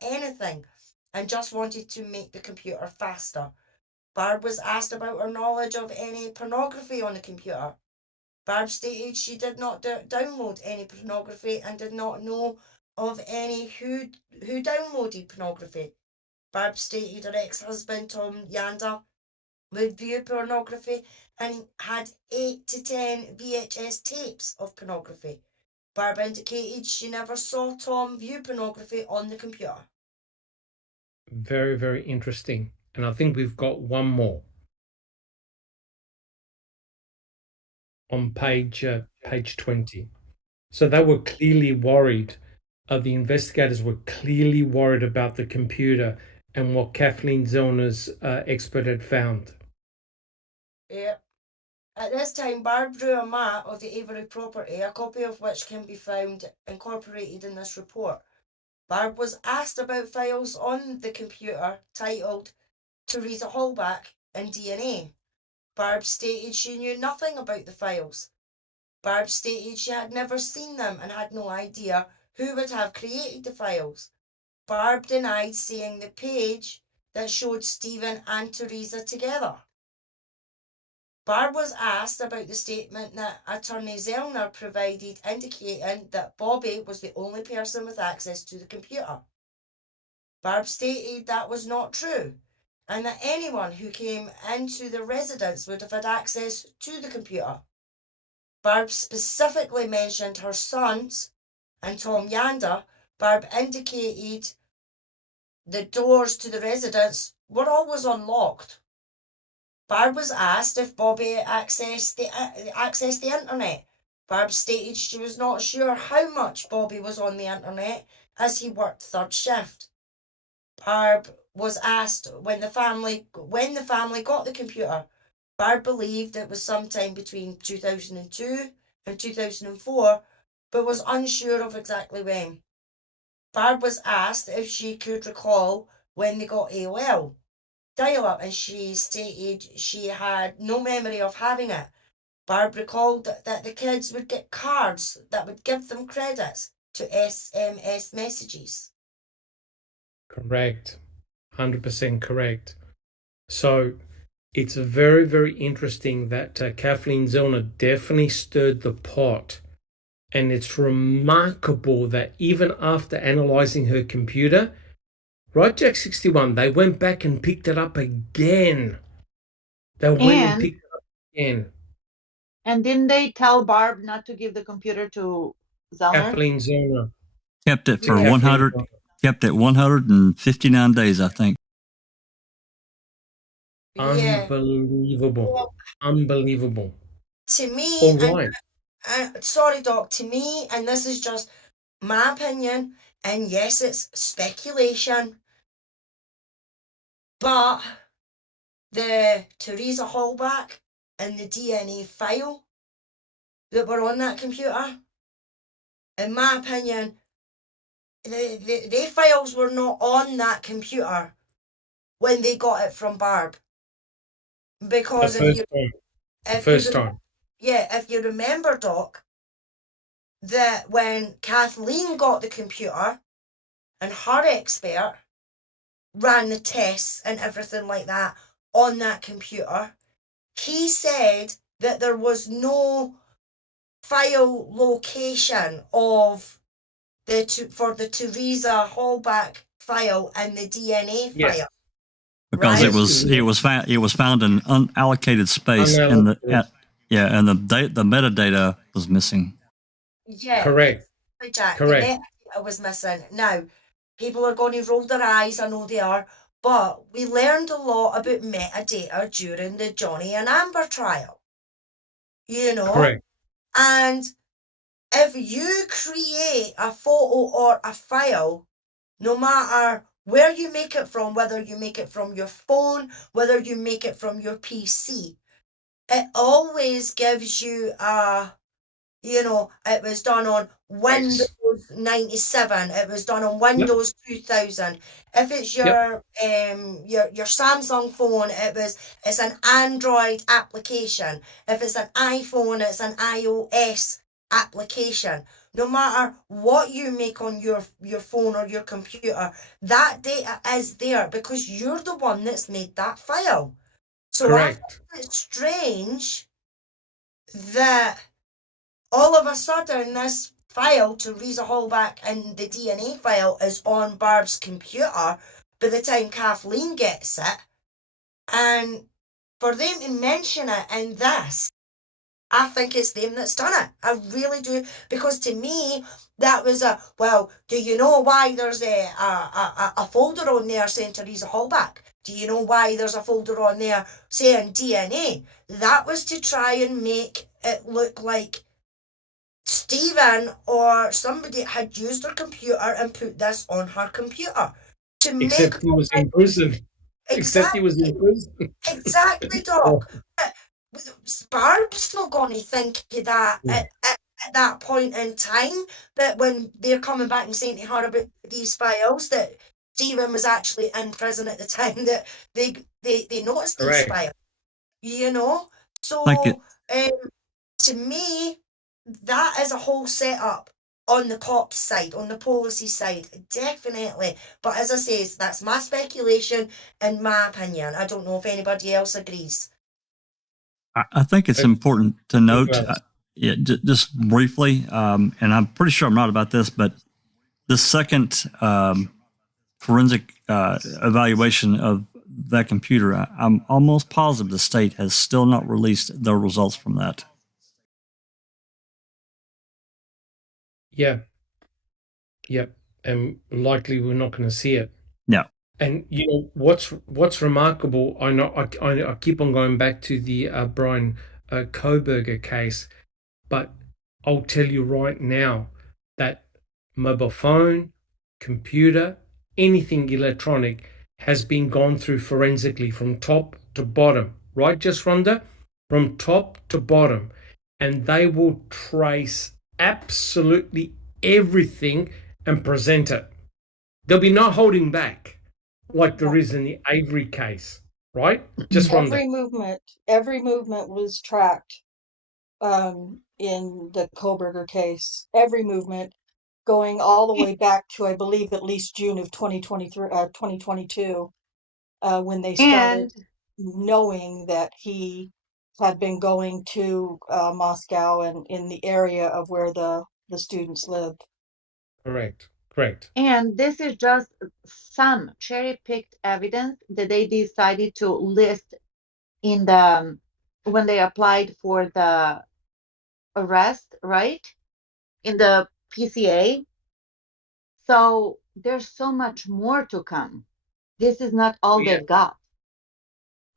anything and just wanted to make the computer faster. Barb was asked about her knowledge of any pornography on the computer. Barb stated she did not download any pornography and did not know of any who downloaded pornography. Barb stated her ex-husband Tom Yanda would view pornography and had 8 to 10 VHS tapes of pornography. Barb indicated she never saw Tom view pornography on the computer. Very, very interesting. And I think we've got one more on page 20. So they were clearly worried. The investigators were clearly worried about the computer and what Kathleen Zellner's expert had found. Yeah. At this time, Barb drew a map of the Avery property, a copy of which can be found incorporated in this report. Barb was asked about files on the computer titled Teresa Hallback and DNA. Barb stated she knew nothing about the files. Barb stated she had never seen them and had no idea who would have created the files. Barb denied seeing the page that showed Stephen and Teresa together. Barb was asked about the statement that Attorney Zellner provided indicating that Bobby was the only person with access to the computer. Barb stated that was not true and that anyone who came into the residence would have had access to the computer. Barb specifically mentioned her sons and Tom Yander. Barb indicated the doors to the residence were always unlocked. Barb was asked if Bobby accessed the internet. Barb stated she was not sure how much Bobby was on the internet as he worked third shift. Barb was asked when the family got the computer. Barb believed it was sometime between 2002 and 2004, but was unsure of exactly when. Barb was asked if she could recall when they got AOL dial-up, and she stated she had no memory of having it. Barb recalled that the kids would get cards that would give them credits to SMS messages. Correct. 100% correct. So it's very, very interesting that Kathleen Zellner definitely stirred the pot. And it's remarkable that even after analyzing her computer, right, Jack 61, they went back and picked it up again. They went and picked it up again. And didn't they tell Barb not to give the computer to Zellner? Kathleen Zellner. Kept it for 100. Kept it 159 days, I think. Yeah. Unbelievable. Unbelievable. To me, All right. Sorry, Doc, to me, and this is just my opinion, and yes, it's speculation, but the Teresa Hallback and the DNA file that were on that computer, in my opinion, the files were not on that computer when they got it from Barb. Because first time. Yeah, if you remember, Doc, that when Kathleen got the computer and her expert ran the tests and everything like that on that computer, he said that there was no file location of for the Teresa Hallback file and the DNA file. Because right? it was found in unallocated space and the metadata was missing. Yeah. Correct. Jack, correct. The metadata was missing. Now, people are going to roll their eyes, I know they are, but we learned a lot about metadata during the Johnny and Amber trial. You know? Correct. And if you create a photo or a file, no matter where you make it from, whether you make it from your phone, whether you make it from your PC, it always gives you it was done on Windows 97. It was done on Windows 2000. If it's your Samsung phone, it's an Android application. If it's an iPhone, it's an iOS application. No matter what you make on your phone or your computer, that data is there because you're the one that's made that file. So Correct. I think it's strange that all of a sudden this file, Teresa Hallback and the DNA file, is on Barb's computer by the time Kathleen gets it. And for them to mention it in this, I think it's them that's done it. I really do. Because to me, that was do you know why there's a folder on there saying Teresa Hallback? Do you know why there's a folder on there saying DNA? That was to try and make it look like Stephen or somebody had used her computer and put this on her computer. Except he was in prison. Except he was in prison. Exactly, Doc. Barb's not going to think of that at that point in time, that when they're coming back and saying to her about these files, that Stephen was actually in prison at the time that they noticed these Correct. files, you know? Like it. So, to me, that is a whole setup on the cops side, on the policy side, definitely. But as I say, that's my speculation and my opinion. I don't know if anybody else agrees. I think it's important to note, just briefly, and I'm pretty sure I'm not about this, but the second forensic evaluation of that computer, I'm almost positive the state has still not released the results from that. Yeah. Yep. And likely we're not going to see it. No. And you know what's remarkable? I know I keep on going back to the Brian Koberger case, but I'll tell you right now that mobile phone, computer, anything electronic has been gone through forensically from top to bottom. Right, just Rhonda? From top to bottom. And they will trace absolutely everything and present it. There'll be no holding back like there is in the Avery case, right? Just Rhonda. Every movement was tracked in the Koberger case. Every movement, going all the way back to, I believe, at least June of 2022, when they started And knowing that he had been going to Moscow and in the area of where the students lived. Correct. Correct. and this is just some cherry-picked evidence that they decided to list in the when they applied for the arrest, right? In the PCA. So there's so much more to come. This is not all Yeah. they've got.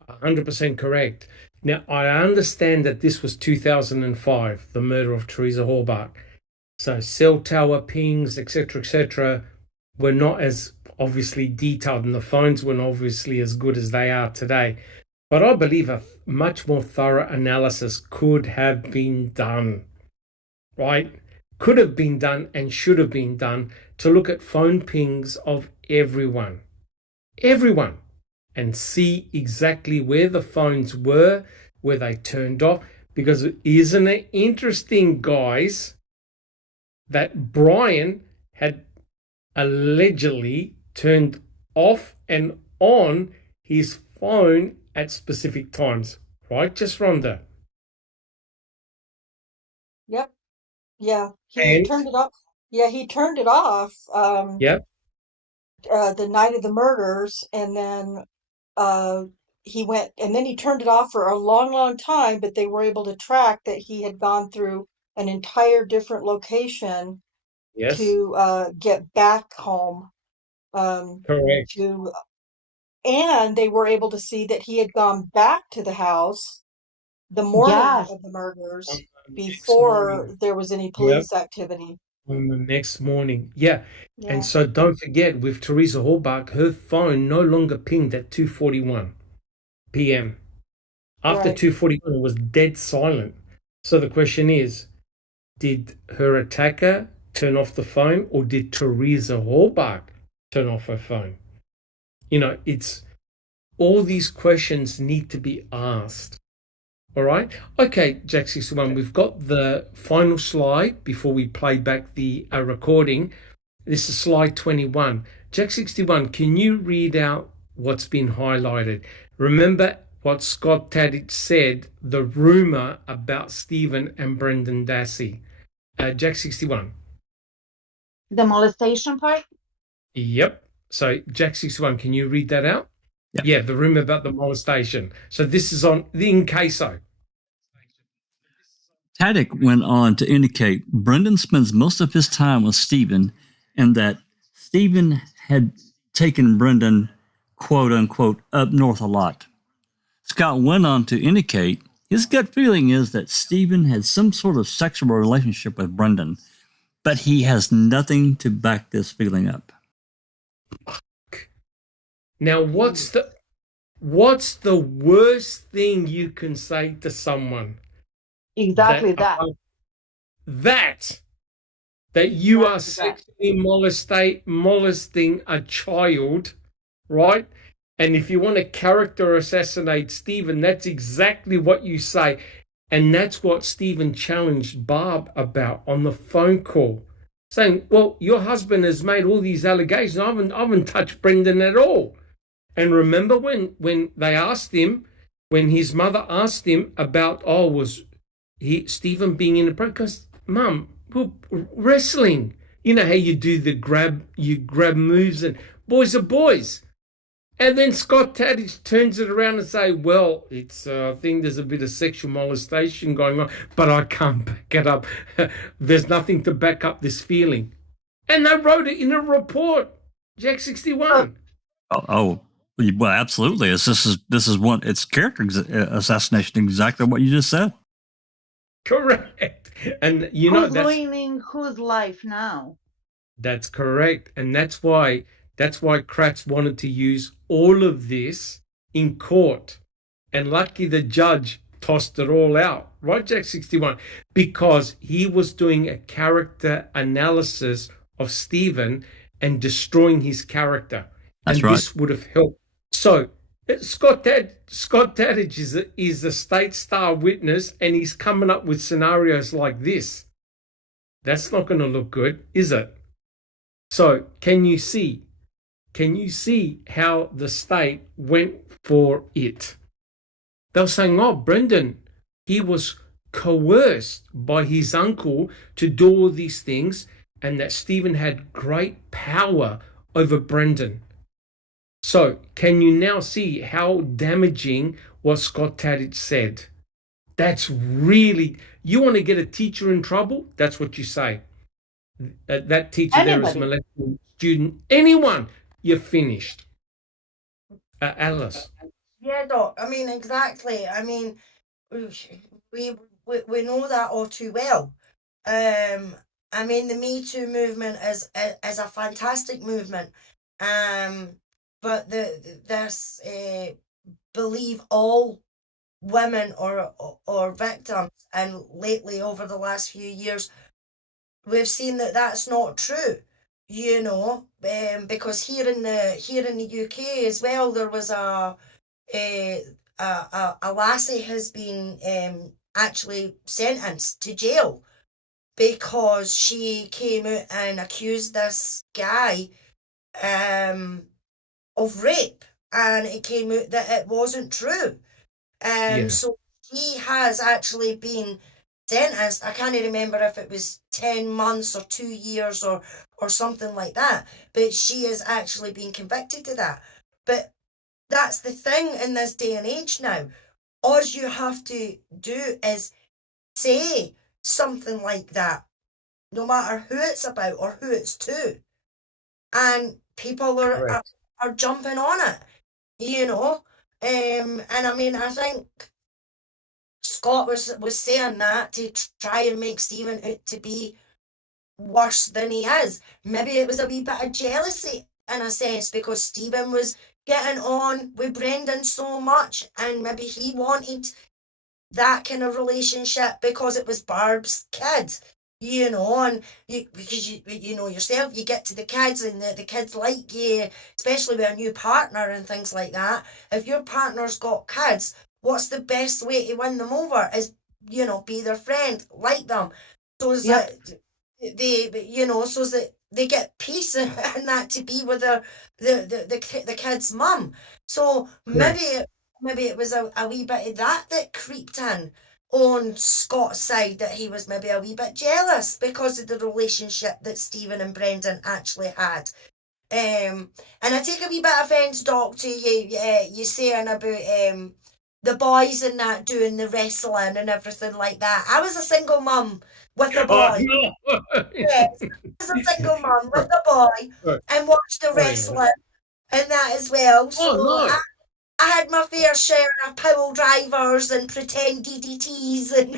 100% correct. Now, I understand that this was 2005, the murder of Teresa Horbach. So cell tower pings, etc., were not as obviously detailed, and the phones weren't obviously as good as they are today. But I believe a much more thorough analysis could have been done, right? Could have been done and should have been done to look at phone pings of everyone, and see exactly where the phones were, where they turned off. Because isn't it interesting, guys, that Brian had allegedly turned off and on his phone at specific times, right? Just Rhonda. Yep. Yeah. He And turned it off. Yeah, he turned it off yep, the night of the murders, and then he went, and then he turned it off for a long, long time, but they were able to track that he had gone through an entire different location yes, to get back home correct. to, and they were able to see that he had gone back to the house the morning Yes, of the murders Next before morning. there was any Yep. police activity. On the next morning. Yeah. And Yeah, so don't forget, with Teresa Horbach, her phone no longer pinged at 2:41 p.m. After right. 2:41, it was dead silent. So the question is, did her attacker turn off the phone, or did Teresa Horbach turn off her phone? You know, it's all these questions need to be asked. All right. Okay, Jack 61, we've got the final slide before we play back the recording. This is slide 21. Jack 61, can you read out what's been highlighted? Remember what Scott Tadich said, the rumor about Stephen and Brendan Dassey. Jack 61. the molestation part. Yep. So Jack 61, can you read that out? Yep. Yeah, the rumor about the molestation. So this is on the in caso. Taddick went on to indicate Brendan spends most of his time with Stephen and that Stephen had taken Brendan, quote unquote, up north a lot. Scott went on to indicate his gut feeling is that Stephen had some sort of sexual relationship with Brendan, but he has nothing to back this feeling up. Now, what's the What's the worst thing you can say to someone? Exactly That that. that you are Exactly sexually molesting a child, right? And if you want to character assassinate Stephen, that's exactly what you say. And that's what Stephen challenged Barb about on the phone call, saying, well, your husband has made all these allegations. I haven't touched Brendan at all. And remember when they asked him, when his mother asked him about, oh, was Stephen being in the because Mum, wrestling. You know how you grab moves, and boys are boys. And then Scott Tadich turns it around and say, well, it's I think there's a bit of sexual molestation going on, but I can't back it up. There's nothing to back up this feeling. And they wrote it in a report, Jack 61. Oh, well, absolutely. This is one. It's character assassination. Exactly what you just said. Correct. And you who's know ruining whose life now? that's correct. And that's why Kratz wanted to use all of this in court. And lucky the judge tossed it all out, right, Jack 61? Because he was doing a character analysis of Stephen and destroying his character. That's and right. This would have helped. So Scott Tadich is a state star witness, and he's coming up with scenarios like this. That's not going to look good, is it? So can you see how the state went for it? They were saying, oh, Brendan, he was coerced by his uncle to do all these things, and that Stephen had great power over Brendan. So can you now see how damaging what Scott Tadich said? That's really, you want to get a teacher in trouble? That's what you say. That teacher there is molesting student. Anyone, you're finished. Alice. Yeah, Doc. I mean, exactly. I mean, we know that all too well. I mean, the Me Too movement is a fantastic movement. But this believe all women or victims, and lately over the last few years, we've seen that that's not true. You know, because here in the UK as well, there was a lassie has been actually sentenced to jail because she came out and accused this guy of rape, and it came out that it wasn't true. So he has actually been sentenced. I can't remember if it was 10 months or 2 years or something like that, but she has actually been convicted of that. But that's the thing in this day and age now. All you have to do is say something like that, no matter who it's about or who it's to, and people are jumping on it, you know. And I mean, I think Scott was saying that to try and make Stephen out to be worse than he is. Maybe it was a wee bit of jealousy in a sense, because Stephen was getting on with Brendan so much, and maybe he wanted that kind of relationship because it was Barb's kid, you know, and because you know yourself, you get to the kids and the kids like you, especially with a new partner and things like that. If your partner's got kids, what's the best way to win them over is, you know, be their friend, like them, so that they, you know, so that they get peace and that to be with the kid's mum. So maybe it was a wee bit of that creeped in on Scott's side, that he was maybe a wee bit jealous because of the relationship that Stephen and Brendan actually had. And I take a wee bit of offence, Doc, to you saying about the boys and that doing the wrestling and everything like that. I was a single mum with a boy. No. Yes, I was a single mum with a boy and watched the wrestling and that as well. So I had my fair share of power drivers and pretend DDTs and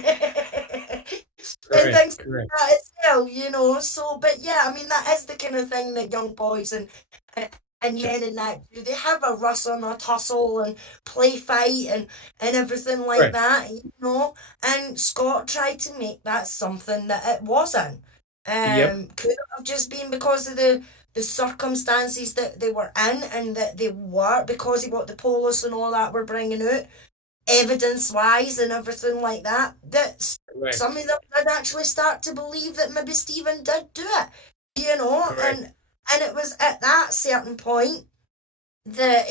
and things like that as well, you know. So, but yeah, I mean, that is the kind of thing that young boys and And men in that, do they have a rustle and a tussle and play fight and everything like Correct. that, you know? And Scott tried to make that something that it wasn't. Yep. Could it have just been because of the circumstances that they were in and that they were, because of what the police and all that were bringing out, evidence-wise and everything like that, that Correct. some of them did actually start to believe that maybe Stephen did do it, you know? Correct. And it was at that certain point that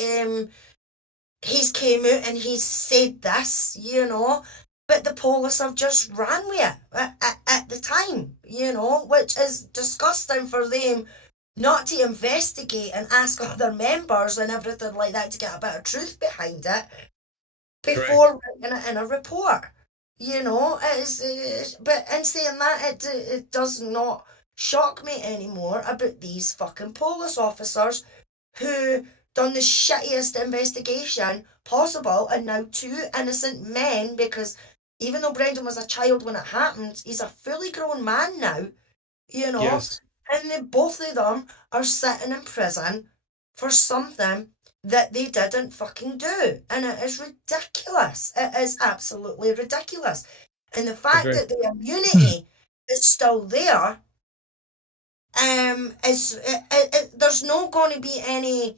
he's came out and he's said this, you know, but the police have just ran with it at the time, you know, which is disgusting for them not to investigate and ask other members and everything like that to get a bit of truth behind it before writing it in a report. You know, but in saying that, it does not shock me anymore about these fucking police officers who done the shittiest investigation possible, and now two innocent men, because even though Brendan was a child when it happened, he's a fully grown man now, you know, Yes. and both of them are sitting in prison for something that they didn't fucking do. And it is ridiculous. It is absolutely ridiculous. And the fact Agree. that the immunity is still there, there's not going to be any,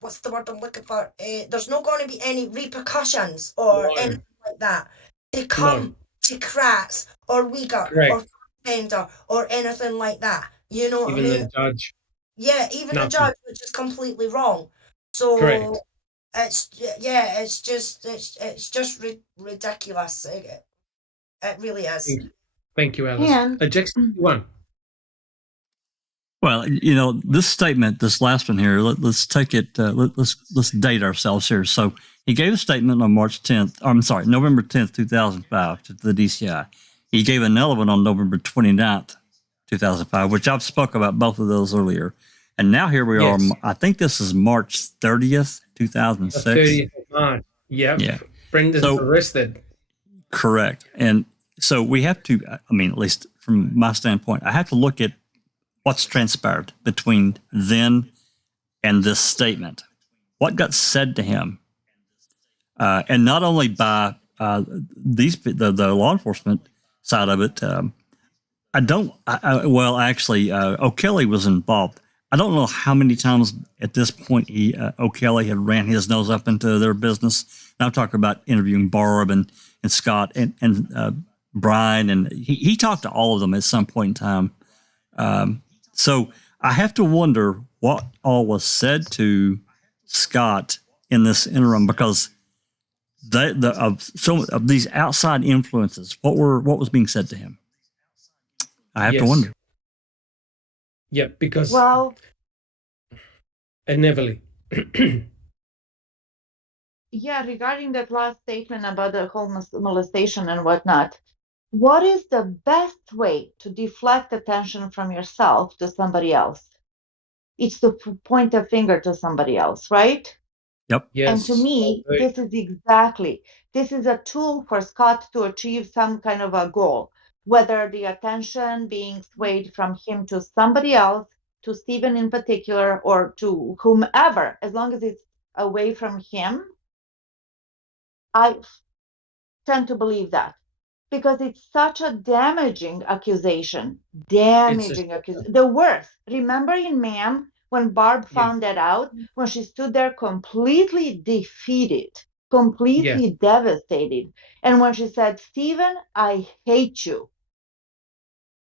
what's the word I'm looking for? There's not going to be any repercussions or No. anything like that to come to Kratz or Uyghur or Correct. Fassbender or anything like that. You know what I Even mean? the judge. Yeah, even the Nothing. judge, which is completely wrong. So Correct. it's just ridiculous. It really is. Thank you, Alice. And Jack 61. Well, you know, this statement, this last one here, let's take it, let's date ourselves here. So he gave a statement on November 10th, 2005 to the DCI. He gave another one on November 29th, 2005, which I've spoke about both of those earlier. And now here we Yes. are. I think this is March 30th, The 2006. 30th of March. Yep. Yeah. Brendan's So- arrested. Correct. And so we have to, I mean, at least from my standpoint, I have to look at what's transpired between then and this statement. What got said to him? And not only by the law enforcement side of it. O'Kelly was involved. I don't know how many times at this point O'Kelly had ran his nose up into their business. And I'm talking about interviewing Barb and Scott and Brian, and he talked to all of them at some point in time. So I have to wonder what all was said to Scott in this interim, because of these outside influences, what was being said to him? I have to Yes. wonder. Yeah, because well, Neverly. yeah, regarding that last statement about the whole molestation and whatnot, what is the best way to deflect attention from yourself to somebody else? It's to point a finger to somebody else, right? Yep. Yes. And to me, this is a tool for Scott to achieve some kind of a goal, whether the attention being swayed from him to somebody else, to Stephen in particular, or to whomever, as long as it's away from him. I tend to believe that, because it's such a damaging accusation. The worst. Remember in Ma'am, when Barb found that out, when she stood there completely defeated, completely devastated, and when she said, "Stephen, I hate you."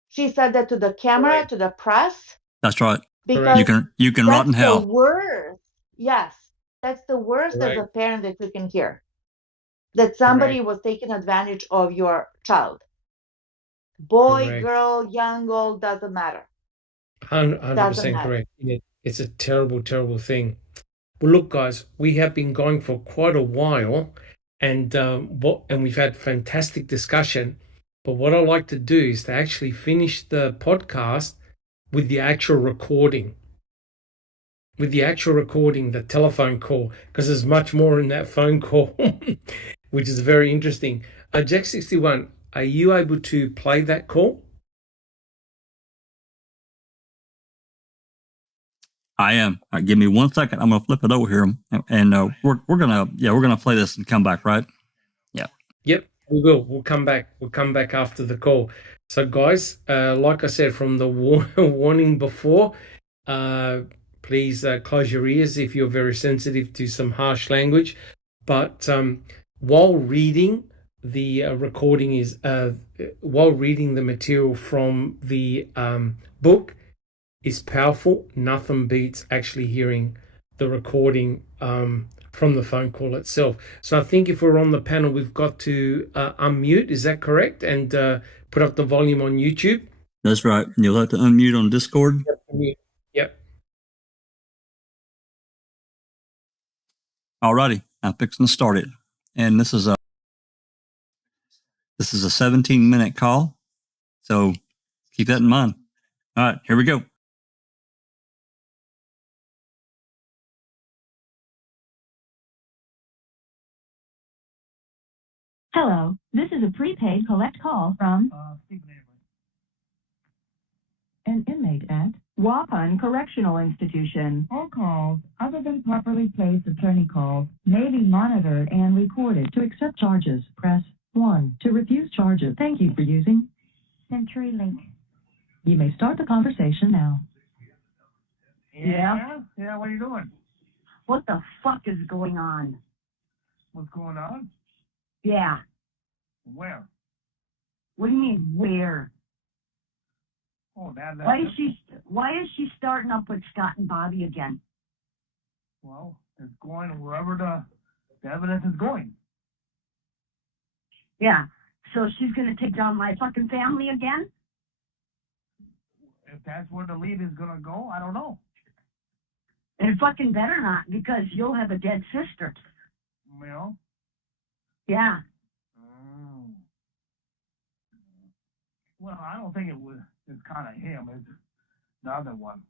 She said that to the camera, Right. to the press. That's right. Because You can rot in that's hell. the worst. Yes, that's the worst as a Right. parent that you can hear. That somebody was taking advantage of your child. Boy, Correct. girl, young, old, doesn't matter. 100% correct. It's a terrible, terrible thing. Well, look, guys, we have been going for quite a while, and we've had fantastic discussion. But what I like to do is to actually finish the podcast with the actual recording. The telephone call, because there's much more in that phone call, which is very interesting. Jack 61, are you able to play that call? I am. All right, give me 1 second. I'm gonna flip it over here, and we're gonna play this and come back, right? Yeah. Yep, we will. We'll come back. We'll come back after the call. So, guys, like I said from the warning before, please close your ears if you're very sensitive to some harsh language. But while reading the recording is while reading the material from the book is powerful. Nothing beats actually hearing the recording from the phone call itself. So I think if we're on the panel, we've got to unmute. Is that correct? And put up the volume on YouTube. That's right. You'll have to unmute on Discord. Yep. Yep. Alrighty, I'm fixing to start it. And this is a 17-minute call. So keep that in mind. All right, here we go. Hello, this is a prepaid collect call from an inmate at Waupun Correctional Institution. All calls, other than properly placed attorney calls, may be monitored and recorded. To accept charges, press 1. To refuse charges, thank you for using CenturyLink. You may start the conversation now. Yeah, what are you doing? What the fuck is going on? What's going on? Yeah. Where? What do you mean, where? Oh, that. Why is she starting up with Scott and Bobby again? Well, it's going wherever the evidence is going. Yeah. So she's gonna take down my fucking family again? If that's where the lead is gonna go, I don't know. And fucking better not, because you'll have a dead sister. Well. Yeah. Well, I don't think it's kind of him. It's the other one.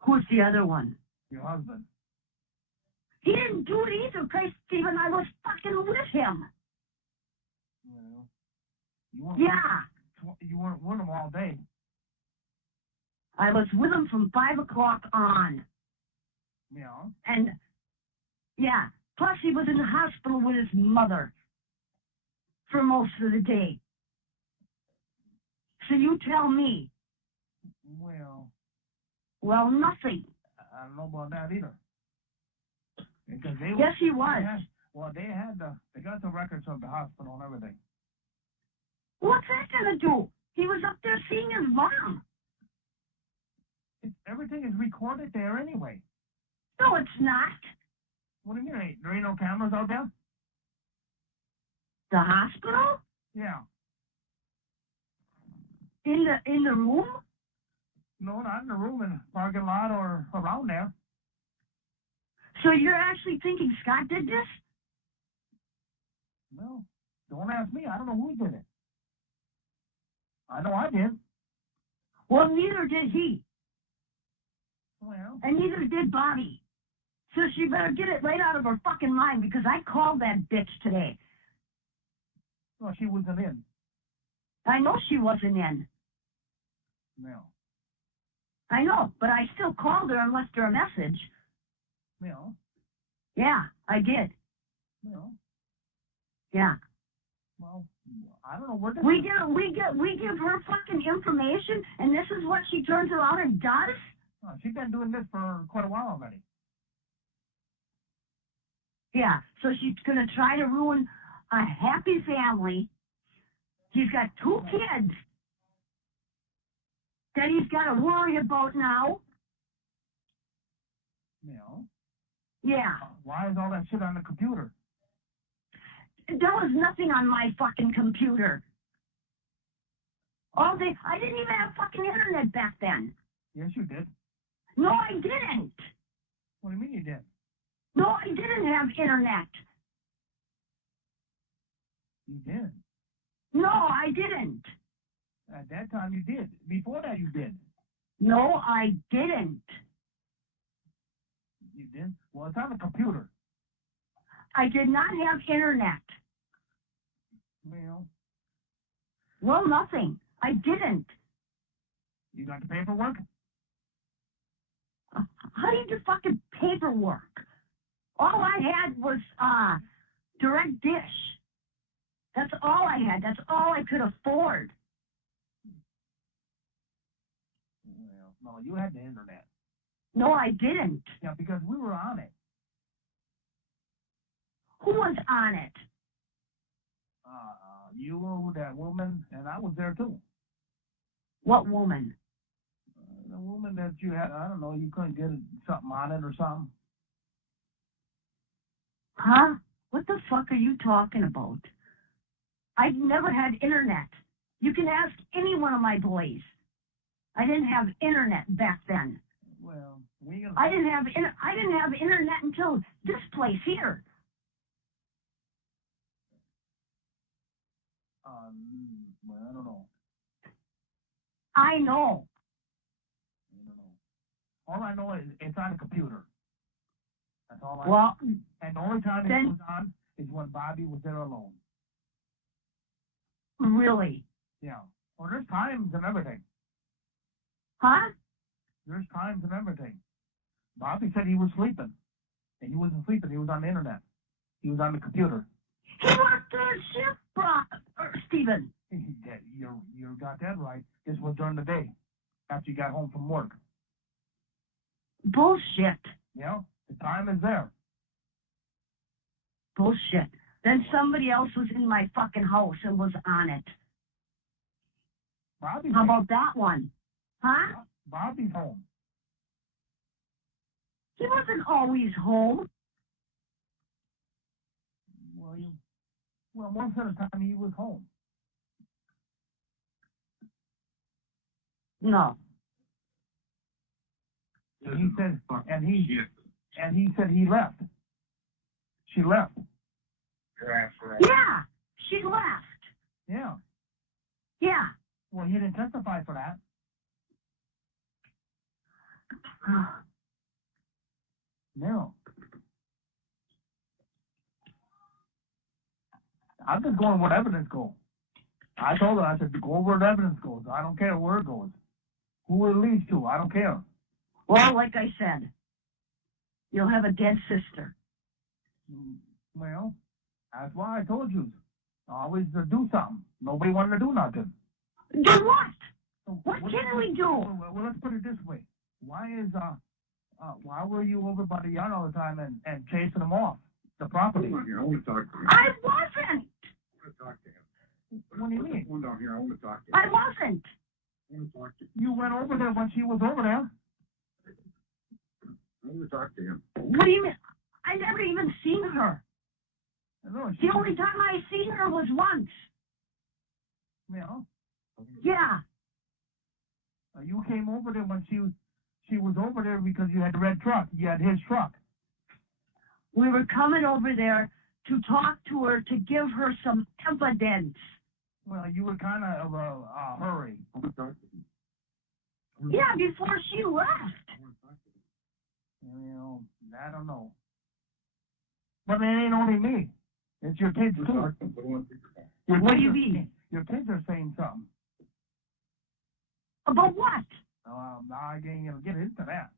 Who's the other one? Your husband. He didn't do it either, Christ, Stephen. I was fucking with him. Well, you weren't with him all day. I was with him from 5 o'clock on. Yeah. And, yeah, plus he was in the hospital with his mother for most of the day. So you tell me. Well, nothing. I don't know about that either. Because yes, he was. They got the records of the hospital and everything. What's that gonna do? He was up there seeing his mom. Everything is recorded there anyway. No, it's not. What do you mean? There ain't no cameras out there? The hospital? Yeah. In the room? No, not in the room, in the parking lot or around there. So you're actually thinking Scott did this? No, don't ask me. I don't know who did it. I know I did. Well, neither did he. Well. And neither did Bobby. So she better get it right out of her fucking mind, because I called that bitch today. Well, she wasn't in. I know she wasn't in. No. I know, but I still called her and left her a message. No. Yeah, I did. No. Yeah. Well, I don't know where we give her fucking information, and this is what she turns around and does? Oh, she's been doing this for quite a while already. Yeah, so she's gonna try to ruin a happy family. He's got 2 kids that he's got to worry about now. No. Yeah. Why is all that shit on the computer? There was nothing on my fucking computer. All day, I didn't even have fucking internet back then. Yes, you did. No, I didn't. What do you mean you did? No, I didn't have internet. You did. No, I didn't. At that time you did. Before that you did. No, I didn't. You did? Well, it's on the computer. I did not have internet. Well, nothing. I didn't. You got the paperwork? How do you do fucking paperwork? All I had was direct dish. That's all I had. That's all I could afford. Well, no, you had the internet. No, I didn't. Yeah, because we were on it. Who was on it? You were that woman, and I was there too. What woman? The woman that you had, I don't know, you couldn't get something on it or something. Huh? What the fuck are you talking about? I've never had internet. You can ask any one of my boys. I didn't have internet back then. Well, I didn't have internet until this place here. Well, I don't know. I know. All I know is it's on a computer. That's all I Well, know. And the only time then- it was on is when Bobby was there alone. Really? Yeah. Well, there's times and everything. Huh? There's times and everything. Bobby said he was sleeping. And he wasn't sleeping. He was on the internet. He was on the computer. He worked third shift, Stephen. You got that right. This was during the day, after you got home from work. Bullshit. Yeah, the time is there. Bullshit. Then somebody else was in my fucking house and was on it. Bobby's How home. about that one? Huh? Bobby's home. He wasn't always home. Well, most of the time he was home. No. And he said, he left. She left. Yeah, she left. Yeah. Yeah. Well, he didn't testify for that. No. I'm just going where evidence goes. I told her, I said, go where the evidence goes. I don't care where it goes. Who it leads to, I don't care. Well, like I said, you'll have a dead sister. Well, that's why I told you. Always to do something. Nobody wanted to do nothing. Do what? What can we do? Well, let's put it this way. Why were you over by the yard all the time and chasing them off the property? Hold on here, I want to talk to him. I wasn't. I want to talk to him. What do you mean? Hold on here, I want to talk to him. I wasn't. I want to talk to him. You went over there when she was over there. I want to talk to him. What do you mean? I never even seen her. No, The only time I seen her was once. Yeah. Yeah. You came over there when she was over there because you had the red truck. You had his truck. We were coming over there to talk to her to give her some evidence. Well, you were kind of a hurry. I want to talk to him. Yeah, before she left. I want to talk to him. You know, I don't know. But it ain't only me. It's your kids We're too. talking, but I want to take your call. Your What do kids you are- mean? Your kids are saying something. About what? Now I ain't gonna get into that.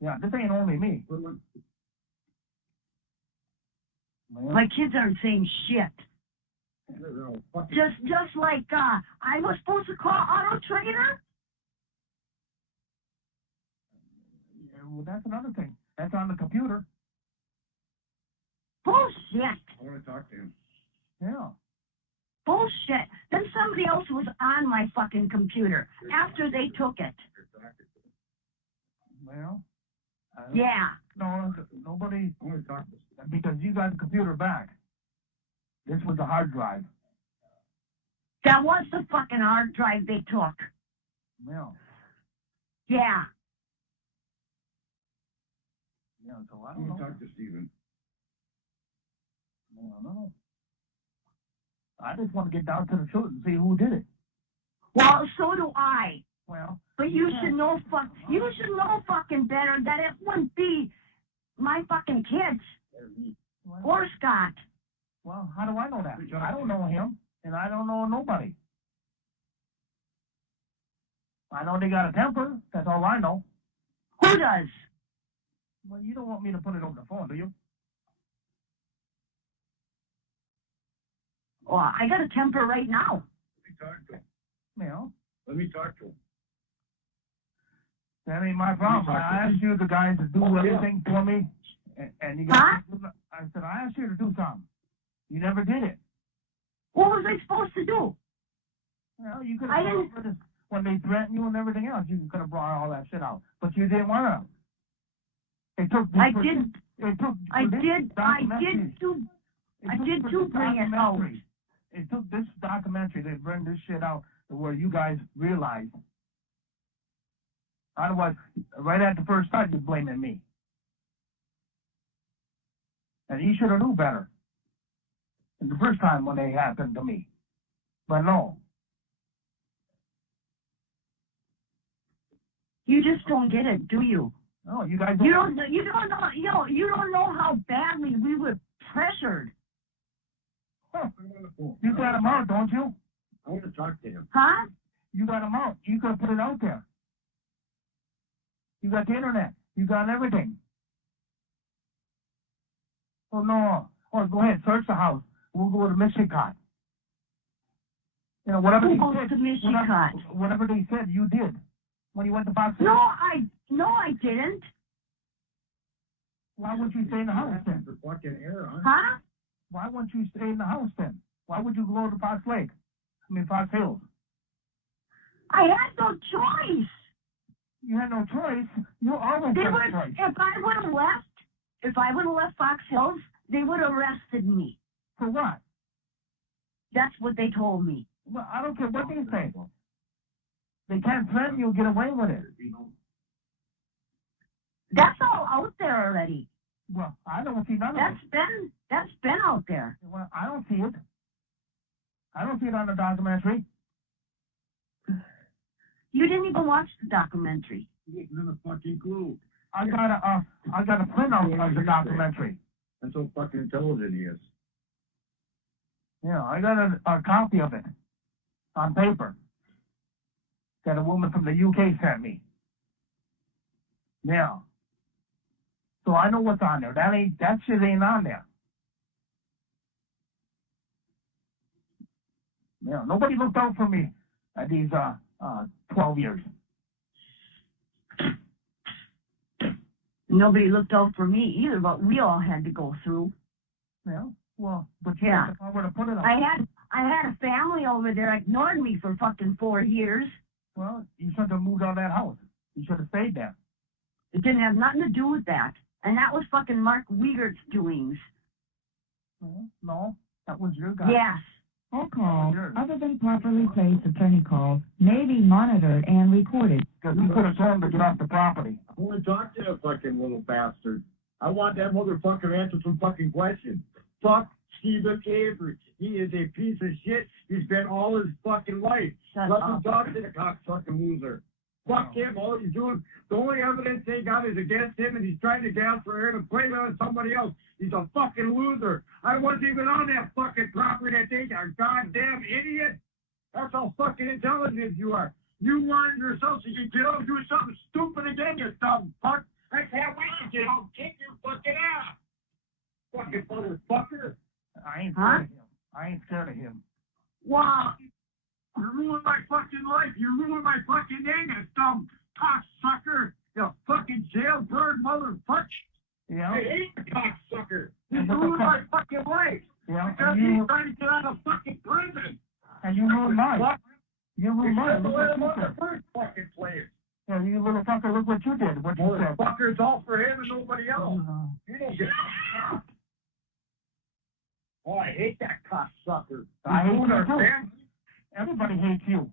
Yeah, this ain't only me. Well, My kids aren't saying shit. they're all fucking- Just like I was supposed to call Auto Trader. Yeah, well, that's another thing. That's on the computer. Bullshit. I want to talk to him. Yeah. Bullshit. Then somebody else was on my fucking computer after they took it. You're talking to him. Well. Yeah. No, nobody. I want to talk to him. Because you got the computer back. This was a hard drive. That was the fucking hard drive they took. Yeah. Yeah. Yeah. So I I don't want know. to talk to Stephen. I don't know. I just want to get down to the truth and see who did it. Well, so do I. Well. But you should know fucking better that it wouldn't be my fucking kids Or me. or Scott. Well, how do I know that? I don't know him, and I don't know nobody. I know they got a temper. That's all I know. Who does? Well, you don't want me to put it over the phone, do you? Well, I got a temper right now. Let me talk to him. Yeah. Let me talk to him. That ain't my problem. I asked you the guys to do everything for me, and you got. I said I asked you to do something. You never did it. What was I supposed to do? Well, you could I have didn't. when they threatened you and everything else. You could have brought all that shit out, but you didn't want to. It took. I did. It took. I did too bring it out. It took this documentary to bring this shit out to where you guys realize. Otherwise, right at the first start, you're blaming me. And you should have knew better. The first time when they happened to me. But no. You just don't get it, do you? No, you guys You don't know how badly we were pressured. Huh. I'm on the phone. You got him out, don't you? I want to talk to him. Huh? You got him out. You could have put it out there. You got the internet. You got everything. Oh, no. Oh, go ahead. Search the house. We'll go to Michigan. You know, whatever Who they goes said, to Michigan? whatever they said, you did. When you went to Fox No, I didn't. Why wouldn't you stay in the house then? For fucking air, huh? Huh? Why wouldn't you stay in the house then? Why would you go to Fox Lake? Fox Hills. I had no choice. You had no choice. You always They had would, a choice. if I would have left Fox Hills, they would have arrested me. For what? That's what they told me. Well, I don't care what they say. They can't threaten you, get away with it. That's all out there already. Well, I don't see none of it. That's been out there. Well, I don't see it. I don't see it on the documentary. You didn't even watch the documentary. He ain't got a fucking clue. I got a printout of the documentary. That's how fucking intelligent he is. Yeah, I got a copy of it on paper that a woman from the UK sent me. Yeah. So I know what's on there. That shit ain't on there. Yeah, nobody looked out for me at these 12 years. Nobody looked out for me either, but we all had to go through. Yeah. Well, but Yeah. if I were to put it on. I had a family over there ignored me for fucking 4 years. Well, you shouldn't have moved out of that house. You should have stayed there. It didn't have nothing to do with that. And that was fucking Mark Wiegert's doings. No, that was your guy. Yes. All calls, other than properly placed attorney calls, may be monitored and recorded. Because you could have told him to get off the property. I want to talk to that fucking little bastard. I want that motherfucker to answer some fucking questions. Fuck Stephen Avery. He is a piece of shit. He's been all his fucking life. Shut Let up. him talk to the cocksucking loser. Fuck him. All he's doing, the only evidence they got is against him, and he's trying to gas for air to blame it on somebody else. He's a fucking loser. I wasn't even on that fucking property that day, you goddamn idiot. That's how fucking intelligent you are. You warned yourself so you can get out and do something stupid again, you dumb fuck. I can't wait to get out and kick your fucking ass. Fucking motherfucker. I ain't scared of him. I ain't scared of him. Wow. You ruined my fucking life. You ruined my fucking name, you dumb cocksucker. You fucking jailbird motherfucker. Yeah. I hate the cocksucker. You ruined my fucking life. Yeah. Because he's trying to get out of fucking prison. And you ruined mine. You ruined You mine. should Look have what let him you on the first fucking place. Yeah, you little fucker, look what you did. What you said. Motherfucker's all for him and nobody else. You don't get Oh, I hate that cocksucker. I hate ruined you our too. family. Everybody hates you.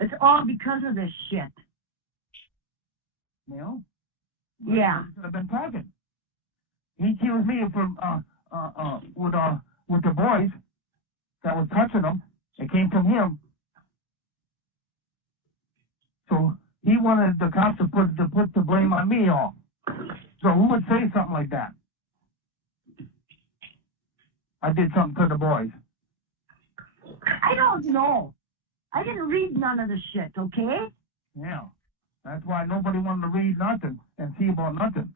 It's all because of this shit. You know? Yeah. He should have been talking. He accused me from with the boys that was touching them. It came from him. So he wanted the cops to put the blame on me all. So who would say something like that? I did something to the boys. I don't know. I didn't read none of the shit, okay? Yeah. That's why nobody wanted to read nothing and see about nothing.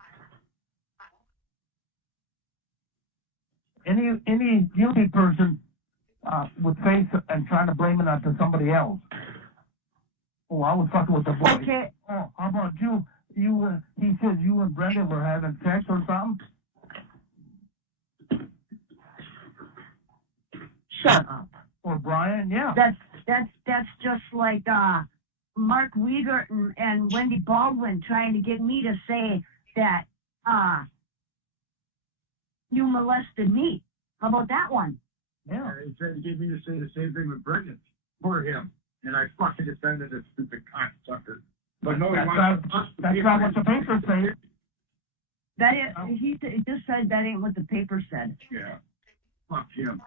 Any guilty person would say and try to blame it onto somebody else. Oh, I was fucking with the boy. Okay. Oh, how about you? He says you and Brenda were having sex or something? Shut up. Or Brian, yeah. That's just like Mark Wiegert and Wendy Baldwin trying to get me to say that you molested me. How about that one? Yeah. He tried to get me to say the same thing with Brendan for him, and I fucking defended this stupid cocksucker. But no, that's not what the papers say. That is, he just said that ain't what the paper said. Yeah. Fuck him.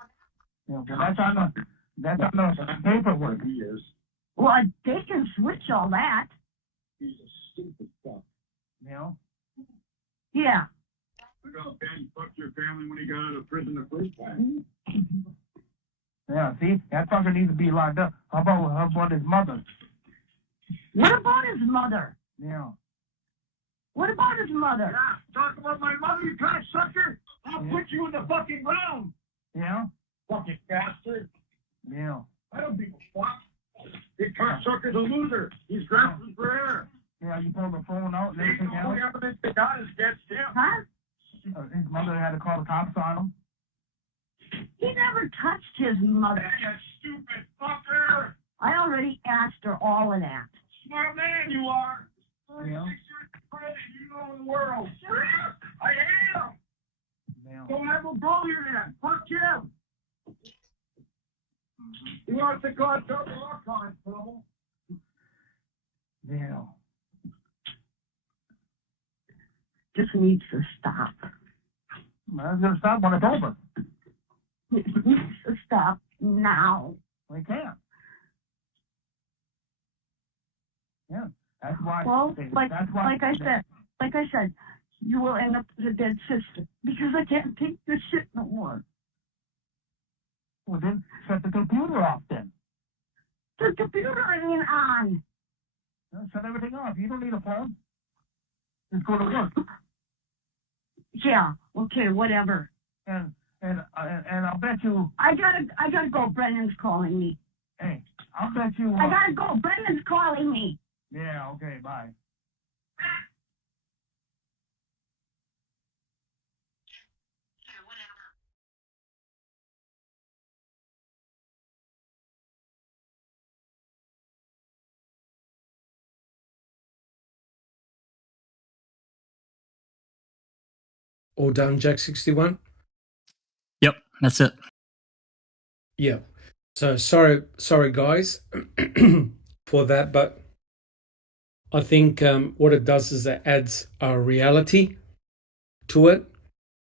Yeah, but that's on the paperwork. He is. Well, they can switch all that. He's a stupid fuck. You know? Yeah. Look how bad he fucked your family when he got out of prison the first time. Yeah, see? That fucker needs to be locked up. How about his mother? What about his mother? Yeah. What about his mother? Yeah, talk about my mother, you cocksucker! I'll put you in the fucking ground! Yeah? Fucking bastard! Yeah. I don't give a fuck. This cocksucker's a loser. He's grasping for air. Yeah, you pulled the phone out and everything The else. only evidence they got is against him. Huh? His mother had to call the cops on him. He never touched his mother. You stupid fucker! I already asked her all of that. Smart man you are. 36 Yeah. years of credit, you know the world. I am. Yeah. Don't have a bully then. Fuck him. He wants to cause trouble, I'll cause trouble. Yeah. Just needs to stop. Well, it's going to stop when it's over. It needs to stop now. We can't. Yeah. That's why. Well, that's why. like I said, you will end up as a dead sister because I can't take this shit no more. Well, then shut the computer off then. The computer ain't on. Shut everything off. You don't need a phone. Just go to work. Yeah. Okay. Whatever. And I'll bet you. I gotta go. Brendan's calling me. Hey, I'll bet you. I gotta go. Brendan's calling me. Yeah. Okay. Bye. All done, Jack 61? Yep, that's it. Yeah. So sorry guys for that, but I think what it does is it adds a reality to it.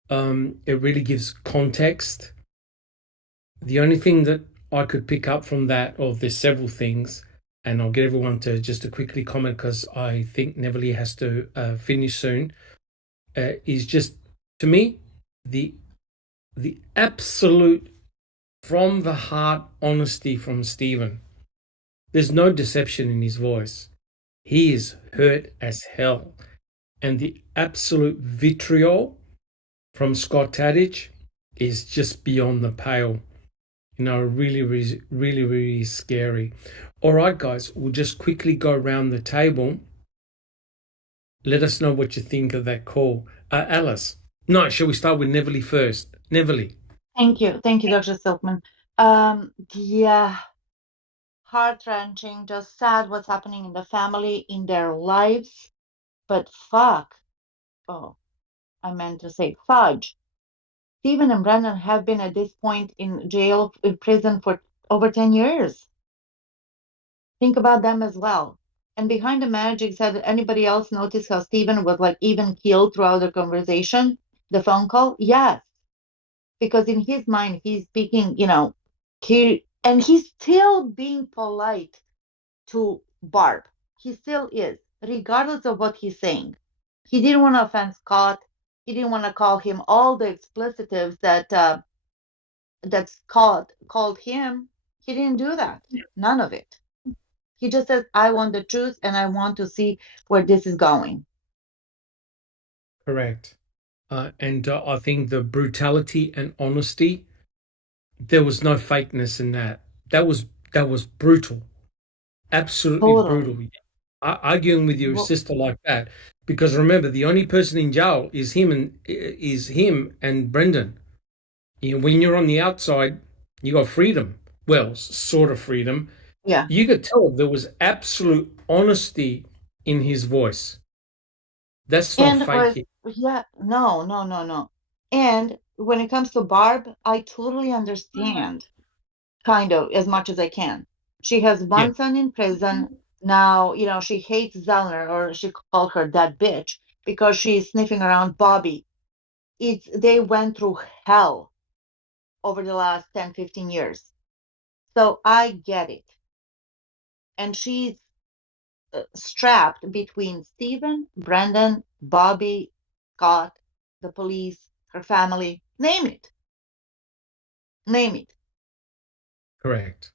It really gives context. The only thing that I could pick up from that, or there's several things, and I'll get everyone to just to quickly comment because I think Neverly has to finish soon, is just, to me, the absolute from the heart honesty from Stephen. There's no deception in his voice. He is hurt as hell. And the absolute vitriol from Scott Tadich is just beyond the pale. You know, really scary. All right, guys, we'll just quickly go around the table. Let us know what you think of that call. Alice. No, shall we start with Neverly first? Neverly. Thank you, Dr. Silkman. Yeah, heart-wrenching, just sad what's happening in the family, in their lives. But fuck, oh, I meant to say fudge. Stephen and Brendan have been at this point in jail, in prison for over 10 years. Think about them as well. And behind the magic, said anybody else notice how Stephen was like even killed throughout the conversation, the phone call? Yes. Because in his mind, he's speaking, you know, and he's still being polite to Barb. He still is, regardless of what he's saying. He didn't want to offend Scott. He didn't want to call him all the explicitives that that's called him. He didn't do that. None of it. He just says, I want the truth and I want to see where this is going. Correct. And I think the brutality and honesty, there was no fakeness in that. That was brutal, absolutely brutal. Totally. Arguing with your Well, sister like that, because remember, the only person in jail is him and Brendan. You know, when you're on the outside, you got freedom. Well, sort of freedom. yeah. You could tell there was absolute honesty in his voice. That's not And was, fake. yeah, no. And when it comes to Barb, I totally understand, kind of, as much as I can. She has Yeah, one son in prison. Now, she hates Zellner, or she called her that bitch, because she's sniffing around Bobby. They went through hell over the last 10, 15 years. So I get it. And she's strapped between Stephen, Brendan, Bobby, Scott, the police, her family, name it. Name it. correct.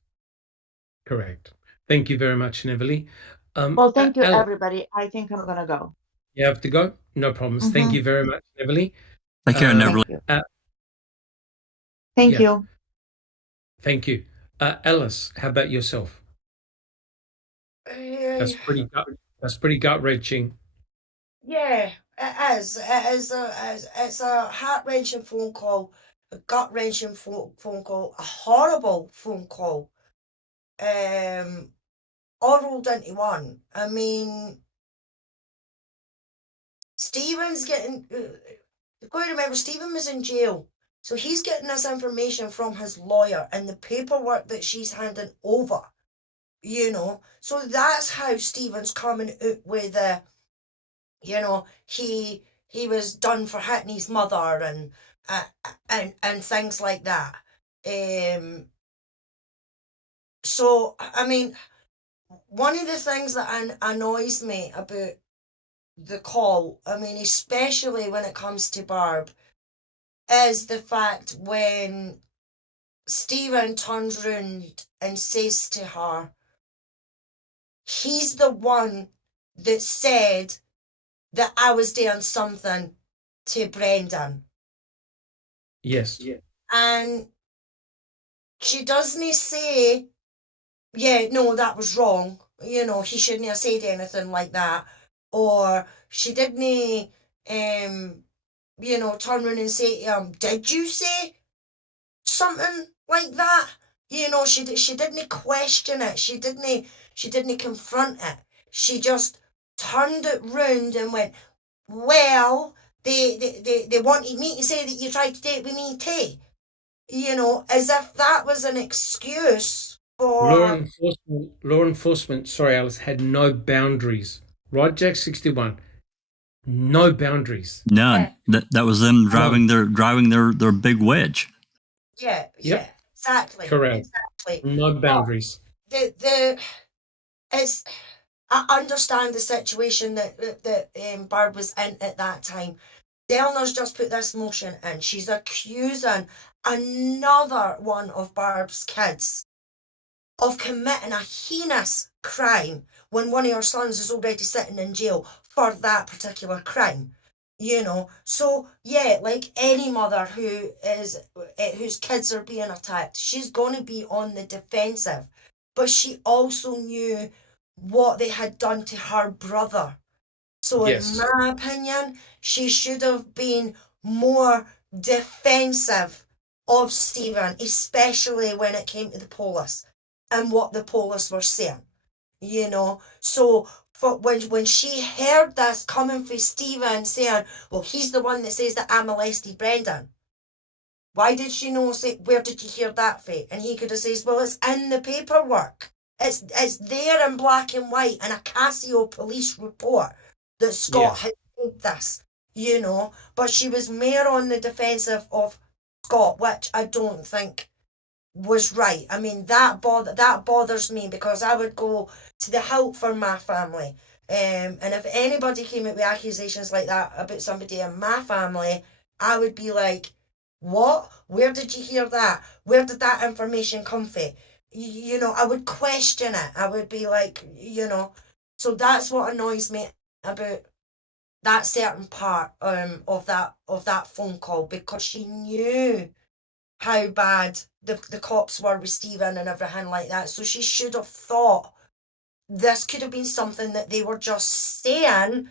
Correct. Thank you very much, Neverly. Well, thank you, Alice, everybody. I think I'm going to go. you have to go? No problems. Thank Hmm. you very much, Neverly. Take care, Neverly. Thank you. Uh, Thank yeah, you. thank you. Alice, how about yourself? Uh, That's pretty gut wrenching. yeah, it is. It's a heart wrenching phone call, a gut wrenching phone call, a horrible phone call. All rolled into one. I mean, Stephen's getting. You've got to remember, Stephen was in jail. So he's getting this information from his lawyer and the paperwork that she's handing over, So that's how Stephen's coming out with, he was done for hitting his mother and things like that. So, I mean, one of the things that annoys me about the call, I mean, especially when it comes to Barb, is the fact when Stephen turns round and says to her, he's the one that said that I was doing something to Brendan. Yes. And she doesn't say, yeah, no, that was wrong. He shouldn't have said anything like that. Or she didn't, turn around and say to him, did you say something like that? She didn't question it. She didn't confront it. She just turned it round and went, well, they wanted me to say that you tried to date with me too. As if that was an excuse for. Law enforcement, sorry, Alice, had no boundaries. Right, Jack 61? No boundaries. None. That was them None. driving their big wedge. Yeah, Yep. exactly. Correct. Exactly. No boundaries. It's I understand the situation that Barb was in at that time. Delner's just put this motion in. She's accusing another one of Barb's kids of committing a heinous crime when one of her sons is already sitting in jail for that particular crime. So yeah, like any mother whose kids are being attacked, she's going to be on the defensive. But she also knew what they had done to her brother. So Yes. in my opinion, she should have been more defensive of Stephen, especially when it came to the police and what the police were saying. So for when she heard this coming from Stephen saying, well, he's the one that says that I molested Brendan. Why did she know? Say, where did you hear that from? And he could have said, well, it's in the paperwork. It's there in black and white in a Casio police report that Scott had said this, But she was more on the defensive of Scott, which I don't think was right. I mean, that bothers me because I would go to the hilt for my family. And if anybody came up with accusations like that about somebody in my family, I would be like, what? Where did you hear that? Where did that information come from? you know, I would question it. I would be like, you know, so that's what annoys me about that certain part of that phone call, because she knew how bad the cops were with Stephen and everything like that. So she should have thought this could have been something that they were just saying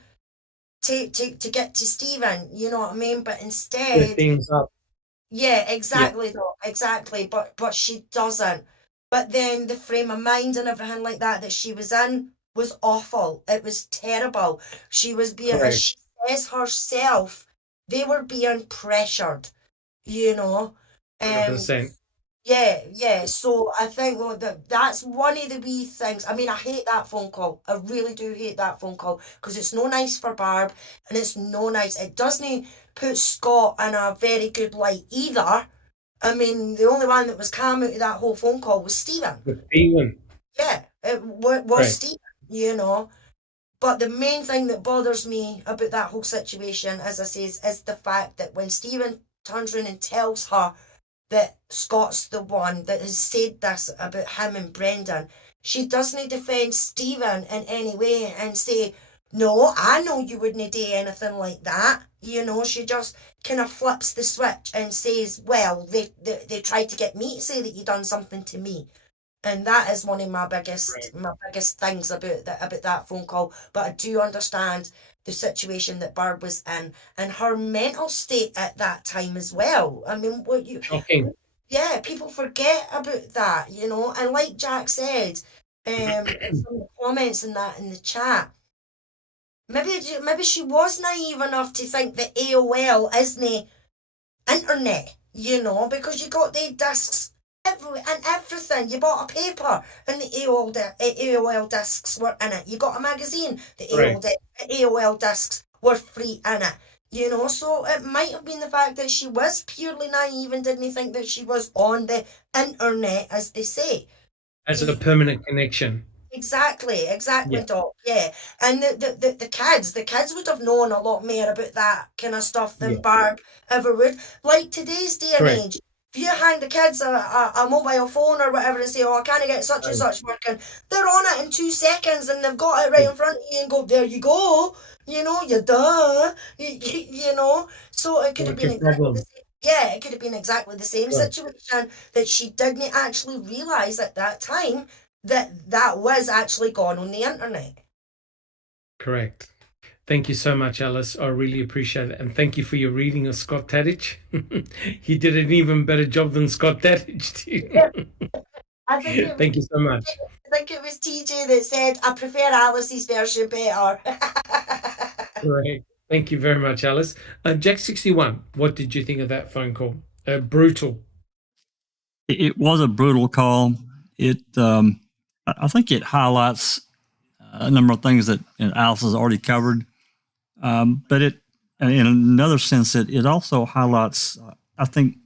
to get to Stephen, you know what I mean? But Clear instead, things up. yeah, Yeah, exactly though, exactly. But she doesn't. But then the frame of mind and everything like that that she was in was awful. It was terrible. She was being, as correct. she says herself, they were being pressured, you know. Um 100%. yeah, yeah. So I think, well, that's one of the wee things. I mean, I hate that phone call. I really do hate that phone call, because it's no nice for Barb, and it's no nice. It doesn't put Scott in a very good light either. I mean, the only one that was calm out of that whole phone call was Stephen. The feeling. Yeah, it was Correct. Stephen, you know. But the main thing that bothers me about that whole situation, as I says, is the fact that when Stephen turns around and tells her that Scott's the one that has said this about him and Brendan, she doesn't defend Stephen in any way and say, no, I know you wouldn't do anything like that. You know, she just kind of flips the switch and says, well, they tried to get me to say that you done something to me. And that is one of my biggest things about that phone call. But I do understand the situation that Barb was in and her mental state at that time as well. I mean, Shocking. yeah, people forget about that, you know. And like Jack said, in some of the comments in that in the chat, maybe she was naive enough to think that AOL isn't internet, you know, because you got the discs and everything. You bought a paper and the AOL discs were in it. You got a magazine, the Correct. AOL discs were free in it. You know, so it might have been the fact that she was purely naive and didn't think that she was on the internet, as they say. As a permanent connection. Exactly, Yeah, Doc. Yeah, and the kids would have known a lot more about that kind of stuff than yeah, Barb ever would. Like today's day and correct. age, if you hand the kids a mobile phone or whatever and say, "Oh, I can't get such and Right. such working," they're on it in 2 seconds and they've got it right Yeah. in front of you and go, "There you go." You know, you duh. You know, so it could have What's been your exactly the problem? same. Yeah, it could have been exactly the same Right. situation that she didn't actually realize at that time that was actually gone on the internet. Correct. Thank you so much, Alice. I really appreciate it. And thank you for your reading of Scott Tadich. You did an even better job than Scott Tadich Yeah, did. I think it was Thank you so much. TJ that said I prefer Alice's version better. Great. Thank you very much, Alice. Jack 61, what did you think of that phone call? Brutal. It was a brutal call. I think it highlights a number of things that Alice has already covered. But in another sense, it also highlights, I think,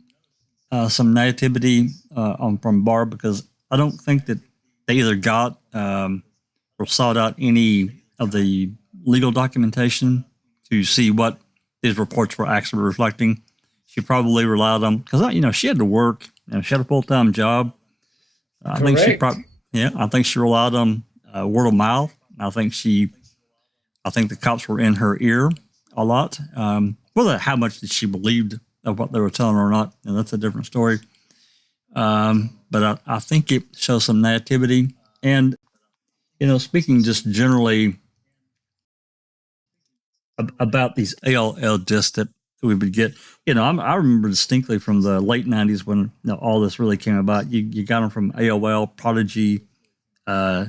some naivety from Barb, because I don't think that they either got or sought out any of the legal documentation to see what these reports were actually reflecting. She probably relied on, because she had to work. She had a full time job. I think she Correct. probably, yeah, I think she relied on word of mouth. I think the cops were in her ear a lot. Whether how much that she believed of what they were telling her or not, that's a different story. But I think it shows some naivety. And, speaking just generally about these AOL discs that we would get, I remember distinctly from the late 90s when all this really came about. You got them from AOL, Prodigy, uh,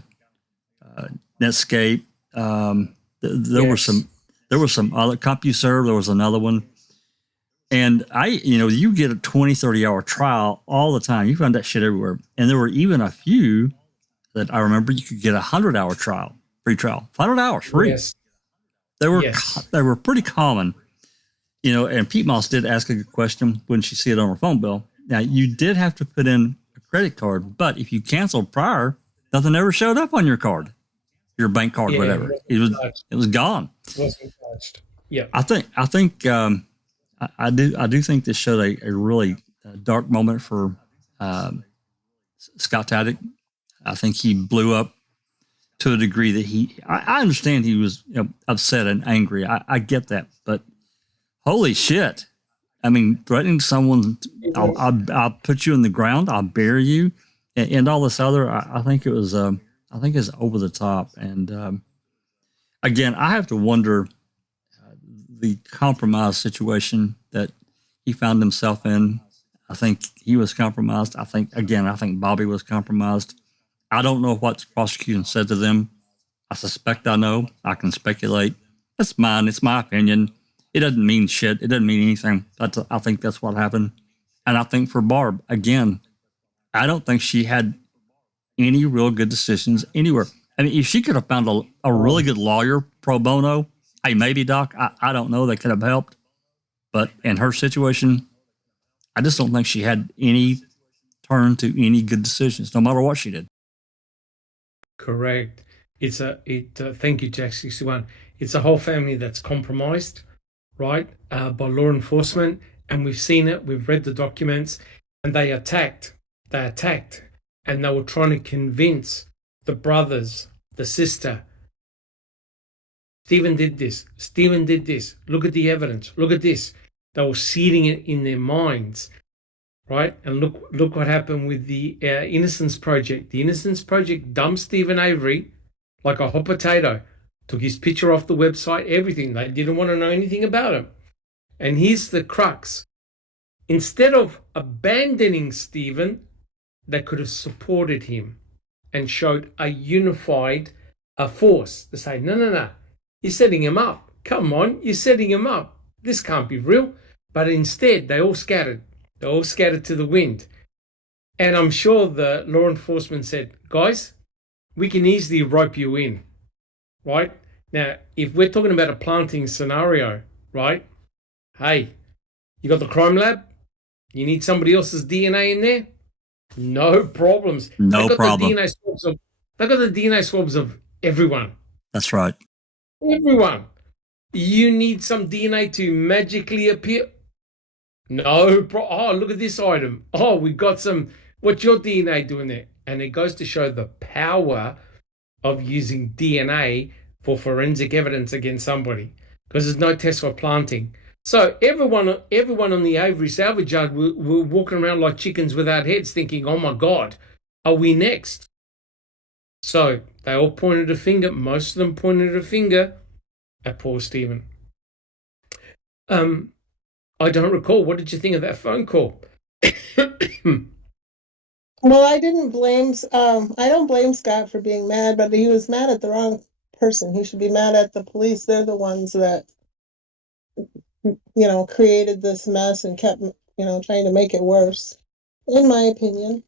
Netscape. There were Yes. some other CompuServe. There was another one. And you get a 20, 30-hour trial all the time. You find that shit everywhere. And there were even a few that I remember you could get a 100-hour trial, free trial, 100 hours free. Yes. They were Yes. they were pretty common. And Pete Moss did ask a good question when she see it on her phone bill. Now, you did have to put in a credit card, but if you canceled prior, nothing ever showed up on your card, your bank card, Yeah, whatever. It was gone. Wasn't touched. Yeah. I think I do think this showed a really dark moment for Scott Taddick. I think he blew up to a degree that I understand he was upset and angry. I get that, but holy shit. I mean, threatening someone, I'll put you in the ground, I'll bury you, and all this other, I think it was, I think it's over the top. And again, I have to wonder the compromise situation that he found himself in. I think he was compromised. I think Bobby was compromised. I don't know what the prosecution said to them. I suspect I know. I can speculate. It's mine. It's my opinion. It doesn't mean shit. It doesn't mean anything. I think that's what happened. And I think for Barb, again, I don't think she had any real good decisions anywhere. I mean, if she could have found a really good lawyer pro bono, hey, maybe, Doc, I don't know, they could have helped. But in her situation, I just don't think she had any turn to any good decisions, no matter what she did. Correct. Thank you, Jack 61. It's a whole family that's compromised, right, by law enforcement, and we've seen it. We've read the documents, and they attacked, and they were trying to convince the brothers, the sister. Stephen did this. Look at the evidence. Look at this. They were seeding it in their minds, right? And look what happened with the Innocence Project. The Innocence Project dumped Stephen Avery like a hot potato, took his picture off the website, everything. They didn't want to know anything about him. And here's the crux. Instead of abandoning Stephen, they could have supported him and showed a unified force to say, no, you're setting him up. Come on, you're setting him up. This can't be real. But instead, they all scattered. They all scattered to the wind. And I'm sure the law enforcement said, guys, we can easily rope you in, right? Now, if we're talking about a planting scenario, right? Hey, you got the crime lab? You need somebody else's DNA in there? No problems. No problem. They got the DNA swabs of everyone. That's right. Everyone. You need some DNA to magically appear? No problem. Oh, look at this item. Oh, we got some. What's your DNA doing there? And it goes to show the power of using DNA for forensic evidence against somebody, because there's no test for planting. So everyone on the Avery salvage yard were walking around like chickens without heads thinking, oh my God, are we next? So they all pointed a finger. Most of them pointed a finger at poor Stephen. I don't recall. What did you think of that phone call? Well, I don't blame Scott for being mad, but he was mad at the wrong person. He should be mad at the police. They're the ones that, created this mess and kept, trying to make it worse, in my opinion.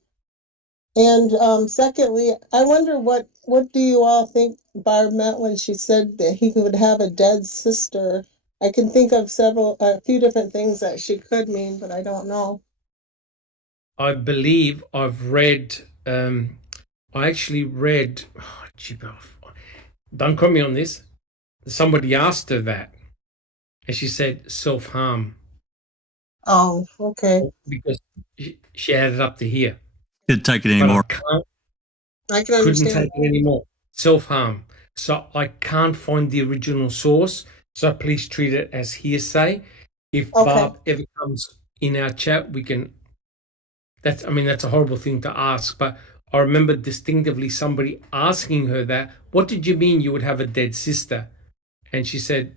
And secondly, I wonder what do you all think Barb meant when she said that he would have a dead sister? I can think of a few different things that she could mean, but I don't know. I believe I've read, I actually read, don't quote me on this. Somebody asked her that, and she said self-harm. Oh, okay. Because she had it up to here. Couldn't take it anymore. I can understand. Couldn't take it anymore. Self-harm. So I can't find the original source, so please treat it as hearsay. If Barb ever comes in our chat, we can... That's a horrible thing to ask, but I remember distinctively somebody asking her that, what did you mean you would have a dead sister? And she said,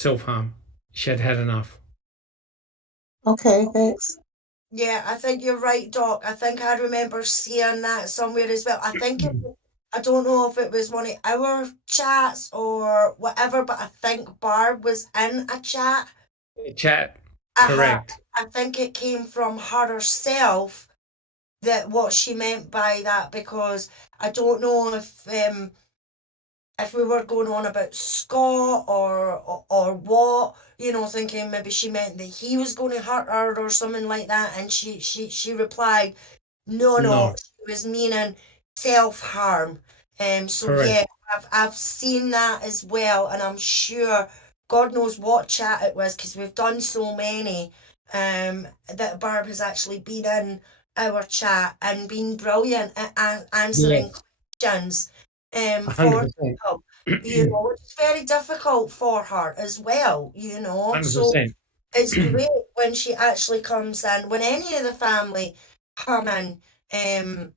self-harm. She had had enough. Okay, thanks. Yeah, I think you're right, Doc. I think I remember seeing that somewhere as well. I don't know if it was one of our chats or whatever, but I think Barb was in a chat. Correct. I think it came from her herself, that what she meant by that, because I don't know if we were going on about Scott or what, thinking maybe she meant that he was going to hurt her or something like that, and she replied, no, she was meaning self-harm. So correct. Yeah, I've seen that as well, and I'm sure God knows what chat it was, because we've done so many that Barb has actually been in our chat and been brilliant at answering questions for 100%. people. You know, it's very difficult for her as well, you know. So 100%. it's great when she actually comes in, when any of the family come in and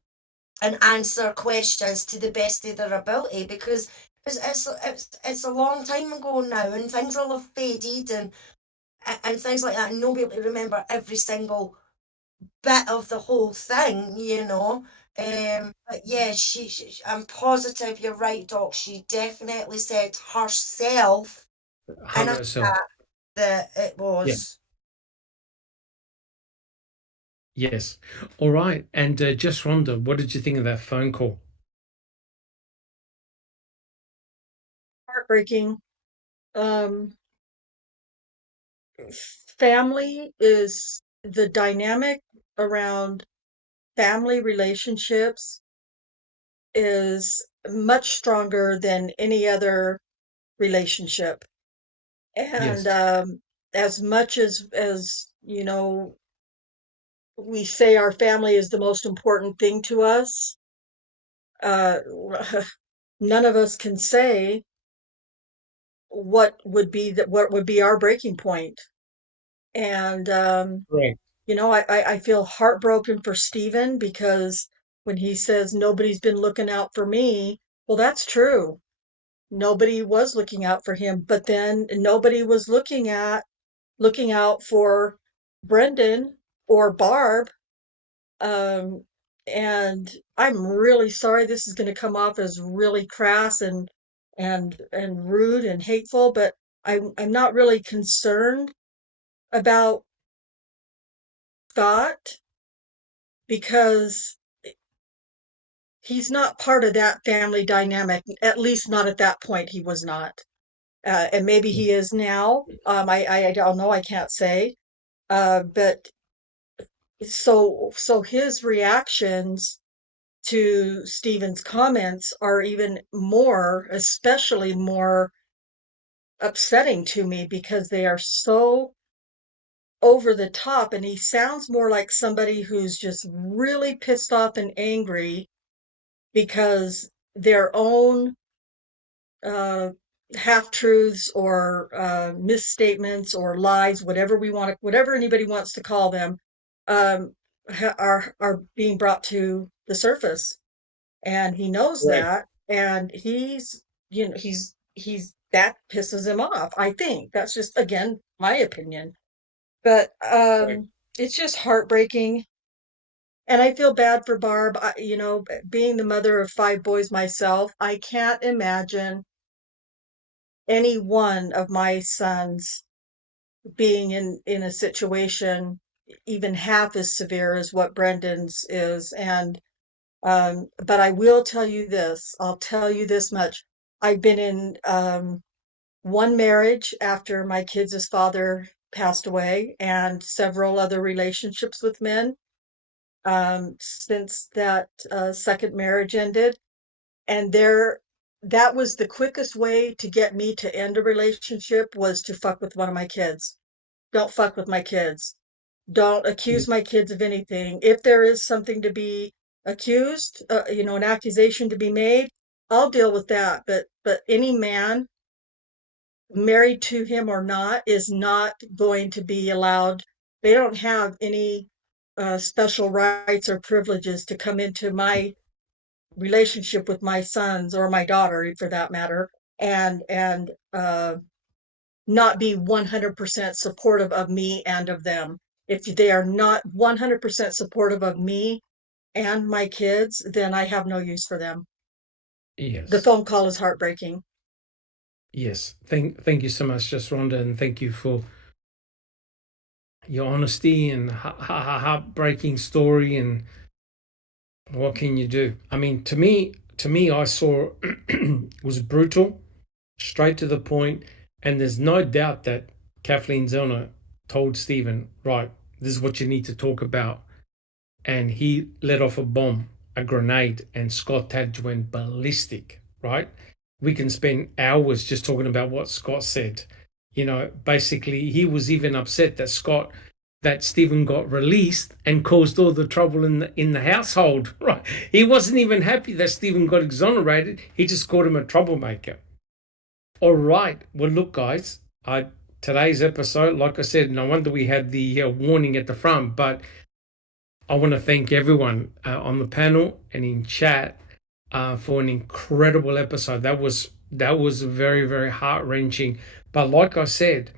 answer questions to the best of their ability, because it's a long time ago now, and things will have faded and things like that, and nobody will remember every single bit of the whole thing, you know. But yeah, I'm positive you're right, Doc. She definitely said herself in a herself. chat that it Yeah. was. Yes. All right. And just Rhonda, what did you think of that phone call? Heartbreaking. Um, Family is the dynamic around family relationships is much stronger than any other relationship. And Yes. as much as you know, we say our family is the most important thing to us, uh, none of us can say what would be our breaking point. And Correct. you know, I feel heartbroken for Stephen because when he says nobody's been looking out for me, well, that's true. Nobody was looking out for him, but then nobody was looking out for Brendan or Barb. Um, and I'm really sorry this is going to come off as really crass and rude and hateful, but I'm not really concerned about Scott because he's not part of that family dynamic. At least not at that point. He was not, and maybe he is now. I don't know. I can't say. But so his reactions to Stephen's comments are even more, especially more upsetting to me because they are so over the top, and he sounds more like somebody who's just really pissed off and angry because their own uh, half truths or misstatements or lies, whatever anybody wants to call them, um, are being brought to the surface, and he knows Correct. that, and he's that pisses him off. I think that's just again my opinion, but Correct. it's just heartbreaking. And I feel bad for Barb. You know, being the mother of 5 boys myself, I can't imagine any one of my sons being in a situation even half as severe as what Brendan's is. And but I will tell you this. I'll tell you this much. I've been in one marriage after my kids' father passed away, and several other relationships with men since that second marriage ended. And that was the quickest way to get me to end a relationship, was to fuck with one of my kids. Don't fuck with my kids. Don't accuse my kids of anything. If there is something to be accused, you know, an accusation to be made, I'll deal with that. But any man, married to him or not, is not going to be allowed. They don't have any special rights or privileges to come into my relationship with my sons or my daughter for that matter, and not be 100% supportive of me and of them. If they are not 100% supportive of me and my kids, then I have no use for them. The Yes. phone call is heartbreaking. Yes. Thank you so much, just Rhonda, and thank you for your honesty and heartbreaking story. And what can you do? I mean, to me, I saw it was brutal, straight to the point, and there's no doubt that Kathleen Zellner told Stephen, right, this is what you need to talk about, and he let off a bomb, a grenade, and Scott Tadge went ballistic, right? We can spend hours just talking about what Scott said. You know, basically, he was even upset that Scott that Stephen got released and caused all the trouble in the household. Right? He wasn't even happy that Stephen got exonerated. He just called him a troublemaker. All right. Well, look, guys. Today's episode, like I said, no wonder we had the warning at the front. But I want to thank everyone on the panel and in chat for an incredible episode. That was very, very heart-wrenching. But like I said,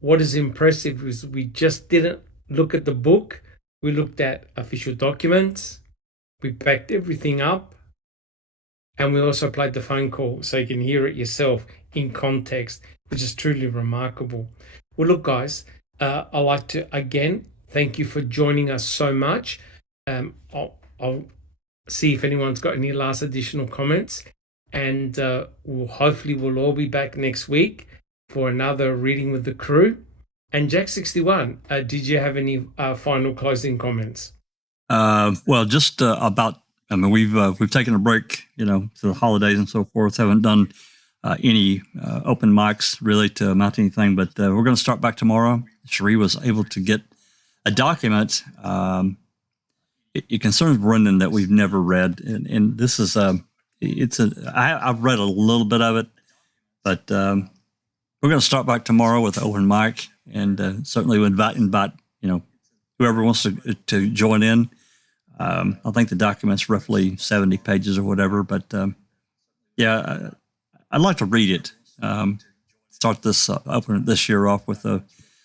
what is impressive is we just didn't look at the book. We looked at official documents. We backed everything up. And we also played the phone call so you can hear it yourself in context, which is truly remarkable. Well, look, guys, I'd like to, again, thank you for joining us so much. I'll see if anyone's got any last additional comments. And hopefully we'll all be back next week for another reading with the crew. And Jack61, did you have any final closing comments? Well, just about. I mean, we've taken a break, to the holidays and so forth. Haven't done any open mics really to mount anything, but we're going to start back tomorrow. Cherie was able to get a document. It concerns Brendan that we've never read, and this is I've read a little bit of it, but we're going to start back tomorrow with open mic, and certainly we invite whoever wants to join in. I think the document's roughly 70 pages or whatever, but I'd like to read it. Start open this year off with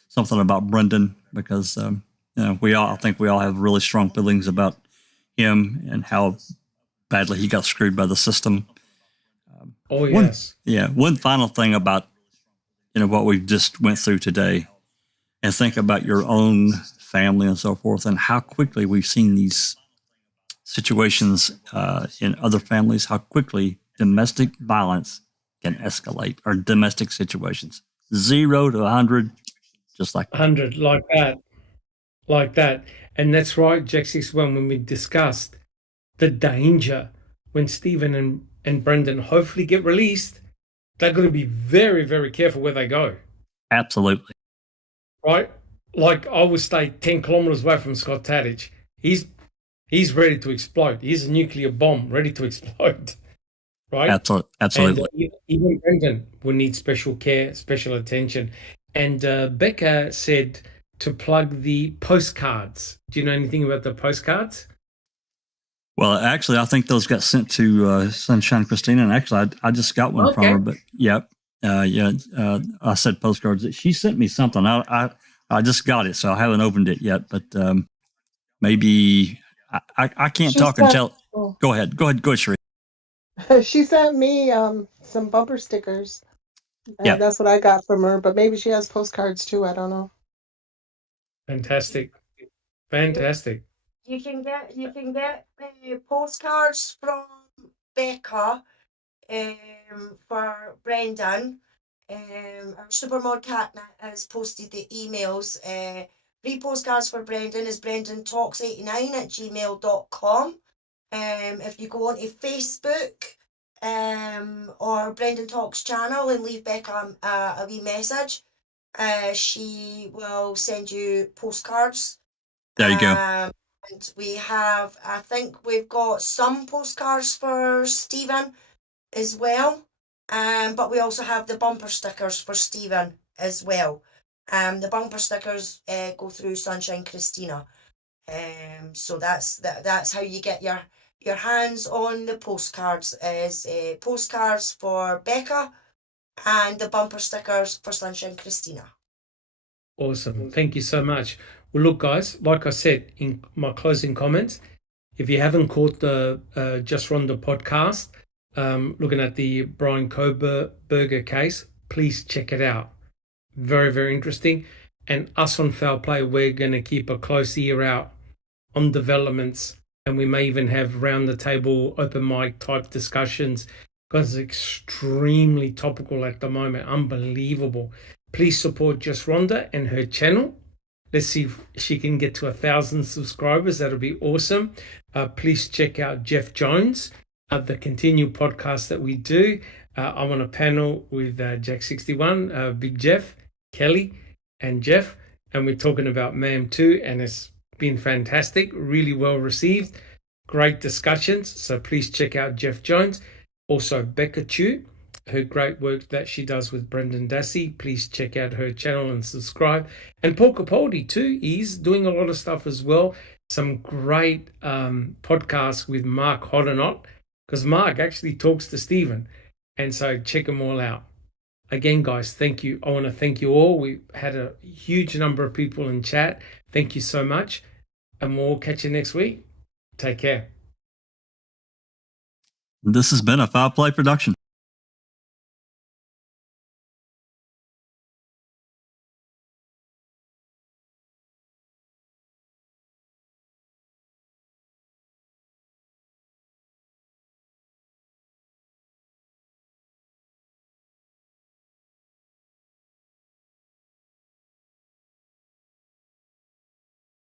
something about Brendan, because I think we all have really strong feelings about him and how badly he got screwed by the system. Yes. One final thing about what we just went through today, and think about your own family and so forth, and how quickly we've seen these situations in other families, how quickly domestic violence can escalate, or domestic situations. 0 to 100, just like 100, like that. And that's right, Jack61, when we discussed the danger when Stephen and Brendan hopefully get released, they're going to be very, very careful where they go. Absolutely. Right? Like, I would stay 10 kilometers away from Scott Tadich. He's ready to explode. He's a nuclear bomb ready to explode. Right? Absolutely. And, even Brendan will need special care, special attention. And Becca said to plug the postcards. Do you know anything about the postcards? Well, actually, I think those got sent to Sunshine Christina, and actually, I just got one from her. But I said postcards. She sent me something. I just got it, so I haven't opened it yet. But maybe I can't talk and tell. Go ahead, Sheree. She sent me some bumper stickers. Yeah, that's what I got from her. But maybe she has postcards too. I don't know. Fantastic. You can get postcards from Becca for Brendan. Our Supermod Cat has posted the emails. Free postcards for Brendan is brendantalks89@gmail.com. If you go onto Facebook or Brendan Talks channel and leave Becca a wee message, she will send you postcards. There you go. And I think we've got some postcards for Stephen as well. But we also have the bumper stickers for Stephen as well. The bumper stickers go through Sunshine Christina. So that's how you get your hands on the postcards, is postcards for Becca and the bumper stickers for Sunshine Christina. Awesome. Thank you so much. Well, look, guys, like I said in my closing comments, if you haven't caught the Just Rhonda podcast, looking at the Brian Koberger case, please check it out. Very, very interesting. And us on Foul Play, we're going to keep a close ear out on developments, and we may even have round the table open mic type discussions, because it's extremely topical at the moment. Unbelievable. Please support Just Rhonda and her channel. Let's see if she can get to 1,000 subscribers. That'll be awesome. Please check out Jeff Jones, the continued podcast that we do. I'm on a panel with Jack61, Big Jeff, Kelly, and Jeff. and we're talking about MAM 2, and it's been fantastic, really well received, great discussions. So please check out Jeff Jones. Also Becca Chu, her great work that she does with Brendan Dassey. Please check out her channel and subscribe. And Paul Capaldi too, he's doing a lot of stuff as well. Some great podcasts with Mark Hoddinott, because Mark actually talks to Stephen. And so check them all out. Again, guys, thank you. I want to thank you all. We had a huge number of people in chat. Thank you so much. And we'll catch you next week. Take care. This has been a Foul Play production.